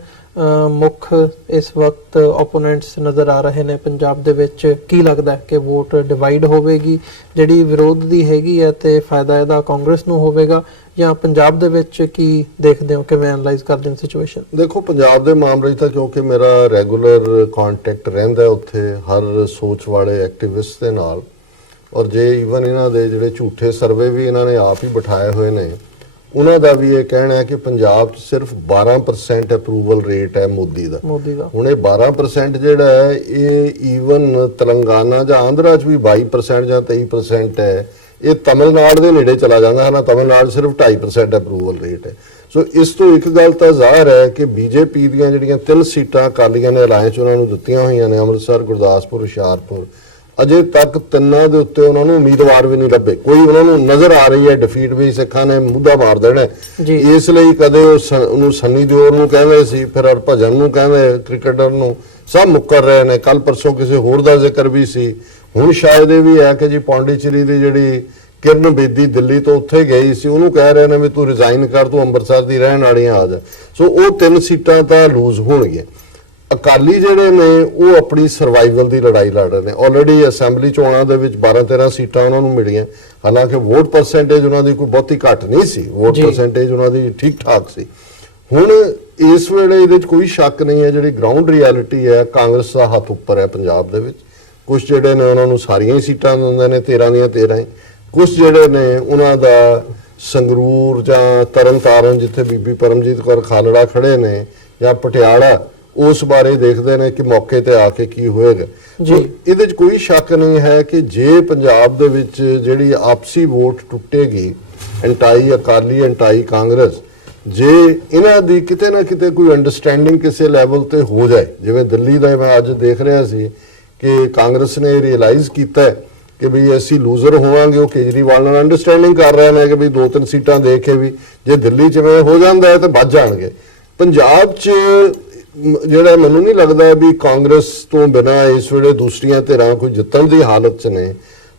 ਮੁੱਖ ਇਸ ਵਕਤ ਓਪੋਨੈਂਟਸ ਨਜ਼ਰ ਆ ਰਹੇ ਨੇ ਪੰਜਾਬ ਦੇ ਵਿੱਚ, ਕੀ ਲੱਗਦਾ ਕਿ ਵੋਟ ਡਿਵਾਈਡ ਹੋਵੇਗੀ ਜਿਹੜੀ ਵਿਰੋਧ ਦੀ ਹੈਗੀ ਹੈ ਤੇ ਫਾਇਦਾ ਇਹਦਾ ਕਾਂਗਰਸ ਨੂੰ ਹੋਵੇਗਾ, ਜਾਂ ਪੰਜਾਬ ਦੇ ਵਿੱਚ ਕੀ ਦੇਖਦੇ ਹੋ, ਕਿਵੇਂ ਐਨਲਾਈਜ਼ ਕਰਦੇ ਹੋ ਸਿਚੁਏਸ਼ਨ? ਦੇਖੋ ਪੰਜਾਬ ਦੇ ਮਾਮਲੇ 'ਚ ਤਾਂ ਕਿਉਂਕਿ ਮੇਰਾ ਰੈਗੂਲਰ ਕੰਟੈਕਟ ਰਹਿੰਦਾ ਉੱਥੇ ਹਰ ਸੋਚ ਵਾਲੇ ਐਕਟਿਵਿਸਟ ਦੇ ਨਾਲ, ਔਰ ਜੇ ਈਵਨ ਇਹਨਾਂ ਦੇ ਜਿਹੜੇ ਝੂਠੇ ਸਰਵੇ ਵੀ ਇਹਨਾਂ ਨੇ ਆਪ ਹੀ ਬਿਠਾਏ ਹੋਏ ਨੇ, ਉਹਨਾਂ ਦਾ ਵੀ ਇਹ ਕਹਿਣਾ ਹੈ ਕਿ ਪੰਜਾਬ 'ਚ ਸਿਰਫ 12% ਅਪਰੂਵਲ ਰੇਟ ਹੈ ਮੋਦੀ ਦਾ। ਹੁਣ ਇਹ 12% ਜਿਹੜਾ ਹੈ ਇਹ ਈਵਨ ਤੇਲੰਗਾਨਾ ਜਾਂ ਆਂਧਰਾ 'ਚ ਵੀ 22% ਜਾਂ 23% ਹੈ। ਇਹ ਤਮਿਲਨਾਡੂ ਦੇ ਨੇੜੇ ਚਲਾ ਜਾਂਦਾ ਹੈ ਨਾ, ਤਮਿਲਨਾਡੂ ਸਿਰਫ 2.5% ਅਪਰੂਵਲ ਰੇਟ ਹੈ। ਸੋ ਇਸ ਤੋਂ ਇੱਕ ਗੱਲ ਤਾਂ ਜ਼ਾਹਰ ਹੈ ਕਿ ਬੀਜੇਪੀ ਦੀਆਂ ਜਿਹੜੀਆਂ 3 ਸੀਟਾਂ ਅਕਾਲੀਆਂ ਨੇ ਅਲਾਇੰਸ ਉਹਨਾਂ ਨੂੰ ਦਿੱਤੀਆਂ ਹੋਈਆਂ ਨੇ, ਅੰਮ੍ਰਿਤਸਰ, ਗੁਰਦਾਸਪੁਰ, ਹੁਸ਼ਿਆਰਪੁਰ, ਅਜੇ ਤੱਕ ਤਿੰਨਾਂ ਦੇ ਉੱਤੇ ਉਹਨਾਂ ਨੂੰ ਉਮੀਦਵਾਰ ਵੀ ਨਹੀਂ ਲੱਭੇ। ਕੋਈ ਉਹਨਾਂ ਨੂੰ ਨਜ਼ਰ ਆ ਰਹੀ ਹੈ ਡਿਫੀਟ ਵੀ ਸਿੱਖਾਂ ਨੇ ਮੁੱਦਾ ਮਾਰ ਦੇਣਾ, ਇਸ ਲਈ ਕਦੇ ਉਹਨੂੰ ਸੰਨੀ ਦਿਓਲ ਨੂੰ ਕਹਿੰਦੇ ਸੀ, ਫਿਰ ਹਰਭਜਨ ਨੂੰ ਕਹਿੰਦੇ ਕ੍ਰਿਕਟਰ ਨੂੰ, ਸਭ ਮੁੱਕਰ ਰਹੇ ਨੇ। ਕੱਲ ਪਰਸੋਂ ਕਿਸੇ ਹੋਰ ਦਾ ਜ਼ਿਕਰ ਵੀ ਸੀ। ਹੁਣ ਸ਼ਾਇਦ ਇਹ ਵੀ ਹੈ ਕਿ ਜੀ ਪੌਂਡੀਚੇਰੀ ਦੀ ਜਿਹੜੀ ਕਿਰਨ ਬੇਦੀ ਦਿੱਲੀ ਤੋਂ ਉੱਥੇ ਗਈ ਸੀ, ਉਹਨੂੰ ਕਹਿ ਰਹੇ ਨੇ ਵੀ ਤੂੰ ਰਿਜ਼ਾਈਨ ਕਰ, ਤੂੰ ਅੰਮ੍ਰਿਤਸਰ ਦੀ ਰਹਿਣ ਵਾਲੀ ਆ ਜਾ। ਸੋ ਉਹ 3 ਸੀਟਾਂ ਤਾਂ ਲੂਜ਼ ਹੋਣਗੀਆਂ। ਅਕਾਲੀ ਜਿਹੜੇ ਨੇ ਉਹ ਆਪਣੀ ਸਰਵਾਈਵਲ ਦੀ ਲੜਾਈ ਲੜ ਰਹੇ ਨੇ। ਆਲਰੇਡੀ ਅਸੈਂਬਲੀ ਚੋਣਾਂ ਦੇ ਵਿੱਚ 12-13 ਸੀਟਾਂ ਉਹਨਾਂ ਨੂੰ ਮਿਲੀਆਂ, ਹਾਲਾਂਕਿ ਵੋਟ ਪਰਸੈਂਟੇਜ ਉਹਨਾਂ ਦੀ ਕੋਈ ਬਹੁਤੀ ਘੱਟ ਨਹੀਂ ਸੀ, ਵੋਟ ਪਰਸੈਂਟੇਜ ਉਹਨਾਂ ਦੀ ਠੀਕ ਠਾਕ ਸੀ। ਹੁਣ ਇਸ ਵੇਲੇ ਇਹਦੇ 'ਚ ਕੋਈ ਸ਼ੱਕ ਨਹੀਂ ਹੈ, ਜਿਹੜੀ ਗਰਾਊਂਡ ਰਿਐਲਿਟੀ ਹੈ ਕਾਂਗਰਸ ਦਾ ਹੱਥ ਉੱਪਰ ਹੈ ਪੰਜਾਬ ਦੇ ਵਿੱਚ। ਕੁਝ ਜਿਹੜੇ ਨੇ ਉਹਨਾਂ ਨੂੰ ਸਾਰੀਆਂ ਹੀ ਸੀਟਾਂ ਦਿੰਦੇ ਨੇ, 13 ਦੀਆਂ 13 ਹੀ। ਕੁਝ ਜਿਹੜੇ ਨੇ ਉਹਨਾਂ ਦਾ ਸੰਗਰੂਰ ਜਾਂ ਤਰਨਤਾਰਨ ਜਿੱਥੇ ਬੀਬੀ ਪਰਮਜੀਤ ਕੌਰ ਖਾਲੜਾ ਖੜੇ ਨੇ, ਜਾਂ ਪਟਿਆਲਾ, ਉਸ ਬਾਰੇ ਦੇਖਦੇ ਨੇ ਕਿ ਮੌਕੇ ਤੇ ਆ ਕੇ ਕੀ ਹੋਏਗਾ। ਇਹਦੇ 'ਚ ਕੋਈ ਸ਼ੱਕ ਨਹੀਂ ਹੈ ਕਿ ਜੇ ਪੰਜਾਬ ਦੇ ਵਿੱਚ ਜਿਹੜੀ ਆਪਸੀ ਵੋਟ ਟੁੱਟੇਗੀ, ਐਂਟਾਈ ਅਕਾਲੀ ਐਂਟਾਈ ਕਾਂਗਰਸ, ਜੇ ਇਹਨਾਂ ਦੀ ਕਿਤੇ ਨਾ ਕਿਤੇ ਕੋਈ ਅੰਡਰਸਟੈਂਡਿੰਗ ਕਿਸੇ ਲੈਵਲ ਤੇ ਹੋ ਜਾਏ, ਜਿਵੇਂ ਦਿੱਲੀ ਦਾ ਮੈਂ ਅੱਜ ਦੇਖ ਰਿਹਾ ਸੀ ਕਿ ਕਾਂਗਰਸ ਨੇ ਰਿਅਲਾਈਜ਼ ਕੀਤਾ ਕਿ ਵੀ ਅਸੀਂ ਲੂਜ਼ਰ ਹੋਵਾਂਗੇ, ਉਹ ਕੇਜਰੀਵਾਲ ਨਾਲ ਅੰਡਰਸਟੈਂਡਿੰਗ ਕਰ ਰਹੇ ਨੇ ਕਿ ਵੀ 2-3 ਸੀਟਾਂ ਦੇ ਕੇ ਵੀ ਜੇ ਦਿੱਲੀ 'ਚ ਹੋ ਜਾਂਦਾ ਹੈ ਤਾਂ ਵੱਧ ਜਾਣਗੇ। ਪੰਜਾਬ 'ਚ ਜਿਹੜਾ ਮੈਨੂੰ ਨਹੀਂ ਲੱਗਦਾ ਵੀ ਕਾਂਗਰਸ ਤੋਂ ਬਿਨਾਂ ਇਸ ਵੇਲੇ ਦੂਸਰੀਆਂ ਧਿਰਾਂ ਕੋਈ ਜਿੱਤਣ ਦੀ ਹਾਲਤ 'ਚ ਨੇ,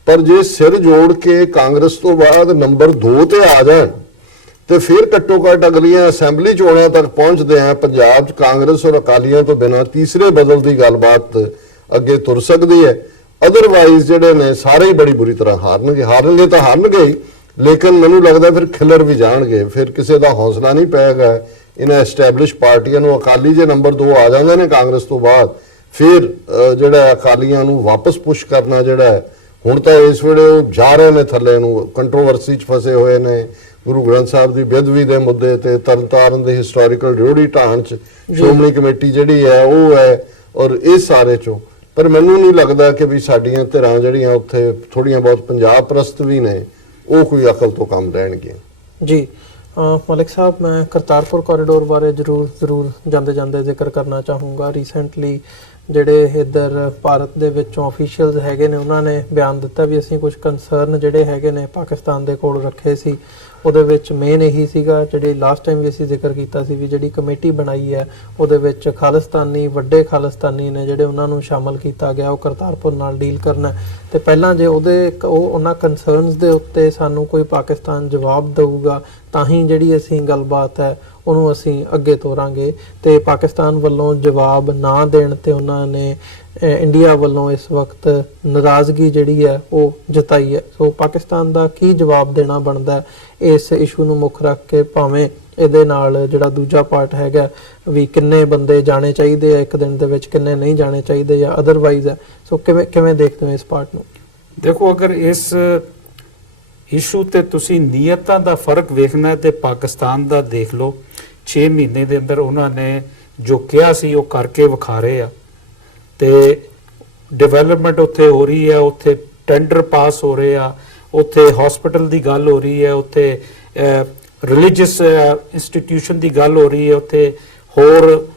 ਪਰ ਜੇ ਸਿਰ ਜੋੜ ਕੇ ਕਾਂਗਰਸ ਤੋਂ ਬਾਅਦ ਨੰਬਰ 2 ਤੇ ਆ ਜਾਣ ਤੇ ਫਿਰ ਘੱਟੋ ਘੱਟ ਅਗਲੀਆਂ ਅਸੈਂਬਲੀ ਚੋਣਾਂ ਤੱਕ ਪਹੁੰਚਦੇ ਆ ਪੰਜਾਬ 'ਚ ਕਾਂਗਰਸ ਔਰ ਅਕਾਲੀਆਂ ਤੋਂ ਬਿਨਾਂ ਤੀਸਰੇ ਬਦਲ ਦੀ ਗੱਲਬਾਤ ਅੱਗੇ ਤੁਰ ਸਕਦੀ ਹੈ। ਅਦਰਵਾਈਜ਼ ਜਿਹੜੇ ਨੇ ਸਾਰੇ ਹੀ ਬੜੀ ਬੁਰੀ ਤਰ੍ਹਾਂ ਹਾਰਨਗੇ ਤਾਂ ਹਾਰਨਗੇ ਹੀ, ਲੇਕਿਨ ਮੈਨੂੰ ਲੱਗਦਾ ਫਿਰ ਖਿਲਰ ਵੀ ਜਾਣਗੇ, ਫਿਰ ਕਿਸੇ ਦਾ ਹੌਸਲਾ ਨਹੀਂ ਪਏਗਾ ਇਹਨਾਂ ਐਸਟੈਬਲਿਸ਼ ਪਾਰਟੀਆਂ ਨੂੰ। ਅਕਾਲੀ ਜੇ ਨੰਬਰ 2 ਆ ਜਾਂਦੇ ਨੇ ਕਾਂਗਰਸ ਤੋਂ ਬਾਅਦ, ਫਿਰ ਜਿਹੜਾ ਅਕਾਲੀਆਂ ਨੂੰ ਵਾਪਸ ਪੁਸ਼ ਕਰਨਾ ਜਿਹੜਾ ਹੈ, ਹੁਣ ਤਾਂ ਇਸ ਵੇਲੇ ਉਹ ਜਾ ਰਹੇ ਨੇ ਥੱਲੇ ਨੂੰ, ਕੰਟਰੋਵਰਸੀ 'ਚ ਫਸੇ ਹੋਏ ਨੇ, ਗੁਰੂ ਗ੍ਰੰਥ ਸਾਹਿਬ ਦੀ ਬੇਅਦਬੀ ਦੇ ਮੁੱਦੇ ਤੇ, ਤਰਨਤਾਰਨ ਦੇ ਹਿਸਟੋਰੀਕਲ ਰਿਓੜੀ ਢਾਂਚ 'ਚ ਸ਼੍ਰੋਮਣੀ ਕਮੇਟੀ ਜਿਹੜੀ ਹੈ ਉਹ ਹੈ, ਔਰ ਇਹ ਸਾਰੇ 'ਚੋਂ। ਪਰ ਮੈਨੂੰ ਨਹੀਂ ਲੱਗਦਾ ਕਿ ਵੀ ਸਾਡੀਆਂ ਧਿਰਾਂ ਜਿਹੜੀਆਂ ਉੱਥੇ ਥੋੜੀਆਂ ਬਹੁਤ ਪੰਜਾਬ ਪ੍ਰਸਤ ਵੀ ਨੇ, ਉਹ ਕੋਈ ਅਕਲ ਤੋਂ ਕੰਮ ਲੈਣਗੀਆਂ। ਜੀ ਮਲਿਕ ਸਾਹਿਬ, ਮੈਂ ਕਰਤਾਰਪੁਰ ਕੋਰੀਡੋਰ ਬਾਰੇ ਜ਼ਰੂਰ ਜਾਂਦੇ ਜ਼ਿਕਰ ਕਰਨਾ ਚਾਹੂੰਗਾ। ਰੀਸੈਂਟਲੀ ਜਿਹੜੇ ਇੱਧਰ ਭਾਰਤ ਦੇ ਵਿੱਚੋਂ ਅਫੀਸ਼ੀਅਲਸ ਹੈਗੇ ਨੇ, ਉਹਨਾਂ ਨੇ ਬਿਆਨ ਦਿੱਤਾ ਵੀ ਅਸੀਂ ਕੁਝ ਕੰਸਰਨ ਜਿਹੜੇ ਹੈਗੇ ਨੇ ਪਾਕਿਸਤਾਨ ਦੇ ਕੋਲ ਰੱਖੇ ਸੀ। ਉਹਦੇ ਵਿੱਚ ਮੇਨ ਇਹੀ ਸੀਗਾ, ਜਿਹੜੀ ਲਾਸਟ ਟਾਈਮ ਵੀ ਅਸੀਂ ਜ਼ਿਕਰ ਕੀਤਾ ਸੀ ਵੀ ਜਿਹੜੀ ਕਮੇਟੀ ਬਣਾਈ ਹੈ ਉਹਦੇ ਵਿੱਚ ਵੱਡੇ ਖਾਲਿਸਤਾਨੀ ਨੇ ਜਿਹੜੇ ਉਹਨਾਂ ਨੂੰ ਸ਼ਾਮਲ ਕੀਤਾ ਗਿਆ, ਉਹ ਕਰਤਾਰਪੁਰ ਨਾਲ ਡੀਲ ਕਰਨਾ। ਤੇ ਪਹਿਲਾਂ ਜੇ ਉਹਨਾਂ ਕੰਸਰਨਸ ਦੇ ਉੱਤੇ ਸਾਨੂੰ ਕੋਈ ਪਾਕਿਸਤਾਨ ਜਵਾਬ ਦੇਊਗਾ ਤਾਂ ਹੀ ਜਿਹੜੀ ਅਸੀਂ ਗੱਲਬਾਤ ਹੈ ਉਹਨੂੰ ਅਸੀਂ ਅੱਗੇ ਤੋਰਾਂਗੇ। ਤੇ ਪਾਕਿਸਤਾਨ ਵੱਲੋਂ ਜਵਾਬ ਨਾ ਦੇਣ ਤੇ ਉਹਨਾਂ ਨੇ ਇੰਡੀਆ ਵੱਲੋਂ ਇਸ ਵਕਤ ਨਾਰਾਜ਼ਗੀ ਜਿਹੜੀ ਹੈ ਉਹ ਜਤਾਈ ਹੈ। ਸੋ ਪਾਕਿਸਤਾਨ ਦਾ ਕੀ ਜਵਾਬ ਦੇਣਾ ਬਣਦਾ ਇਸ ਇਸ਼ੂ ਨੂੰ ਮੁੱਖ ਰੱਖ ਕੇ, ਭਾਵੇਂ ਇਹਦੇ ਨਾਲ ਜਿਹੜਾ ਦੂਜਾ ਪਾਰਟ ਹੈਗਾ ਵੀ ਕਿੰਨੇ ਬੰਦੇ ਜਾਣੇ ਚਾਹੀਦੇ ਆ ਇੱਕ ਦਿਨ ਦੇ ਵਿੱਚ, ਕਿੰਨੇ ਨਹੀਂ ਜਾਣੇ ਚਾਹੀਦੇ ਜਾਂ ਅਦਰਵਾਈਜ਼ ਹੈ। ਸੋ ਕਿਵੇਂ ਦੇਖਦੇ ਹੋ ਇਸ ਪਾਰਟ ਨੂੰ? ਦੇਖੋ, ਅਗਰ ਇਸ ਇਸ਼ੂ ਤੇ ਤੁਸੀਂ ਨੀਅਤਾਂ ਦਾ ਫਰਕ ਵੇਖਣਾ ਤੇ ਪਾਕਿਸਤਾਨ ਦਾ ਦੇਖ ਲਓ। 6 ਮਹੀਨੇ ਦੇ ਅੰਦਰ ਉਹਨਾਂ ਨੇ ਜੋ ਕਿਹਾ ਸੀ ਉਹ ਕਰਕੇ ਵਿਖਾ ਰਹੇ ਆ, ਤੇ ਡਿਵੈਲਪਮੈਂਟ ਉੱਥੇ ਹੋ ਰਹੀ ਹੈ, ਉੱਥੇ ਟੈਂਡਰ ਪਾਸ ਹੋ ਰਹੇ ਆ, ਉੱਥੇ ਹਸਪੀਟਲ ਦੀ ਗੱਲ ਹੋ ਰਹੀ ਹੈ, ਉੱਥੇ ਰਿਲੀਜੀਅਸ ਇੰਸਟੀਟਿਊਸ਼ਨ ਦੀ ਗੱਲ ਹੋ ਰਹੀ ਹੈ, ਉੱਥੇ ਹੋਰ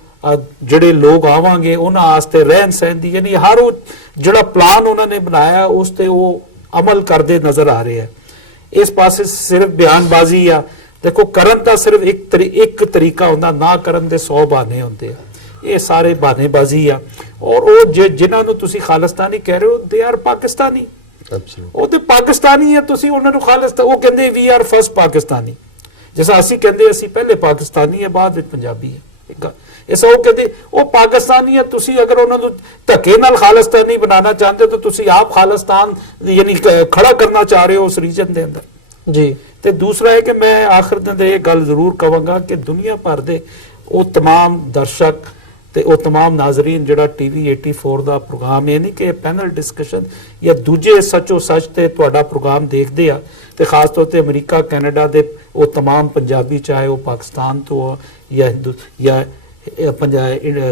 ਜਿਹੜੇ ਲੋਕ ਆਵਾਂਗੇ ਉਹਨਾਂ ਵਾਸਤੇ ਰਹਿਣ ਸਹਿਣ ਦੀ, ਯਾਨੀ ਹਰ ਉਹ ਜਿਹੜਾ ਪਲਾਨ ਉਹਨਾਂ ਨੇ ਬਣਾਇਆ ਉਸ ਤੇ ਉਹ ਅਮਲ ਕਰਦੇ ਨਜ਼ਰ ਆ ਰਹੇ ਆ। ਇਸ ਪਾਸੇ ਸਿਰਫ ਬਿਆਨਬਾਜ਼ੀ ਆ। ਦੇਖੋ, ਕਰਨ ਦਾ ਸਿਰਫ ਇੱਕ ਤਰੀਕਾ ਹੁੰਦਾ, ਨਾ ਕਰਨ ਦੇ 100 ਬਹਾਨੇ ਹੁੰਦੇ ਆ। ਇਹ ਸਾਰੇ ਬਹਾਨੇਬਾਜ਼ੀ ਆ। ਔਰ ਉਹ ਜਿਨ੍ਹਾਂ ਨੂੰ ਤੁਸੀਂ ਖਾਲਿਸਤਾਨੀ ਕਹਿ ਰਹੇ ਹੋ, ਦੇ ਆਰ ਪਾਕਿਸਤਾਨੀ। ਉਹ ਤੇ ਪਾਕਿਸਤਾਨੀ ਆ, ਤੁਸੀਂ ਉਹਨਾਂ ਨੂੰ ਖਾਲਿਸਤਾਨ, ਉਹ ਕਹਿੰਦੇ ਵੀ ਆਰ ਫਸਟ ਪਾਕਿਸਤਾਨੀ, ਜਿਵੇਂ ਅਸੀਂ ਕਹਿੰਦੇ ਅਸੀਂ ਪਹਿਲੇ ਪਾਕਿਸਤਾਨੀ ਆ ਬਾਅਦ ਵਿੱਚ ਪੰਜਾਬੀ ਆ। ਇਸ ਉਹ ਕਹਿੰਦੇ ਉਹ ਪਾਕਿਸਤਾਨੀ ਆ, ਤੁਸੀਂ ਅਗਰ ਉਹਨਾਂ ਨੂੰ ਧੱਕੇ ਨਾਲ ਖਾਲਿਸਤਾਨੀ ਬਣਾਉਣਾ ਚਾਹੁੰਦੇ ਹੋ ਤਾਂ ਤੁਸੀਂ ਆਪ ਖਾਲਿਸਤਾਨ ਯਾਨੀ ਖੜਾ ਕਰਨਾ ਚਾਹ ਰਹੇ ਹੋ ਉਸ ਰੀਜਨ ਦੇ ਅੰਦਰ ਜੀ। ਤੇ ਦੂਸਰਾ ਹੈ ਕਿ ਮੈਂ ਆਖਰ ਦਿਨ ਇਹ ਗੱਲ ਜ਼ਰੂਰ ਕਹਾਂਗਾ ਕਿ ਦੁਨੀਆ ਭਰ ਦੇ ਉਹ तमाम ਦਰਸ਼ਕ ਤੇ ਉਹ तमाम ਨਾਜ਼ਰੀਨ ਜਿਹੜਾ TV 84 ਦਾ ਪ੍ਰੋਗਰਾਮ, ਇਹ ਨਹੀਂ ਕਿ ਪੈਨਲ ਡਿਸਕਸ਼ਨ ਜਾਂ ਦੂਜੇ ਸੱਚੋ ਸੱਚ ਤੇ ਤੁਹਾਡਾ ਪ੍ਰੋਗਰਾਮ ਦੇਖਦੇ ਆ, ਤੇ ਖਾਸ ਤੌਰ ਤੇ ਅਮਰੀਕਾ ਕੈਨੇਡਾ ਦੇ ਉਹ तमाम ਪੰਜਾਬੀ, ਚਾਹੇ ਉਹ ਪਾਕਿਸਤਾਨ ਤੋਂ ਜਾਂ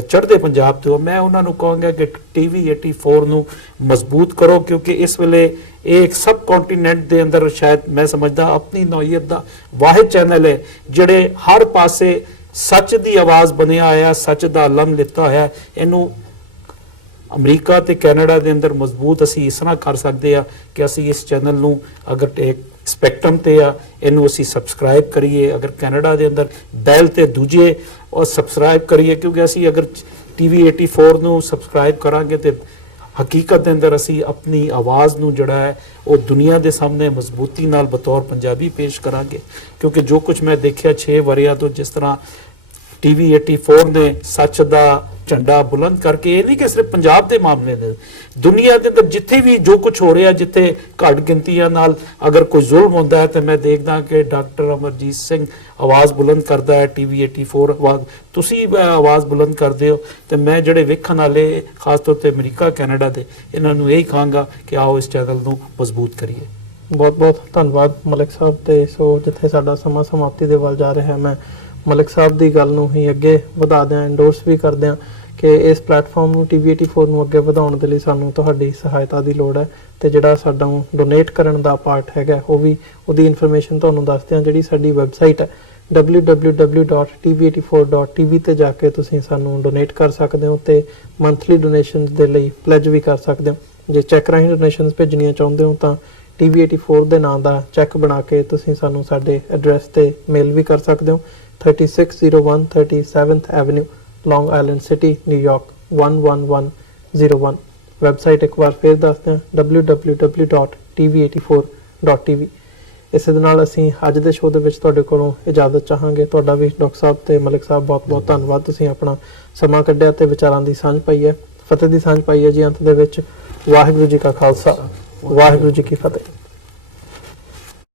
ਚੜ੍ਹਦੇ ਪੰਜਾਬ ਤੋਂ, ਮੈਂ ਉਹਨਾਂ ਨੂੰ ਕਹਾਂਗਾ ਕਿ TV 84 ਨੂੰ ਮਜ਼ਬੂਤ ਕਰੋ, ਕਿਉਂਕਿ ਇਸ ਵੇਲੇ ਇਹ ਇੱਕ ਸਬ ਕੰਟੀਨੈਂਟ ਦੇ ਅੰਦਰ ਸ਼ਾਇਦ ਮੈਂ ਸਮਝਦਾ ਆਪਣੀ ਨੌਈਅਤ ਦਾ ਵਾਹਿਦ ਚੈਨਲ ਹੈ ਜਿਹੜੇ ਹਰ ਪਾਸੇ ਸੱਚ ਦੀ ਆਵਾਜ਼ ਬਣਿਆ ਹੋਇਆ, ਸੱਚ ਦਾ ਅਲਮ ਲਿੱਤਾ ਹੋਇਆ। ਇਹਨੂੰ ਅਮਰੀਕਾ ਤੇ ਕੈਨੇਡਾ ਦੇ ਅੰਦਰ ਮਜ਼ਬੂਤ ਅਸੀਂ ਇਸ ਤਰ੍ਹਾਂ ਕਰ ਸਕਦੇ ਆ ਕਿ ਅਸੀਂ ਇਸ ਚੈਨਲ ਨੂੰ ਅਗਰ ਸਪੈਕਟਰਮ ਤੇ ਆ, ਇਹਨੂੰ ਅਸੀਂ ਸਬਸਕ੍ਰਾਈਬ ਕਰੀਏ, ਅਗਰ ਕੈਨੇਡਾ ਦੇ ਅੰਦਰ ਬੈਲ ਤੇ ਦੂਜੇ ਉਹ ਸਬਸਕ੍ਰਾਈਬ ਕਰੀਏ, ਕਿਉਂਕਿ ਅਸੀਂ ਅਗਰ TV 84 ਨੂੰ ਸਬਸਕ੍ਰਾਈਬ ਕਰਾਂਗੇ ਤੇ ਹਕੀਕਤ ਦੇ ਅੰਦਰ ਅਸੀਂ ਆਪਣੀ ਆਵਾਜ਼ ਨੂੰ ਜਿਹੜਾ ਹੈ ਉਹ ਦੁਨੀਆ ਦੇ ਸਾਹਮਣੇ ਮਜ਼ਬੂਤੀ ਨਾਲ ਬਤੌਰ ਪੰਜਾਬੀ ਪੇਸ਼ ਕਰਾਂਗੇ। ਕਿਉਂਕਿ ਜੋ ਕੁਝ ਮੈਂ ਦੇਖਿਆ 6 ਵਰਿਆਂ ਤੋਂ, ਜਿਸ ਤਰ੍ਹਾਂ TV 84 ਨੇ ਸੱਚ ਦਾ ਝੰਡਾ ਬੁਲੰਦ ਕਰਕੇ, ਇਹ ਨਹੀਂ ਕਿ ਸਿਰਫ ਪੰਜਾਬ ਦੇ ਮਾਮਲੇ ਦੇ, ਦੁਨੀਆ ਦੇ ਅੰਦਰ ਜਿੱਥੇ ਵੀ ਜੋ ਕੁਝ ਹੋ ਰਿਹਾ, ਜਿੱਥੇ ਘੱਟ ਗਿਣਤੀਆਂ ਨਾਲ ਅਗਰ ਕੋਈ ਜ਼ੁਲਮ ਹੁੰਦਾ ਹੈ ਤੇ ਮੈਂ ਦੇਖਦਾ ਕਿ ਡਾਕਟਰ ਅਮਰਜੀਤ ਸਿੰਘ ਆਵਾਜ਼ ਬੁਲੰਦ ਕਰਦਾ ਹੈ, ਟੀਵੀ 84 ਆਵਾਜ਼, ਤੁਸੀਂ ਆਵਾਜ਼ ਬੁਲੰਦ ਕਰਦੇ ਹੋ, ਤੇ ਮੈਂ ਜਿਹੜੇ ਵੇਖਣ ਵਾਲੇ ਖਾਸ ਤੌਰ ਤੇ ਅਮਰੀਕਾ ਕੈਨੇਡਾ ਦੇ, ਇਹਨਾਂ ਨੂੰ ਇਹੀ ਕਹਾਂਗਾ ਕਿ ਆਓ ਇਸ ਚੈਨਲ ਨੂੰ ਮਜ਼ਬੂਤ ਕਰੀਏ। ਬਹੁਤ ਬਹੁਤ ਧੰਨਵਾਦ ਮਲਿਕ ਸਾਹਿਬ। ਤੇ ਸੋ ਜਿੱਥੇ ਸਾਡਾ ਸਮਾਂ ਸਮਾਪਤੀ ਦੇ ਵੱਲ ਜਾ ਰਿਹਾ ਹੈ, ਮੈਂ ਮਲਿਕ ਸਾਹਿਬ ਦੀ ਗੱਲ ਨੂੰ ਹੀ ਅੱਗੇ ਵਧਾ ਦਿਆਂ, ਐਂਡੋਰਸ ਵੀ ਕਰਦੇ ਹਾਂ ਕਿ ਇਸ ਪਲੇਟਫਾਰਮ ਨੂੰ ਟੀਵੀ 84 ਨੂੰ ਅੱਗੇ ਵਧਾਉਣ ਦੇ ਲਈ ਸਾਨੂੰ ਤੁਹਾਡੀ ਸਹਾਇਤਾ ਦੀ ਲੋੜ ਹੈ। ਤੇ ਜਿਹੜਾ ਸਾਡਾ ਡੋਨੇਟ ਕਰਨ ਦਾ ਪਾਰਟ ਹੈਗਾ, ਉਹ ਵੀ ਉਹਦੀ ਇਨਫੋਰਮੇਸ਼ਨ ਤੁਹਾਨੂੰ ਦੱਸਦੇ ਹਾਂ। ਜਿਹੜੀ ਸਾਡੀ ਵੈਬਸਾਈਟ ਹੈ www.tv84.tv ਤੇ ਜਾ ਕੇ ਤੁਸੀਂ ਸਾਨੂੰ ਡੋਨੇਟ ਕਰ ਸਕਦੇ ਹੋ ਤੇ ਮੰਥਲੀ ਡੋਨੇਸ਼ਨਸ ਦੇ ਲਈ ਪਲੇਜ ਵੀ ਕਰ ਸਕਦੇ ਹੋ। ਜੇ ਚੈੱਕ ਰਾਹੀਂ ਡੋਨੇਸ਼ਨਸ ਭੇਜਣੀਆਂ ਚਾਹੁੰਦੇ ਹੋ ਤਾਂ ਟੀਵੀ 84 ਦੇ ਨਾਂ ਦਾ ਚੈੱਕ ਬਣਾ ਕੇ ਤੁਸੀਂ ਸਾਨੂੰ ਸਾਡੇ ਐਡਰੈਸ ਤੇ ਮੇਲ ਵੀ ਕਰ ਸਕਦੇ ਹੋ। 3601 37th ਐਵਨਿਊ, ਲੌਂਗ ਆਈਲੈਂਡ ਸਿਟੀ, ਨਿਊਯਾਰਕ 11101। ਵੈਬਸਾਈਟ ਇੱਕ ਵਾਰ ਫੇਰ ਦੱਸਦੇ ਹਾਂ www.tv84.tv। ਇਸੇ ਦੇ ਨਾਲ ਅਸੀਂ ਅੱਜ ਦੇ ਸ਼ੋਅ ਦੇ ਵਿੱਚ ਤੁਹਾਡੇ ਕੋਲੋਂ ਇਜਾਜ਼ਤ ਚਾਹਾਂਗੇ। ਤੁਹਾਡਾ ਵੀ ਡਾਕਟਰ ਸਾਹਿਬ ਤੇ ਮਲਿਕ ਸਾਹਿਬ ਬਹੁਤ ਬਹੁਤ ਧੰਨਵਾਦ, ਤੁਸੀਂ ਆਪਣਾ ਸਮਾਂ ਕੱਢਿਆ ਤੇ ਵਿਚਾਰਾਂ ਦੀ ਸਾਂਝ ਪਾਈ ਹੈ, ਫਤਿਹ ਦੀ ਸਾਂਝ ਪਾਈ ਹੈ ਜੀ। ਅੰਤ ਦੇ ਵਿੱਚ ਵਾਹਿਗੁਰੂ ਜੀ ਕਾ ਖਾਲਸਾ, ਵਾਹਿਗੁਰੂ ਜੀ ਕੀ ਫਤਿਹ।